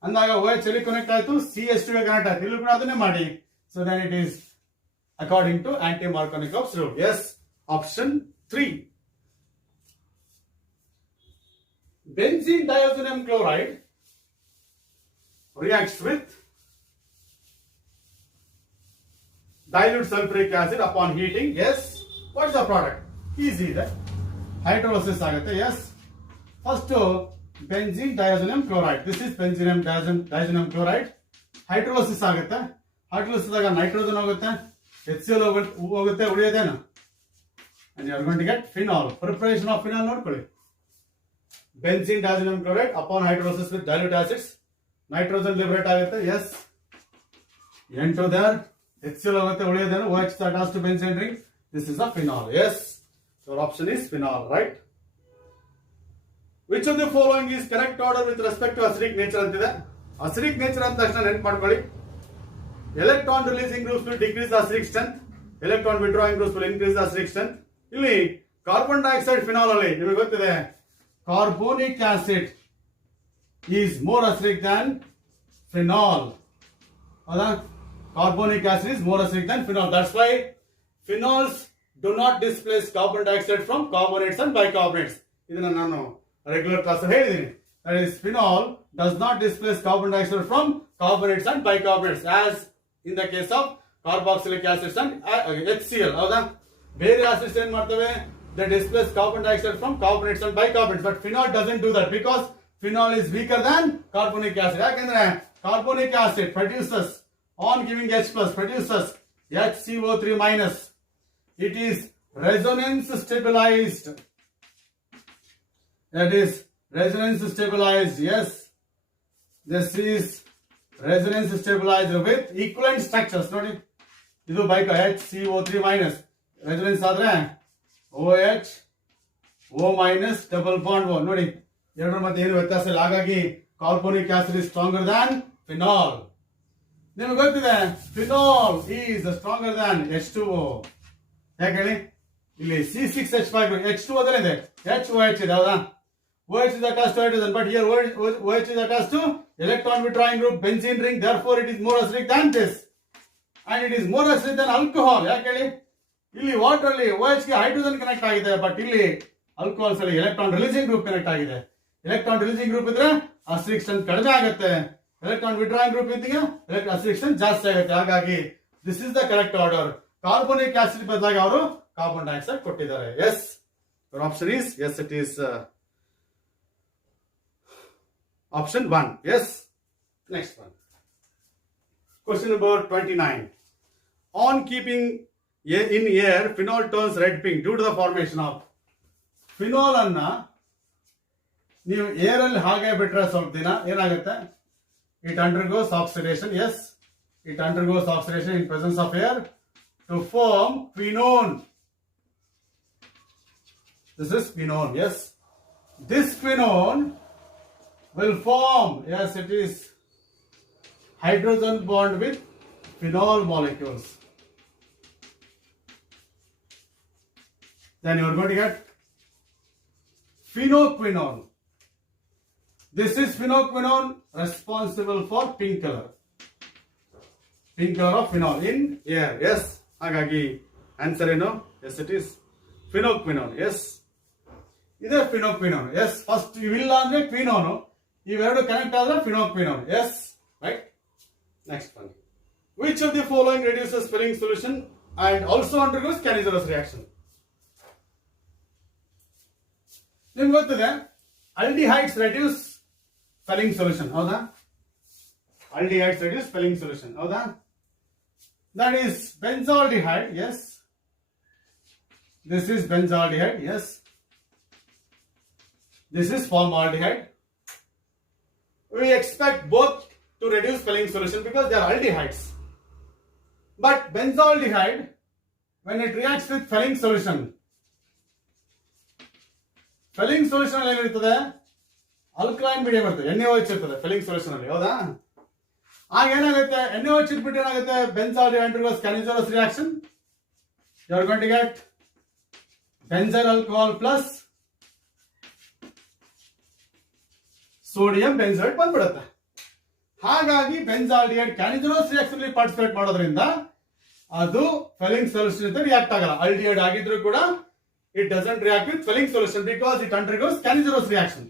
ಅಂದಾಗ OH ಎಲ್ಲಿ ಕನೆಕ್ಟ್ ಆಯ್ತು? CH2 ಗೆ ಕನೆಕ್ಟ್ ಆಯ್ತು. ಇಲ್ಲೂ ಕೂಡ ಅದನ್ನೇ ಮಾಡಿ. So then it is according to anti-Markovnikov's rule. Yes, option 3. Benzene diazonium chloride reacts with dilute sulfuric acid upon heating. Yes, what's the product? Easy, that hydrolysis ಆಗುತ್ತೆ. Yes, first benzene diazonium chloride. This is benzene diazonium chloride. Hydrolysis ಆಗುತ್ತೆ. Hydrolysis ಆಗ nitrogen ಹೋಗುತ್ತೆ, HCl ಹೋಗುತ್ತೆ, ಉಳಿಯೋದೇನು? and you are going to get phenol. Preparation of phenol ನೋಡ್ಕೊಳ್ಳಿ. Benzene diazonium chloride upon hydrolysis with dilute acids, nitrogen liberate ಆಗುತ್ತೆ. Yes, N2 there, HCl ಹೋಗುತ್ತೆ, ಉಳಿಯೋದೇನು? OH attached to benzene ring. This is a phenol. Yes, your option is phenol, right? Which of the following is correct order with respect to acidic nature ಅಂತಿದೆ. Acidic nature ಅಂತ ತಕ್ಷಣ ನೆನಪು ಮಾಡ್ಕೊಳ್ಳಿ. Electron releasing groups will decrease the acidic strength, electron withdrawing groups will increase the acidic strength. ಇಲ್ಲಿ carbon dioxide phenol ಅಲ್ಲಿ ನಿಮಗೆ ಗೊತ್ತಿದೆ, carbonic acid is more acidic than phenol. ಹೌದಾ? Carbonic acid is more acidic than phenol. That's why phenols do not displace carbon dioxide from carbonates and bicarbonates. ಇದನ್ನ ನಾನು regular class ಹೇಳಿದ್ದೀನಿ. That is, phenol does not displace carbon dioxide from carbonates and bicarbonates as in the case of carboxylic acids and HCl. ಹೌದಾ? ಬೇರೆ acids ಏನ್ ಮಾಡ್ತವೆ? They displace carbon dioxide from carbonates and bicarbonates, but phenol doesn't do that because phenol is weaker than carbonic acid. ಯಾಕಂದ್ರೆ carbonic acid produces, on giving H plus, produces HCO3 minus. It is resonance stabilized. That is resonance stabilized. Yes, this is resonance stabilized with equivalent structures. ನೋಡಿ, ಇದು ಬೈಕ HCO3 minus. resonance ಆದ್ರೆ OH O minus double bond O. ನೋಡಿ, ಎರಡರ ಮಧ್ಯೆ ಏನು ವ್ಯತ್ಯಾಸ ಇಲ್ಲ. ಹಾಗಾಗಿ carbonic acid is stronger than phenol. ನಿಮಗೆ ಗೊತ್ತಿದೆ phenol is stronger than H2O. ಯಾಕೆ ಹೇಳಿ? ಇಲ್ಲಿ C6H5 H2 ಅದಲ್ಲ ಇದೆ, HOH ಇದೆ. ಹೌದಾ? OH is attached to hydrogen, but here OH is attached to electron withdrawing group benzene ring. Therefore, it is more acidic than this, and it is more acidic than alcohol. ಯಾಕೆ ಹೇಳಿ? ಇಲ್ಲಿ water ಅಲ್ಲಿ OH ಗೆ hydrogen connect ಆಗಿದೆ, but ಇಲ್ಲಿ alcohols ಅಲ್ಲಿ electron releasing group connect ಆಗಿದೆ. Electron releasing group ಇದ್ರೆ ಅಸಿಡಿಕ್ ಸ್ಟ್ರೆಂತ್ ಕಡಿಮೆ ಆಗುತ್ತೆ. ಎಲೆಕ್ಟ್ರಾನ್ ವಿಡ್ರಾಯಿಂಗ್ ಗ್ರೂಪ್ ಇದ್ದಾಗ ಅಸಿಡಿಕ್ ಸ್ಟ್ರೆಂತ್ ಜಾಸ್ತಿ ಆಗುತ್ತೆ. ಹಾಗಾಗಿ this is the correct order. Carbonic acid ಬದಲಾಗಿ ಅವರು ಕಾರ್ಬನ್ ಡೈಆಕ್ಸೈಡ್ ಕೊಟ್ಟಿದ್ದಾರೆ. Yes, option is yes, it is option 1. Yes. Next one. Question number 29. On keeping in air, phenol turns red pink due to the formation of. Phenol ಅನ್ನ ನೀವು air ಅಲ್ಲಿ ಹಾಗೆ ಬಿಟ್ರೆ ಸ್ವಲ್ಪ ದಿನ ಏನಾಗುತ್ತೆ? It undergoes oxidation. Yes, it undergoes oxidation in presence of air to form quinone. This is quinone. Yes, this quinone will form, yes, it is hydrogen bond with phenol molecules. Then you are going to get phenoquinone. This is phenoquinone responsible for pink color. Pink color of phenol in air. Yes. ಹಾಗಾಗಿ answer ಏನು? Yes, it is phenoquinone. Yes, ಇದೆ phenoquinone. Yes, first ಇವಿಲ್ಲ ಅಂದ್ರೆ quinone, ಇವೆರಡು connect ಆದ್ರೆ phenoquinone. Yes, right. Next one. Which of the following reduces Fehling solution and also undergoes Cannizzaro's reaction? ನಿಮ್ಗೆ ಗೊತ್ತಿದೆ aldehydes reduce Fehling solution. ಹೌದಾ? Aldehydes reduce Fehling solution. ಹೌದಾ? That is benzaldehyde. Yes, this is benzaldehyde. Yes, this is formaldehyde. We expect both to reduce filling solution because they are aldehydes. But benzaldehyde, when it reacts with filling solution ಅಲ್ಲಿ ಏನಿರ್ತದೆ? Alkaline medium ಇರ್ತದೆ, NaOH ಇರ್ತದೆ Fehling solution ಅಲ್ಲಿ. ಹೌದಾ? ಆಗ ಏನಾಗುತ್ತೆ? NaOH ಇಟ್ಬಿಟ್ಟು ಏನಾಗುತ್ತೆ? Benzaldehyde undergoes Cannizzaro's reaction. You are going to get benzyl alcohol plus sodium ಬೆಂಜೈಡ್ ಬಂದ್ಬಿಡುತ್ತೆ. ಹಾಗಾಗಿ ಬೆಂಜಾಲ್ಡಿಹೈಡ್ ಕ್ಯಾನಿಜರಸ್ ರಿಯಾಕ್ಷನ್ ಅಲ್ಲಿ ಪಾರ್ಟಿಸಿಪೇಟ್ ಮಾಡೋದ್ರಿಂದ ಅದು ಫಿಲ್ಲಿಂಗ್ ಸೊಲ್ಯೂಷನ್ ಜೊತೆ ರಿಯಾಕ್ಟ್ ಆಗಲ್ಲ. ಆಲ್ಡಿಹೈಡ್ ಆಗಿದ್ರು ಕೂಡ it doesn't react with Fehling solution because it undergoes Cannizzaro's reaction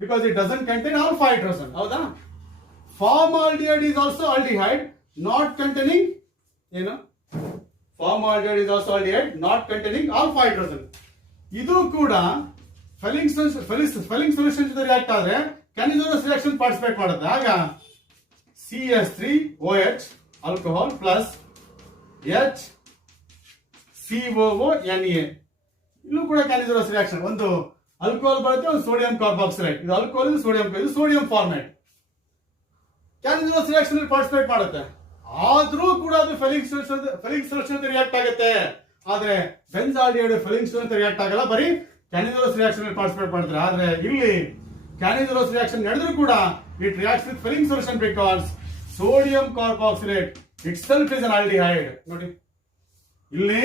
because it doesn't contain alpha hydrogen. ಹೌದಾ? Formaldehyde is also aldehyde not containing ಏನು? Formaldehyde is also aldehyde not containing alpha hydrogen. ಇದು ಕೂಡ filling solution ಜೊತೆ react ಆದ್ರೆ ಕ್ಯಾನಿಜರಸ್ reaction participate ಮಾಡುತ್ತೆ. ಆಗ CH3OH alcohol plus HCOONA, ಇಲ್ಲೂ ಕೂಡ ಕ್ಯಾನಿಜರಸ್ ರಿಯಾಕ್ಷನ್. ಒಂದು ಆಲ್ಕೋಹಾಲ್ ಬರುತ್ತೆ, ಒಂದು ಸೋಡಿಯಂ ಕಾರ್ಬಾಕ್ಸಿಲೇಟ್. ಇದು ಆಲ್ಕೋಹಾಲ್, ಇದು ಸೋಡಿಯಂ, ಇದು ಸೋಡಿಯಂ ಫಾರ್ಮೇಟ್. ಕ್ಯಾನಿಜರಸ್ ರಿಯಾಕ್ಷನ್ ಪಾರ್ಟಿಸಿಪೇಟ್ ಮಾಡುತ್ತೆ. ಆದ್ರೂ ಕೂಡ ಅದು ಫಿಲ್ಲಿಂಗ್ ಸೊಲ್ಯೂಷನ್ ರಿಯಾಕ್ಟ್ ಆಗುತ್ತೆ. ಆದ್ರೆ ಬೆಂಜಾಲ್ಡಿಹೈಡ್ ಫಿಲ್ಲಿಂಗ್ ಸೊಲ್ಯೂಷನ್ ರಿಯಾಕ್ಟ್ ಆಗಲ್ಲ, ಬರೀ ಕ್ಯಾನಿಜರಸ್ ರಿಯಾಕ್ಷನ್ ಪಾರ್ಟಿಸಿಪೇಟ್ ಮಾಡ್ತಾರೆ. ಆದ್ರೆ ಇಲ್ಲಿ ಕ್ಯಾನಿಜರಸ್ ರಿಯಾಕ್ಷನ್ ನಡೆದ್ರು ಕೂಡ it reacts with Fehling solution because sodium carboxylate itself is an aldehyde. ನೋಡಿ, ಇಲ್ಲಿ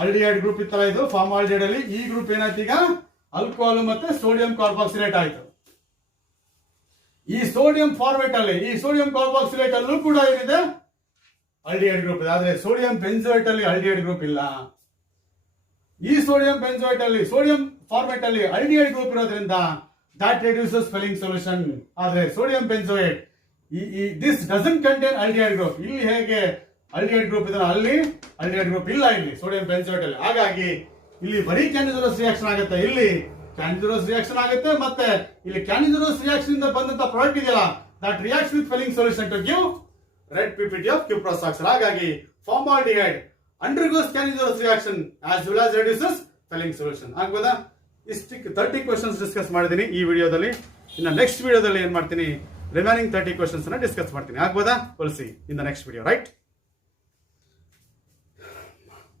ಆಲ್ಡಿಹೈಡ್ ಗ್ರೂಪ್ ಇತ್ತಲ್ಲ, ಇದು ಫಾರ್ಮಾಲ್ಡಿಹೈಡ್ ಅಲ್ಲಿ ಈ ಗ್ರೂಪ್ ಏನಾಯ್ತು? ಈಗ ಆಲ್ಕೋಹಾಲ್ ಮತ್ತೆ ಸೋಡಿಯಂ ಕಾರ್ಬಾಕ್ಸಿಲೇಟ್ ಆಯ್ತು. ಈ ಸೋಡಿಯಂ ಫಾರ್ಮೇಟ್ ಅಲ್ಲಿ, ಈ ಸೋಡಿಯಂ ಕಾರ್ಬಾಕ್ಸಿಲೇಟ್ ಅಲ್ಲೂ ಕೂಡ ಏನಿದೆ? ಆಲ್ಡಿಹೈಡ್ ಗ್ರೂಪ್ ಇದೆ. ಆದ್ರೆ ಸೋಡಿಯಂ ಬೆಂಜೋಯೇಟ್ ಅಲ್ಲಿ ಆಲ್ಡಿಹೈಡ್ ಗ್ರೂಪ್ ಇಲ್ಲ. ಈ ಸೋಡಿಯಂ ಬೆಂಜೋಯೇಟ್ ಅಲ್ಲಿ ಸೋಡಿಯಂ ಫಾರ್ಮೇಟ್ ಅಲ್ಲಿ ಆಲ್ಡಿಹೈಡ್ ಗ್ರೂಪ್ ಇರೋದ್ರಿಂದ that reduces filling solution. ಆದ್ರೆ sodium benzoate this doesn't contain aldehyde group. ಇಲ್ಲಿ ಹೇಗೆ ಆಲ್ಡಿಹೈಡ್ ಗ್ರೂಪ್ ಇದೆ ಅಲ್ಲಿ ಆಲ್ಡಿಹೈಡ್ ಗ್ರೂಪ್ ಇಲ್ಲ ಇಲ್ಲಿ ಸೋಡಿಯಂ ಬೆಂಜೋಯೇಟ್ ಅಲ್ಲಿ. ಹಾಗಾಗಿ ಇಲ್ಲಿ ಬರೀ ಕ್ಯಾನಿಜರಸ್ ರಿಯಾಕ್ಷನ್ ಆಗುತ್ತೆ, ಇಲ್ಲಿ ಕ್ಯಾನಿಜರಸ್ ರಿಯಾಕ್ಷನ್ ಆಗುತ್ತೆ, ಮತ್ತೆ ಇಲ್ಲಿ ಕ್ಯಾನಿಜರಸ್ ರಿಯಾಕ್ಷನ್ ಇಂದ ಬಂದಂತ ಪ್ರಾಡಕ್ಟ್ ಇದೆಯಲ್ಲ that reacts with Fehling solution to give red PPT of cuprous oxide. ಹಾಗಾಗಿ formaldehyde undergoes Cannizzaro's reaction as well as reduces Fehling solution. ಆಗ್ಬೋದಾ? ಇಷ್ಟಕ್ಕೆ 30 ಕ್ವೆಶನ್ಸ್ ಡಿಸ್ಕಸ್ ಮಾಡಿದ್ದೀನಿ ಈ ವಿಡಿಯೋದಲ್ಲಿ. ಇನ್ನು ನೆಕ್ಸ್ಟ್ ವಿಡಿಯೋದಲ್ಲಿ ಏನ್ ಮಾಡ್ತೀನಿ, ರಿಮೈನಿಂಗ್ 30 ಕ್ವೆಶನ್ಸ್ ಡಿಸ್ಕಸ್ ಮಾಡ್ತೀನಿ. ಆಗ್ಬೋದಾ? Will see in the next video, right?